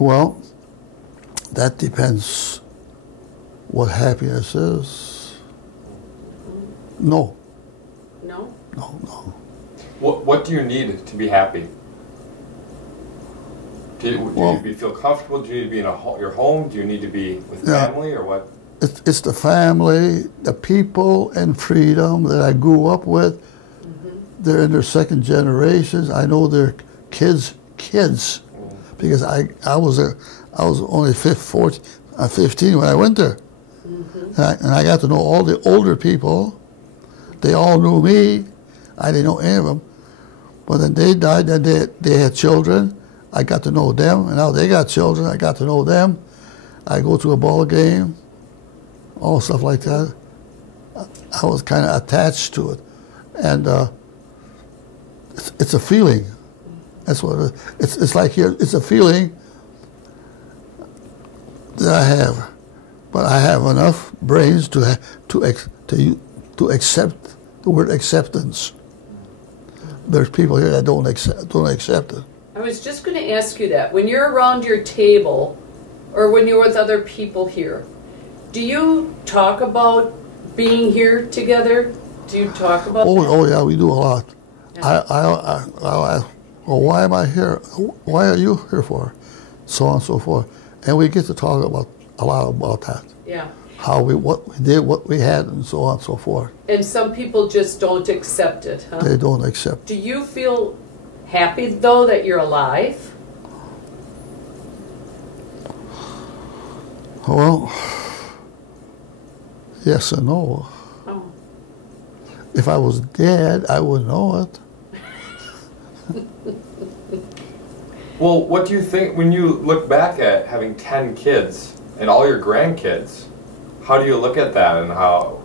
Well, that depends what happiness is. No. No? No. What do you need to be happy? Do you feel comfortable? Do you need to be in your home? Do you need to be with family or what? It's the family, the people, and freedom that I grew up with. They're in their second generations. I know their kids, because I was only 15 when I went there, and I got to know all the older people. They all knew me. I didn't know any of them. But then they died. Then they had children. I got to know them, and now they got children. I got to know them. I go to a ball game, all stuff like that. I was kind of attached to it, and it's a feeling. That's what it is. It's like here. It's a feeling that I have, but I have enough brains to accept the word acceptance. There's people here that don't accept it. I was just going to ask you that. When you're around your table or when you're with other people here, do you talk about being here together? Do you talk about that? Oh yeah, we do a lot. Yeah. well, why am I here? Why are you here for? So on and so forth. And we get to talk about a lot about that. Yeah. What we did, what we had, and so on and so forth. And some people just don't accept it, huh? They don't accept. Do you feel happy, though, that you're alive? Well, yes and no. Oh. If I was dead, I would know it. Well, what do you think when you look back at having 10 kids and all your grandkids? How do you look at that and how?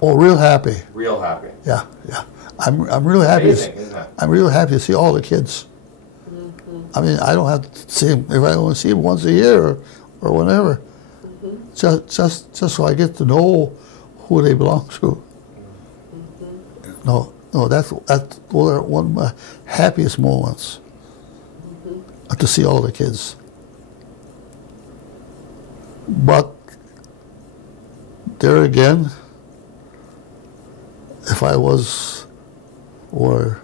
Oh, real happy. Real happy. Yeah, yeah. I'm really happy. Amazing, isn't it? I'm really happy to see all the kids. Mm-hmm. I mean, I don't have to see them if I only see them once a year or whenever. Mm-hmm. Just so I get to know who they belong to. Mm-hmm. No, that's one of my happiest moments. Mm-hmm. To see all the kids. But there again, if I was or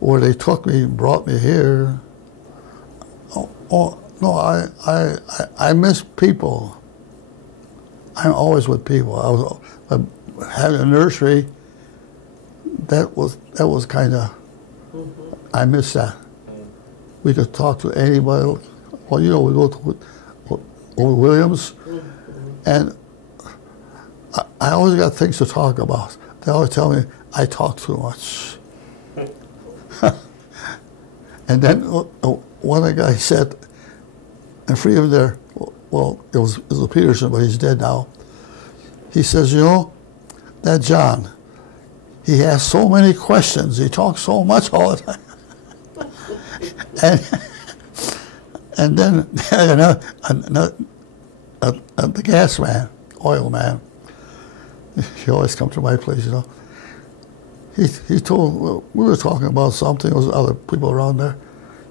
they took me and brought me here, no, I miss people. I'm always with people. I having a nursery. That was kind of. Mm-hmm. I miss that. We could talk to anybody. Well, you know, we go to Old Williams, and I always got things to talk about. They always tell me I talk too much. And then one guy said, and Freedom there, well, it was Peterson, but he's dead now. He says, you know, that John, he has so many questions. He talks so much all the time. And then the gas man, oil man, he always comes to my place, you know. He told, well, we were talking about something, there was other people around there.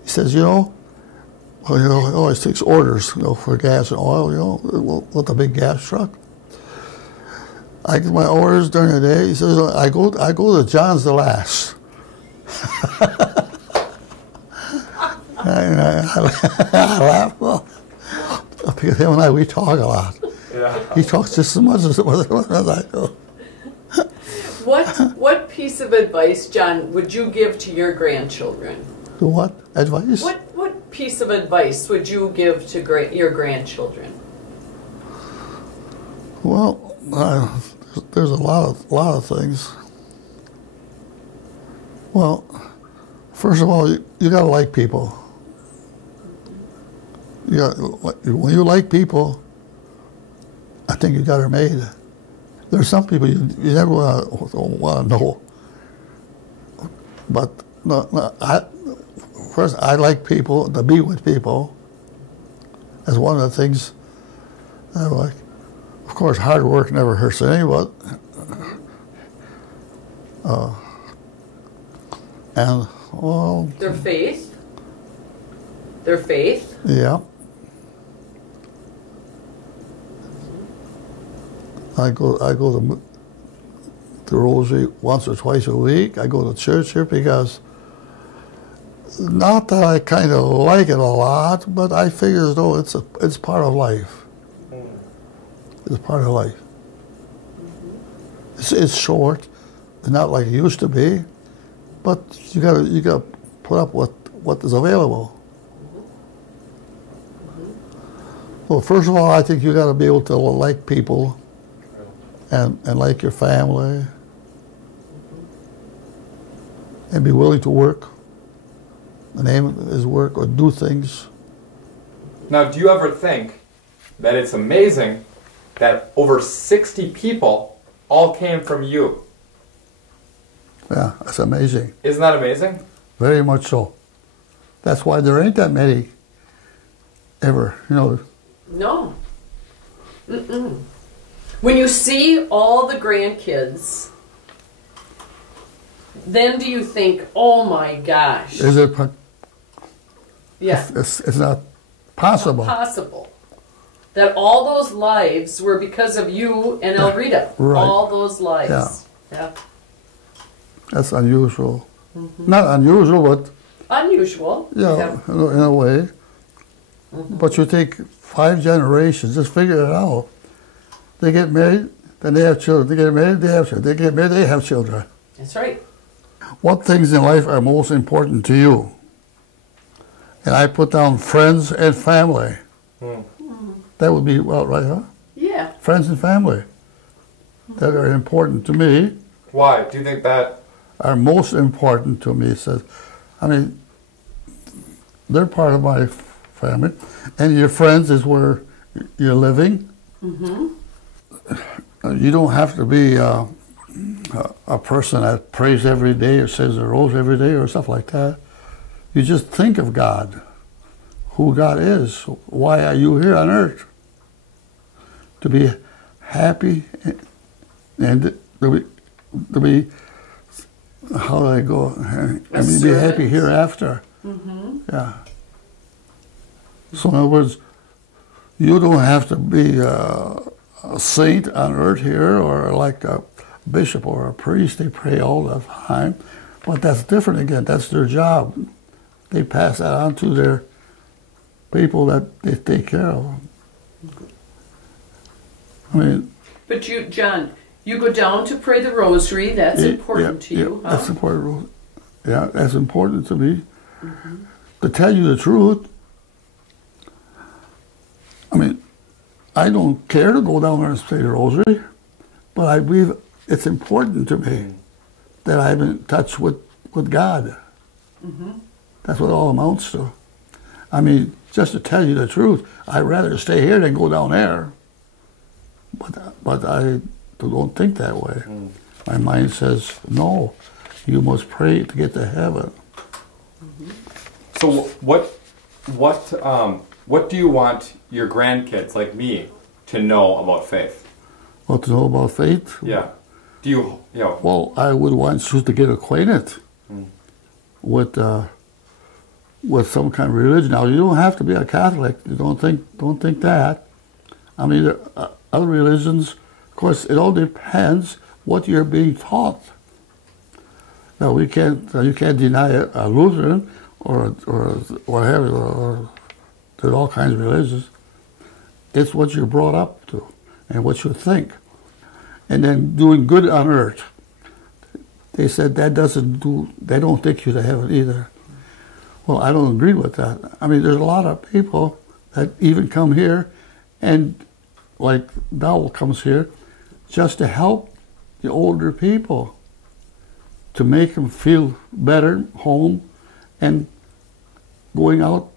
He says, you know, well, he always takes orders, you know, for gas and oil, you know, with the big gas truck. I get my orders during the day. He says, I go to John's the last. I laugh. Well, because him and we talk a lot. Yeah. He talks just as much as I do. What piece of advice, John, would you give to your grandchildren? To what? Advice? What piece of advice would you give to your grandchildren? Well, there's a lot of things. Well, first of all, you got to like people. When you like people, I think you got her made. There's some people you never want to know. But first, I like people, to be with people. That's one of the things I like. Of course, hard work never hurts anyone. And, well... Their faith? Their faith? Yeah. I go to the Rosary once or twice a week. I go to church here because, not that I kind of like it a lot, but I figure as though it's part of life. It's part of life. It's short, not like it used to be, but you got to put up what is available. Well, first of all, I think you got to be able to like people. And like your family, and be willing to work. The name is work, or do things. Now, do you ever think that it's amazing that over 60 people all came from you? Yeah, that's amazing. Isn't that amazing? Very much so. That's why there ain't that many ever, you know. No. Mm-mm. When you see all the grandkids, then do you think, oh my gosh. Is it? Yeah. It's not possible. Not possible. That all those lives were because of you and Elrita. Right. All those lives. Yeah. That's unusual. Not unusual, but Unusual. Yeah, in a way. But you take 5 generations, just figure it out. They get married, then they have children. They get married, they have children. They get married, they have children. That's right. What things in life are most important to you? And I put down friends and family. That would be about right, huh? Yeah. Friends and family that are important to me. Why? Do you think that? Are most important to me. Says, I mean, they're part of my family, and your friends is where you're living. You don't have to be a person that prays every day or says a rose every day or stuff like that. You just think of God, who God is. Why are you here on earth? To be happy and to be how do I go? I mean, be happy hereafter. Yeah. So in other words, you don't have to be a saint on earth here or like a bishop or a priest. They pray all the time. But that's different again. That's their job. They pass that on to their people that they take care of. I mean... But you, John, you go down to pray the rosary. That's important to you, huh? That's important. Yeah, that's important to me. To tell you the truth, I mean, I don't care to go down there and say the rosary, but I believe it's important to me that I'm in touch with God. That's what it all amounts to. I mean, just to tell you the truth, I'd rather stay here than go down there. But I don't think that way. My mind says, no, you must pray to get to heaven. So what do you want your grandkids, like me, to know about faith? What to know about faith? Yeah. Do you know? Well, I would want you to get acquainted with some kind of religion. Now, you don't have to be a Catholic. You don't think that. I mean, there are other religions, of course, it all depends what you're being taught. Now, you can't deny a Lutheran or whatever, or there's all kinds of religions. It's what you're brought up to and what you think. And then doing good on earth. They said they don't take you to heaven either. Well, I don't agree with that. I mean, there's a lot of people that even come here, and like Dowell comes here, just to help the older people, to make them feel better home, and going out,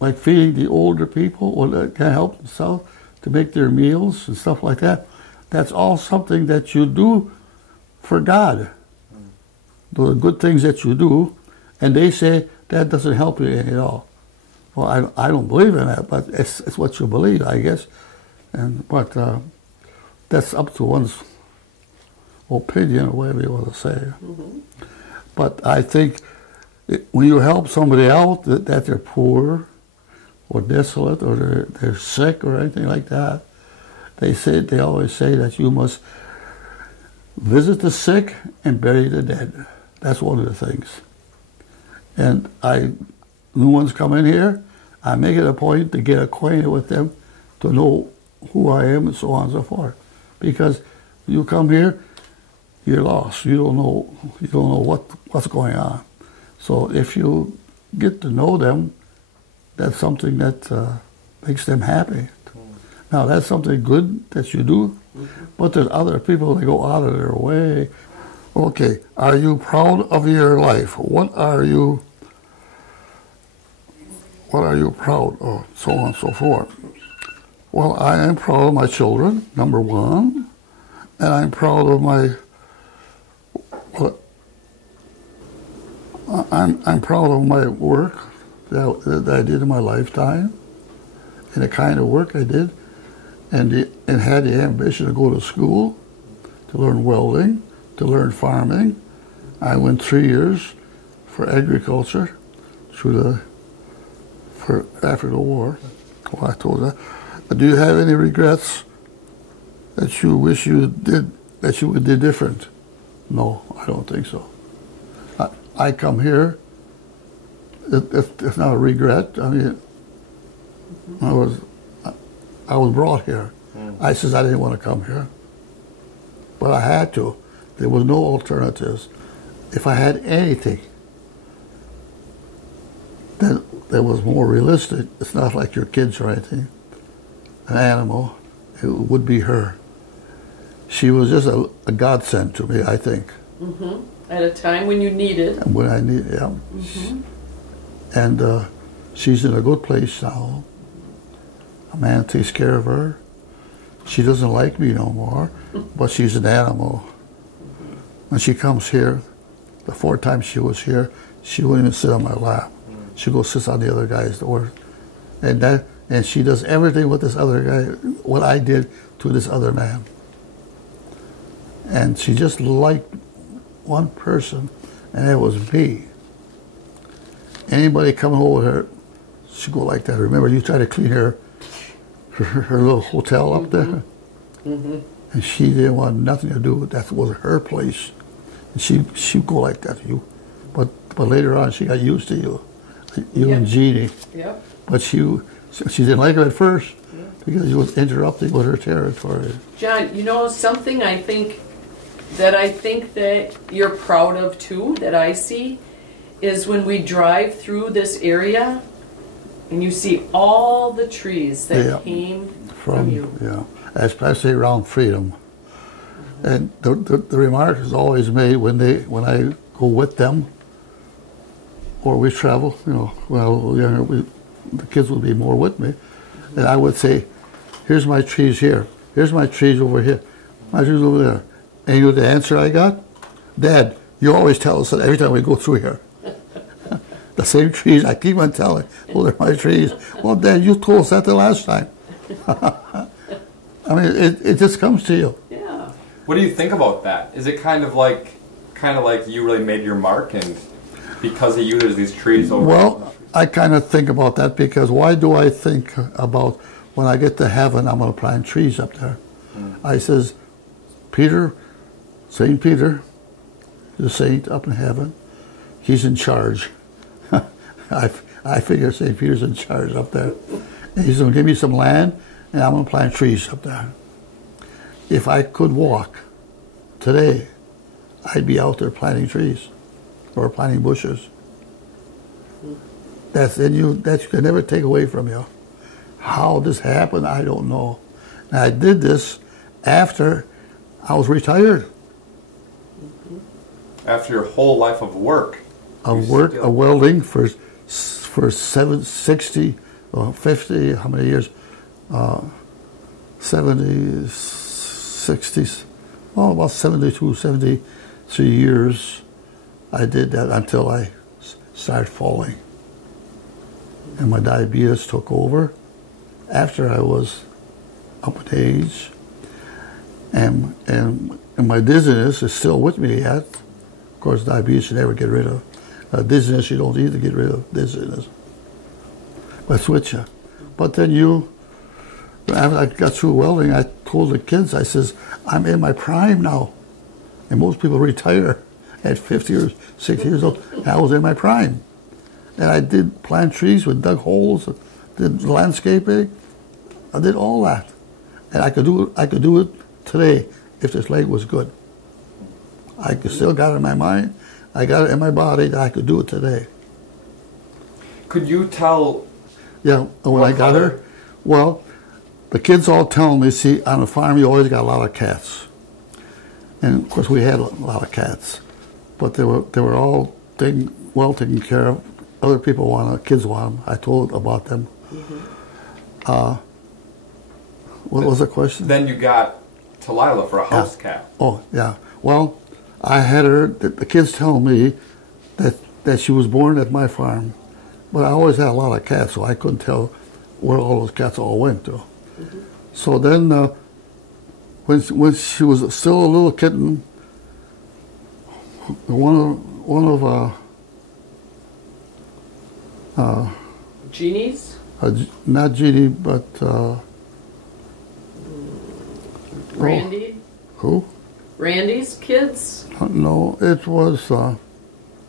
like feeding the older people, or that can help themselves to make their meals and stuff like that. That's all something that you do for God. The good things that you do, and they say that doesn't help you any at all. Well, I don't believe in that, but it's what you believe, I guess. But that's up to one's opinion, or whatever you want to say. But I think when you help somebody out that they're poor or desolate or they're sick or anything like that, they always say that you must visit the sick and bury the dead. That's one of the things. And new ones come in here, I make it a point to get acquainted with them, to know who I am and so on and so forth. Because you come here, you're lost. You don't know what's going on. So if you get to know them, that's something that makes them happy. Now that's something good that you do, but there's other people that go out of their way. Okay, are you proud of your life? What are you proud of? So on and so forth. Well, I am proud of my children, number one, and I'm proud of I'm proud of my work that I did in my lifetime, and the kind of work I did, and had the ambition to go to school, to learn welding, to learn farming. I went 3 years for agriculture after the war. Well, I told that. Do you have any regrets that you wish you did different? No, I don't think so. I come here it's not a regret. I mean, I was brought here. I says I didn't want to come here, but I had to. There was no alternatives. If I had anything that was more realistic, it's not like your kids or anything, an animal, it would be her. She was just a godsend to me, I think. Mm-hmm. At a time when you needed. When I need, yeah. Mm-hmm. And she's in a good place now. A man takes care of her. She doesn't like me no more, but she's an animal. When she comes here, the 4 times she was here, she wouldn't even sit on my lap. She goes sits on the other guy's door, and she does everything with this other guy, what I did to this other man. And she just liked one person, and it was me. Anybody coming over her, she'd go like that. Remember, you tried to clean her little hotel up there, and she didn't want nothing to do with that. It was her place. And she'd go like that to you, but later on she got used to you and Jeannie. Yep. But she didn't like it at first because you was interrupting with her territory. John, you know something I think that you're proud of too, that I see, is when we drive through this area and you see all the trees that came from you. Yeah, especially around Freedom. And the remark is always made when I go with them or we travel, you know, well, the kids would be more with me. And I would say, here's my trees here. Here's my trees over here. My trees over there. And you know the answer I got? Dad, you always tell us that every time we go through here. The same trees, I keep on telling. Oh, they're my trees. Well, Dad, you told us that the last time. I mean, it just comes to you. Yeah. What do you think about that? Is it kind of like you really made your mark, and because of you, there's these trees over? Well, I kind of think about that because why do I think about when I get to heaven, I'm going to plant trees up there? I says, Peter, St. Peter, the saint up in heaven, he's in charge. I figure St. Peter's in charge up there. And he's going to give me some land, and I'm going to plant trees up there. If I could walk today, I'd be out there planting trees or planting bushes. That you can never take away from you. How this happened, I don't know. And I did this after I was retired. After your whole life of work. Of welding for 60 or 50, how many years? 70, 60s, well, about 72, 73 years. I did that until I started falling. And my diabetes took over after I was up in age. And my dizziness is still with me yet. Of course, diabetes you never get rid of. Dizziness, you don't need to get rid of dizziness. But it's with you. But then after I got through welding, I told the kids, I says, I'm in my prime now. And most people retire at 50 or 60 years old. And I was in my prime. And I did plant trees with dug holes, did landscaping. I did all that. And I could do it today if this leg was good. I still got it in my mind. I got it in my body that I could do it today. Could you tell? Yeah, when I got her, well, the kids all tell me, see, on a farm you always got a lot of cats. And of course we had a lot of cats. But they were all well taken care of. Other people want them, kids want them. I told about them. What was the question? Then you got Talila for a house cat. Oh, yeah. Well, I had her, the kids tell me that she was born at my farm. But I always had a lot of cats, so I couldn't tell where all those cats all went to. So then, when she was still a little kitten, one of Jeannie's? Not Jeannie, but Randy? Who? Randy's kids? No, it was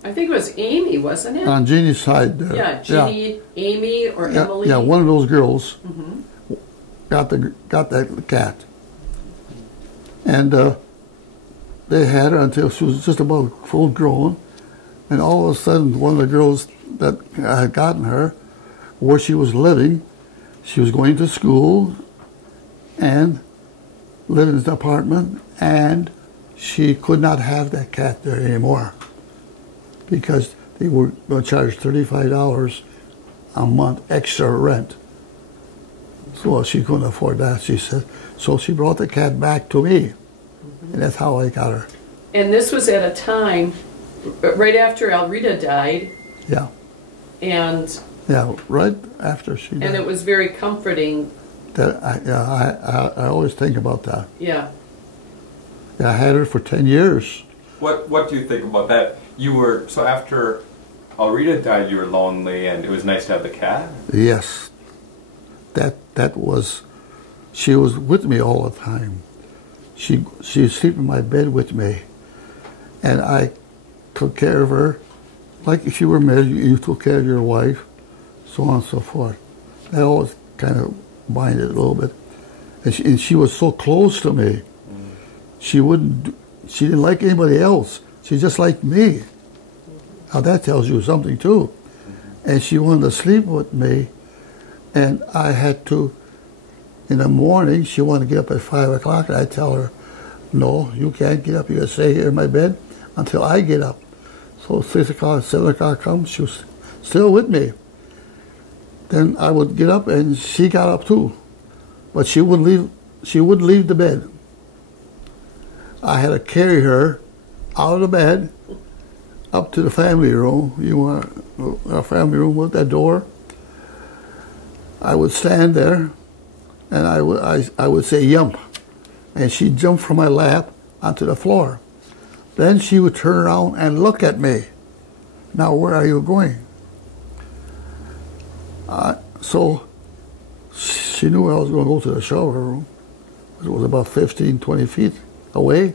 I think it was Amy, wasn't it? On Jeannie's side there. Yeah, Jeannie, Amy, or Emily. Yeah, one of those girls got that cat. And they had her until she was just about full grown. And all of a sudden, one of the girls that had gotten her, where she was living, she was going to school and living in an apartment, and she could not have that cat there anymore because they were going to charge $35 a month extra rent. So she couldn't afford that, she said. So she brought the cat back to me, and that's how I got her. And this was at a time right after Alrita died. Yeah. And yeah, right after she died. And it was very comforting. That I always think about that. Yeah. I had her for 10 years. What do you think about that? You were, so after Alrita died, you were lonely, and it was nice to have the cat? Yes. That was, she was with me all the time. She would sleep in my bed with me. And I took care of her. Like if you were married, you took care of your wife, so on and so forth. That always kind of binded a little bit. And she was so close to me. She didn't like anybody else. She just liked me. Now that tells you something too. And she wanted to sleep with me, and I had to, in the morning, she wanted to get up at 5 o'clock, and I'd tell her, no, you can't get up. You gotta stay here in my bed until I get up. So 6 o'clock, 7 o'clock comes, she was still with me. Then I would get up, and she got up too. But she wouldn't leave the bed. I had to carry her out of the bed up to the family room. Our family room with that door. I would stand there, and I would say yump, and she'd jump from my lap onto the floor. Then she would turn around and look at me. Now, where are you going? So she knew I was going to go to the shower room. It was about 15, 20 feet away.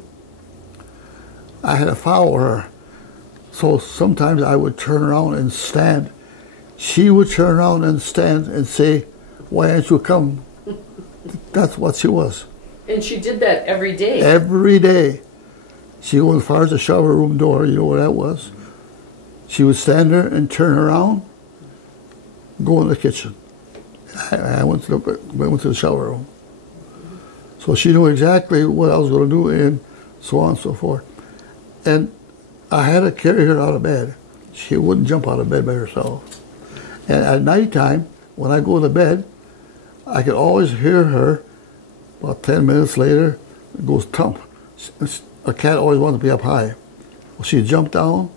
I had to follow her. So sometimes I would turn around and stand. She would turn around and stand and say, why don't you come? That's what she was. And she did that every day? Every day. She went as far as the shower room door, you know where that was. She would stand there and turn around, go in the kitchen. I went to the shower room. So she knew exactly what I was going to do and so on and so forth. And I had to carry her out of bed. She wouldn't jump out of bed by herself. And at nighttime, when I go to bed, I could always hear her. About 10 minutes later, it goes thump. A cat always wanted to be up high. Well, she jumped down,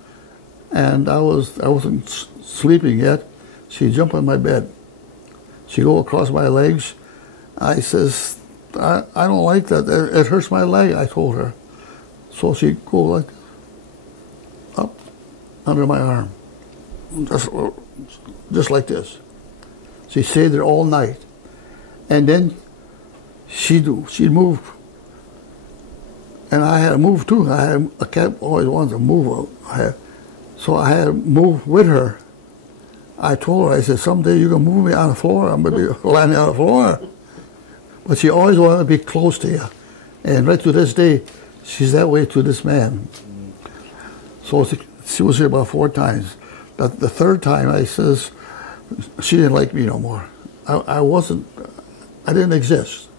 and I wasn't sleeping yet. She jumped on my bed. She go across my legs. I says, I don't like that. It hurts my leg, I told her. So she go like up under my arm, just like this. She stayed there all night, and then she'd move, and I had to move too. A cat always wanted to move, so I had to move with her. I told her, I said, someday you're gonna move me on the floor. I'm gonna be landing on the floor. But she always wanted to be close to you, and right to this day, she's that way to this man. So she was here about 4 times. But the third time, I says, she didn't like me no more. I didn't exist.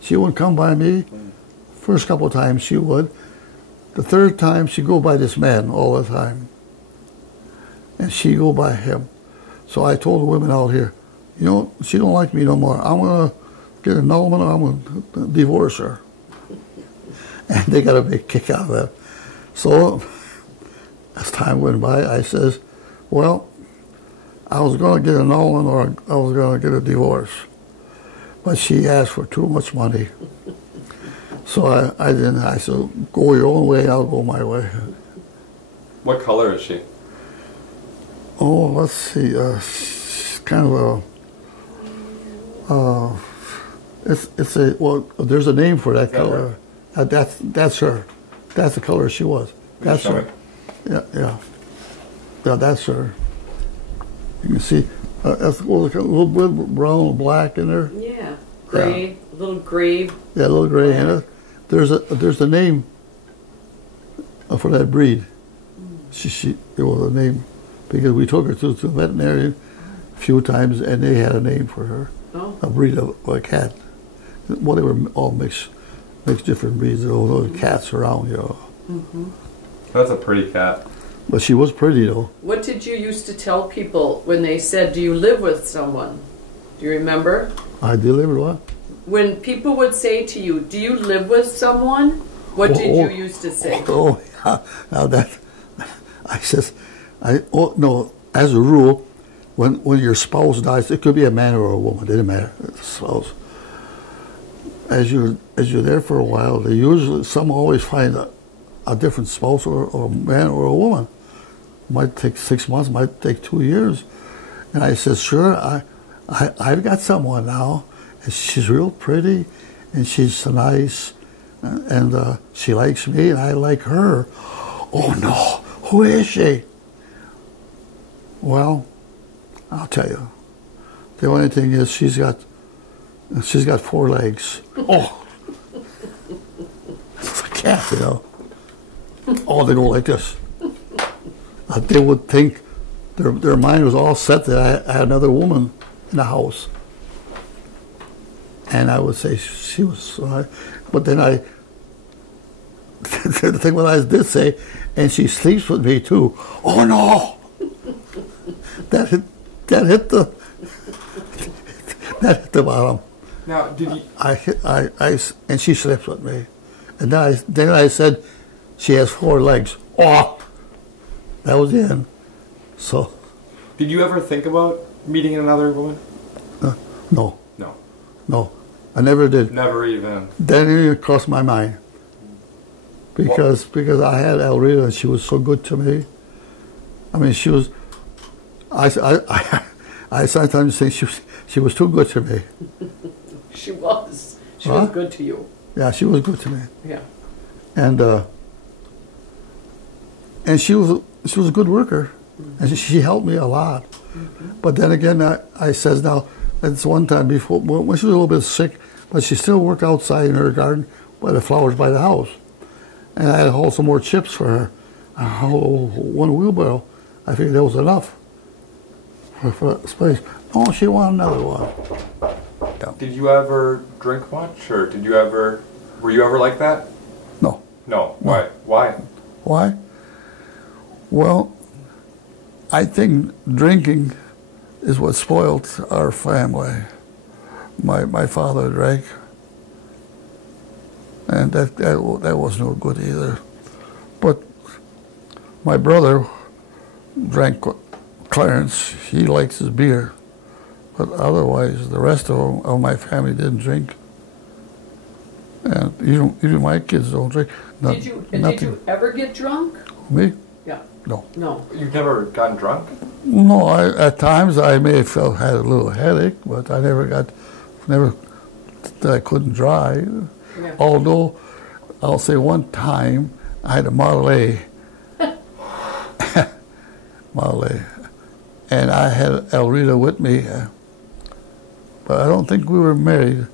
She wouldn't come by me. First couple of times she would. The third time she'd go by this man all the time. And she'd go by him. So I told the women out here, you know, she don't like me no more. I'm going to get an annulment or I'm going to divorce her. And they got a big kick out of that. So as time went by, I says, well, I was going to get an annulment or I was going to get a divorce. But she asked for too much money. So I didn't. I said, go your own way, I'll go my way. What color is she? Oh, let's see. She's kind of a. It's a well. There's a name for that color. That's her. That's the color she was. That's her. Yeah, yeah. Yeah, that's her. You can see that's a little bit brown and black in there. Yeah. Gray, a little gray. Yeah, a little gray in it. There's a name for that breed. It was a name because we took her to the veterinarian a few times and they had a name for her. Oh. A breed of a cat. Well, they were all mixed different breeds. There were those cats around, you know. Mm-hmm. That's a pretty cat. But she was pretty, though. What did you used to tell people when they said, "Do you live with someone?" Do you remember? I delivered what? When people would say to you, "Do you live with someone?" What did you used to say? Oh, yeah. Now that no. As a rule, when your spouse dies, it could be a man or a woman. It didn't matter. It's a spouse. As you're there for a while, some always find a different spouse or a man or a woman. Might take 6 months, might take 2 years. And I said, sure, I've got someone now, and she's real pretty, and she's nice, and she likes me, and I like her. Oh no, who is she? Well, I'll tell you. The only thing is she's got 4 legs. Oh, it's a cat, you know. Oh, they go like this. They would think their mind was all set that I had another woman in the house. And I would say she was, but then the thing what I did say, and she sleeps with me too. Oh no! That hit the bottom. Now, did you? And she sleeps with me. And then I said, she has 4 legs. Oh! That was the end. So. Did you ever think about meeting another woman? No. No. No. I never did. Never even. That didn't even cross my mind. Because I had Elrita and she was so good to me. I mean, she was. I sometimes think she was too good to me. She was. She was good to you. Yeah, she was good to me. Yeah. And she was a good worker, and she helped me a lot. But then again, I says now, that's one time before when she was a little bit sick, but she still worked outside in her garden by the flowers by the house, and I had to haul some more chips for her. I hauled 1 wheelbarrow. I figured that was enough for space. No, she wanted another one. Yeah. Did you ever drink much, or were you ever like that? No. No. Why? Why? Why? Well, I think drinking is what spoiled our family. My father drank, and that was no good either. But my brother drank Clarence. He likes his beer, but otherwise the rest of my family didn't drink. And even my kids don't drink. Did you ever get drunk? Me? Yeah. No. No. You've never gotten drunk? No, at times I may have had a little headache, but I never that I couldn't drive. Yeah. Although, I'll say one time I had a Model A. Model A. And I had Elrita with me, but I don't think we were married.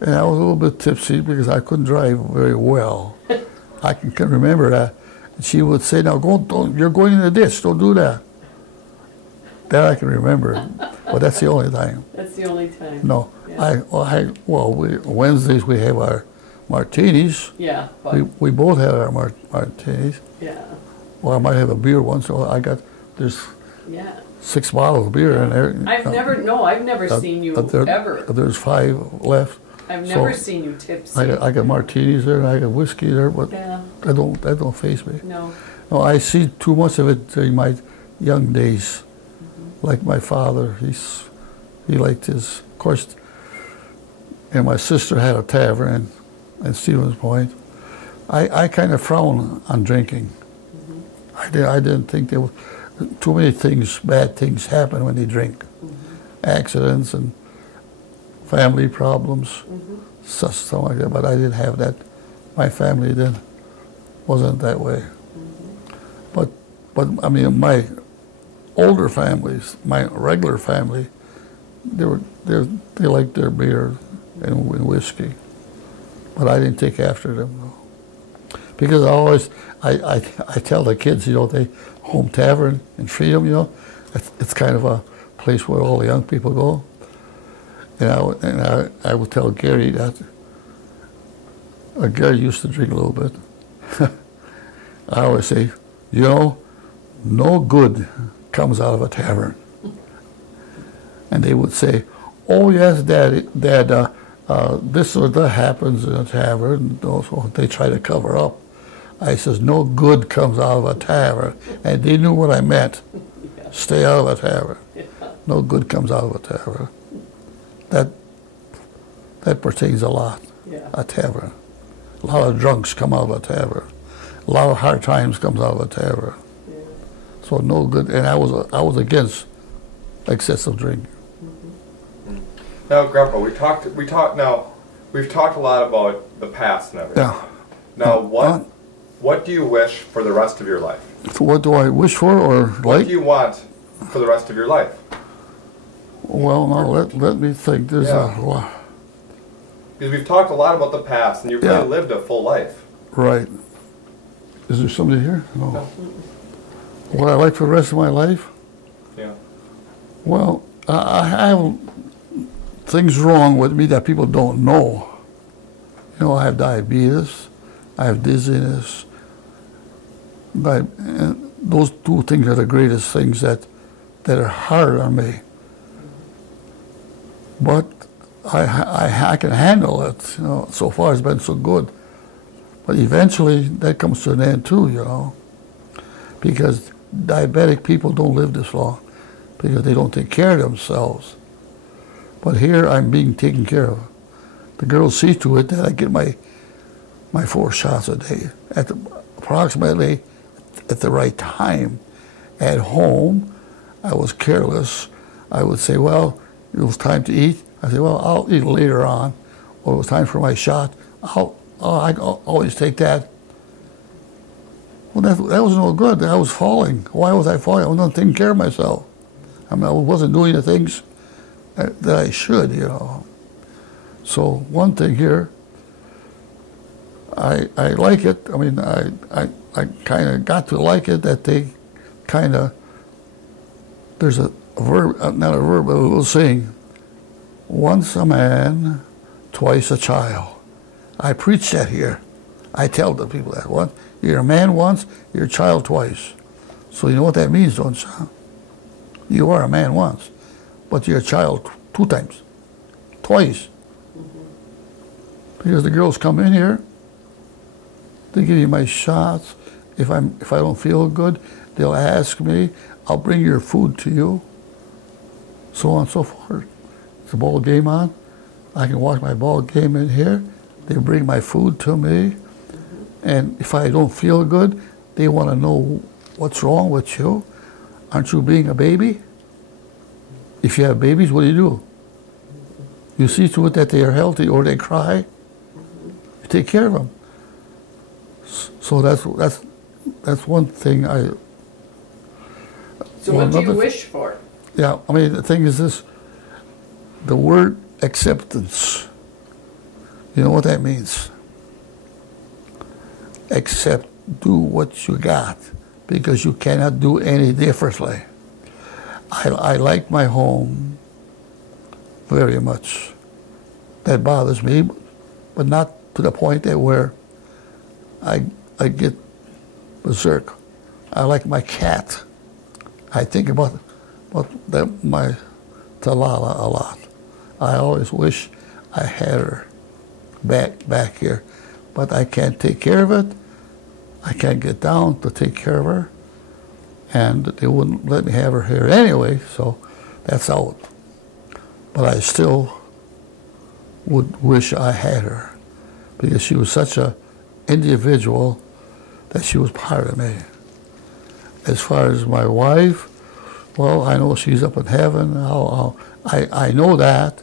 And I was a little bit tipsy because I couldn't drive very well. I can remember that. And she would say, "Now you're going in the ditch, don't do that." That I can remember, but that's the only time. That's the only time. No, Yeah. Wednesdays we have our martinis. Yeah. But We both have our martinis. yeah. Well, I might have a beer once. So there's Yeah. 6 bottles of beer in there. I've never seen you ever. There's 5 left. I've never So, seen you tipsy. I got martinis there and I got whiskey there, but Yeah. that don't faze me. No. No, I see too much of it during my young days. Like my father, he liked his, of course, and my sister had a tavern in Stevens Point. I kind of frown on drinking. I didn't think there was too many bad things happen when they drink. Accidents and family problems, stuff like that. But I didn't have that. My family wasn't that way. But I mean, older families, my regular family, they liked their beer and whiskey, but I didn't take after them, no. Because I tell the kids, they Home Tavern in Freedom, it's kind of a place where all the young people go, and I would tell Gary that. Gary used to drink a little bit. I always say, no good comes out of a tavern. And they would say, oh yes, Dad, this or that happens in a tavern. So they try to cover up. I says, no good comes out of a tavern. And they knew what I meant. Yeah. Stay out of a tavern. Yeah. No good comes out of a tavern. That pertains a lot, Yeah. a tavern. A lot of drunks come out of a tavern. A lot of hard times comes out of a tavern. Yeah. So no good, and I was against excessive drinking. Now, Grandpa, we've talked a lot about the past and everything. Yeah. Now, what do you wish for the rest of your life? So what do I wish for or What like? do you want for the rest of your life? Well, now let me think. There's Yeah. Because we've talked a lot about the past, and you've Yeah. really lived a full life. right. Is there somebody here? No. What I like for the rest of my life? Yeah. Well, I have things wrong with me that people don't know. I have diabetes, I have dizziness. And those two things are the greatest things that are hard on me. But I can handle it. So far it's been so good. But eventually that comes to an end too, because diabetic people don't live this long because they don't take care of themselves. But here I'm being taken care of. The girls see to it that I get my 4 shots a day approximately at the right time. At home, I was careless. I would say, well, it was time to eat. I say, well, I'll eat later on. Or it was time for my shot. I always take that. Well, that was no good. I was falling. Why was I falling? I was not taking care of myself. I wasn't doing the things that I should, So one thing here, I like it. I mean, I kind of got to like it that they kind of, there's a verb, not a verb, but a little saying, once a man, twice a child. I preach that here. I tell the people that. Once, you're a man once, you're a child twice. So you know what that means, don't you? You are a man once, but you're a child 2 times, twice. Because the girls come in here, they give you my shots. If I don't feel good, they'll ask me. I'll bring your food to you. So on and so forth. It's a ball game on. I can watch my ball game in here. They bring my food to me. And if I don't feel good, they want to know what's wrong with you. Aren't you being a baby? If you have babies, what do? You see to it that they are healthy or they cry. You take care of them. So that's one thing I. So what do you wish for? Yeah, I mean, the thing is this, the word acceptance, you know what that means? Accept, do what you got, because you cannot do any differently. I like my home very much. That bothers me, but not to the point that where I get berserk. I like my cat. I think about my Talala a lot. I always wish I had her back here, but I can't take care of it. I can't get down to take care of her, and they wouldn't let me have her here anyway, so that's out. But I still would wish I had her, because she was such an individual that she was part of me. As far as my wife, well, I know she's up in heaven. I know that.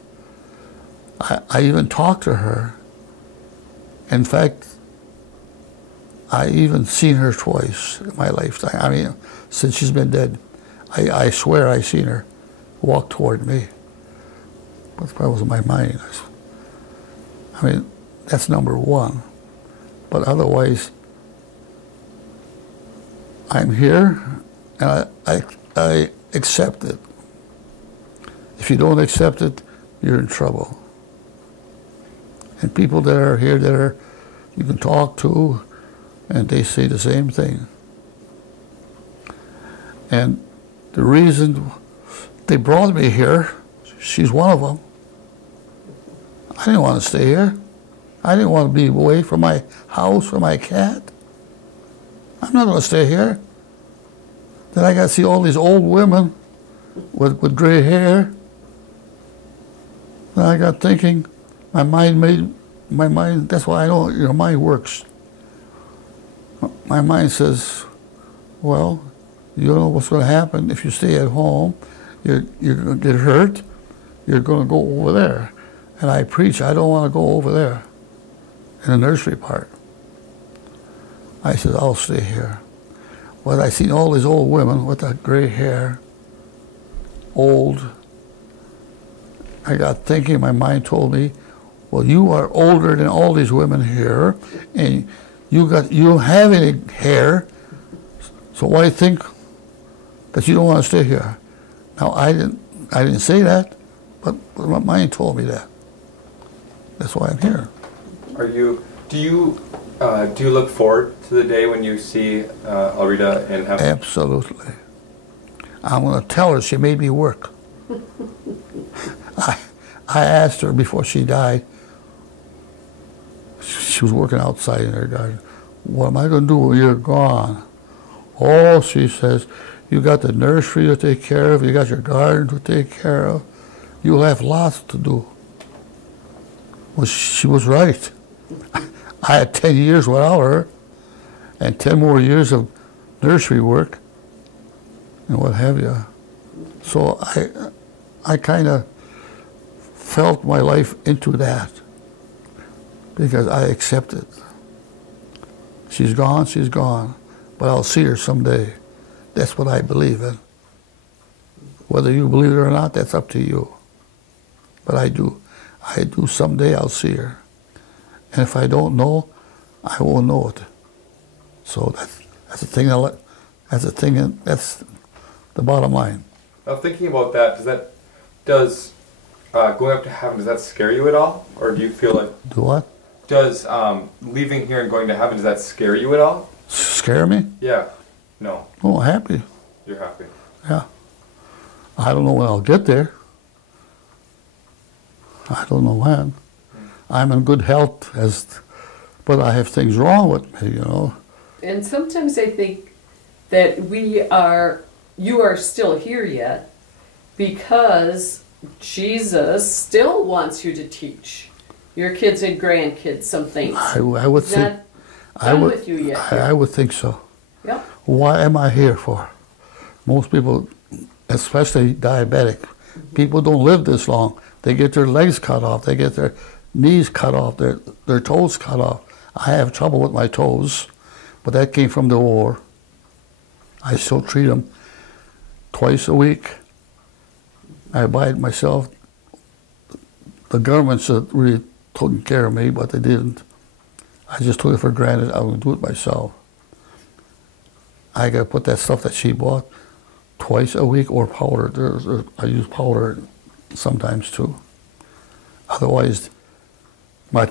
I even talked to her. In fact, I even seen her twice in my lifetime. I mean, since she's been dead. I swear I seen her walk toward me. But that was in my mind. I mean, that's number one. But otherwise, I'm here, and I accept it. If you don't accept it, you're in trouble. And people that are here you can talk to, and they say the same thing. And the reason they brought me here, she's one of them. I didn't want to stay here. I didn't want to be away from my house, from my cat. I'm not going to stay here. Then I got to see all these old women with gray hair. Then I got thinking, my mind, that's why I know your mind works. My mind says, well, you know what's going to happen if you stay at home. You're going to get hurt. You're going to go over there. And I preach, I don't want to go over there in the nursery part. I said, I'll stay here. Well, I seen all these old women with that gray hair, old. I got thinking, my mind told me, well, you are older than all these women here, and you don't have any hair, so why think that you don't want to stay here? Now, I didn't say that, but my mind told me that. That's why I'm here. Do you look forward to the day when you see Alrita in heaven? Absolutely. I'm going to tell her she made me work. I asked her before she died. She was working outside in her garden. What am I going to do when you're gone? Oh, she says, you got the nursery to take care of. You got your garden to take care of. You'll have lots to do. Well, she was right. I had 10 years without her, and 10 more years of nursery work, and what have you. So I kind of felt my life into that, because I accept it. She's gone, but I'll see her someday. That's what I believe in. Whether you believe it or not, that's up to you. But I do someday I'll see her. And if I don't know, I won't know it. So that's the thing. That's the bottom line. Now, thinking about that, does going up to heaven, does that scare you at all, or do you feel like? Do what? Does leaving here and going to heaven, does that scare you at all? Scare me? Yeah. No. Oh, happy. You're happy. Yeah. I don't know when I'll get there. I don't know when. I'm in good health, but I have things wrong with me, you know. And sometimes I think that you are still here yet because Jesus still wants you to teach your kids and grandkids some things. I would think. With you yet. I would think so. Yep. Why am I here for? Most people, especially diabetic, people don't live this long. They get their legs cut off. They get their knees cut off, their toes cut off. I have trouble with my toes, but that came from the war. I still treat them twice a week. I buy it myself. The government should really taken care of me, but they didn't. I just took it for granted. I would do it myself. I got to put that stuff that she bought twice a week, or powder. I use powder sometimes too. Otherwise, my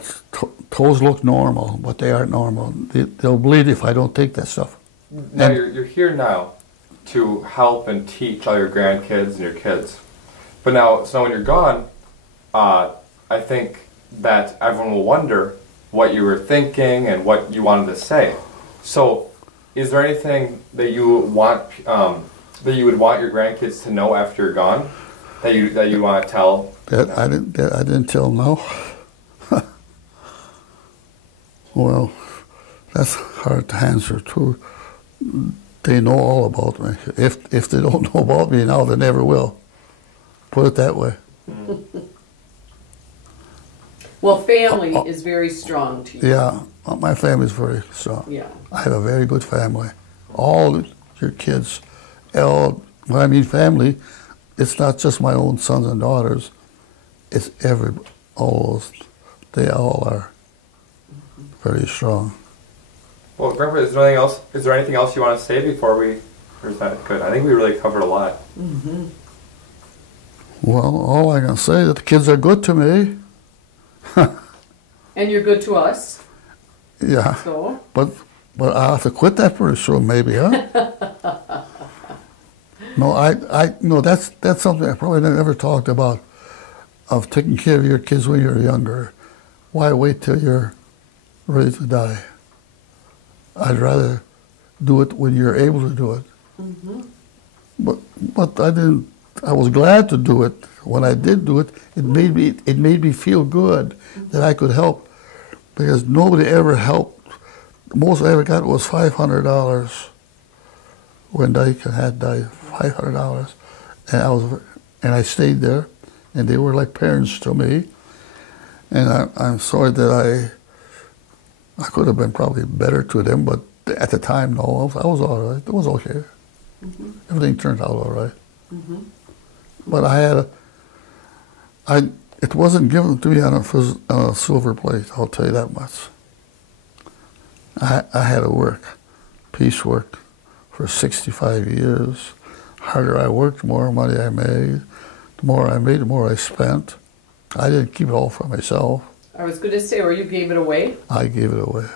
toes look normal, but they aren't normal. They'll bleed if I don't take that stuff. Now you're here now to help and teach all your grandkids and your kids. But so when you're gone, I think that everyone will wonder what you were thinking and what you wanted to say. So, is there anything that you want that you would want your grandkids to know after you're gone, that you want to tell? I didn't tell them no. Well, that's hard to answer too. They know all about me. If they don't know about me now, they never will. Put it that way. Well, family is very strong to you. Yeah, my family's very strong. Yeah. I have a very good family. All your kids, all when I mean family, it's not just my own sons and daughters. It's all those. They all are very strong. Well, Grandpa, is there anything else you want to say before we? Or is that good? I think we really covered a lot. Mm-hmm. Well, all I can say is that the kids are good to me. And you're good to us. Yeah. So. But I'll have to quit that pretty soon, maybe, huh? No, that's something I probably never talked about, of taking care of your kids when you're younger. Why wait till you're ready to die? I'd rather do it when you're able to do it. Mm-hmm. But I didn't. I was glad to do it. When I did do it, it made me feel good that I could help, because nobody ever helped. The most I ever got was $500 when Dyke had died. $500, and I stayed there, and they were like parents to me. And I'm sorry that I could have been probably better to them, but at the time, no, I was all right. It was okay. Mm-hmm. Everything turned out all right. Mm-hmm. But it wasn't given to me on a silver plate, I'll tell you that much. I had to work, piecework, for 65 years. The harder I worked, the more money I made. The more I made, the more I spent. I didn't keep it all for myself. I was going to say, or you gave it away? I gave it away.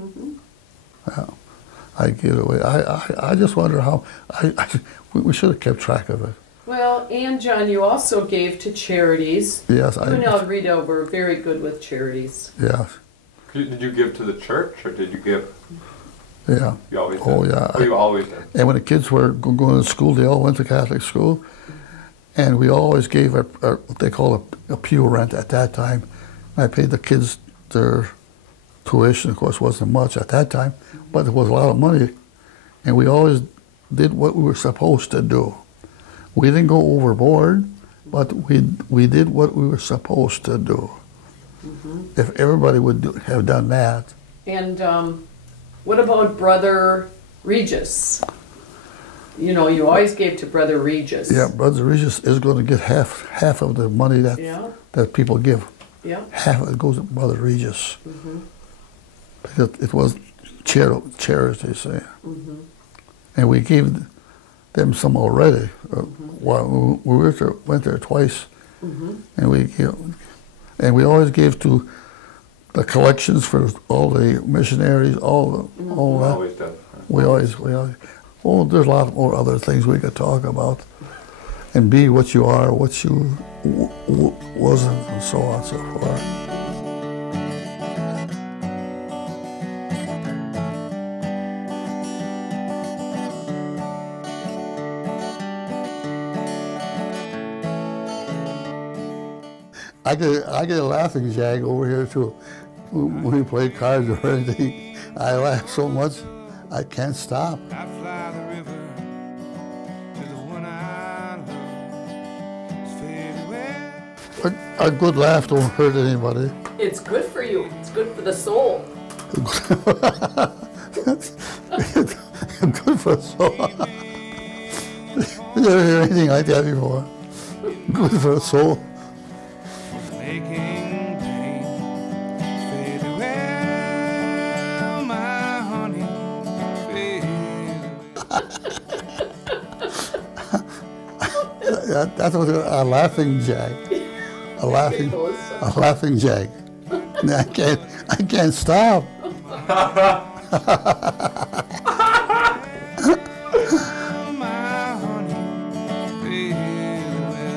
Mm-hmm. Yeah, I gave it away. I just wonder how, we should have kept track of it. Well, and John, you also gave to charities. Yes, You and Elrita were very good with charities. Yes. Did you give to the church, or did you give? Yeah. You always did. Oh, yeah. Oh, you always did. And when the kids were going to school, they all went to Catholic school. And we always gave what they call a pew rent at that time. I paid the kids their tuition. Of course, wasn't much at that time, but it was a lot of money. And we always did what we were supposed to do. We didn't go overboard, but we did what we were supposed to do. Mm-hmm. If everybody would have done that. And what about Brother Regis? You know, you always gave to Brother Regis. Yeah, Brother Regis is going to get half of the money that people give. Yeah. Half of it goes to Brother Regis. Mm-hmm. Because it was charity, say. Mm-hmm. And we gave them some already. Mm-hmm. While we went there twice, mm-hmm. and we always gave to the collections for all the missionaries, all that. Always did. We always. Oh, there's a lot more other things we could talk about, and be what you are, what you wasn't, and so on and so forth. I get a laughing jag over here too. When we play cards or anything, I laugh so much I can't stop. I fly the river to the one I love. Fade away. But a good laugh don't hurt anybody. It's good for you. It's good for the soul. Good for the soul. You never hear anything like that before. Good for the soul. Making pain fade away, my honey, fade away. That's what a laughing jag. A laughing jag. I can't stop. My honey, fade away.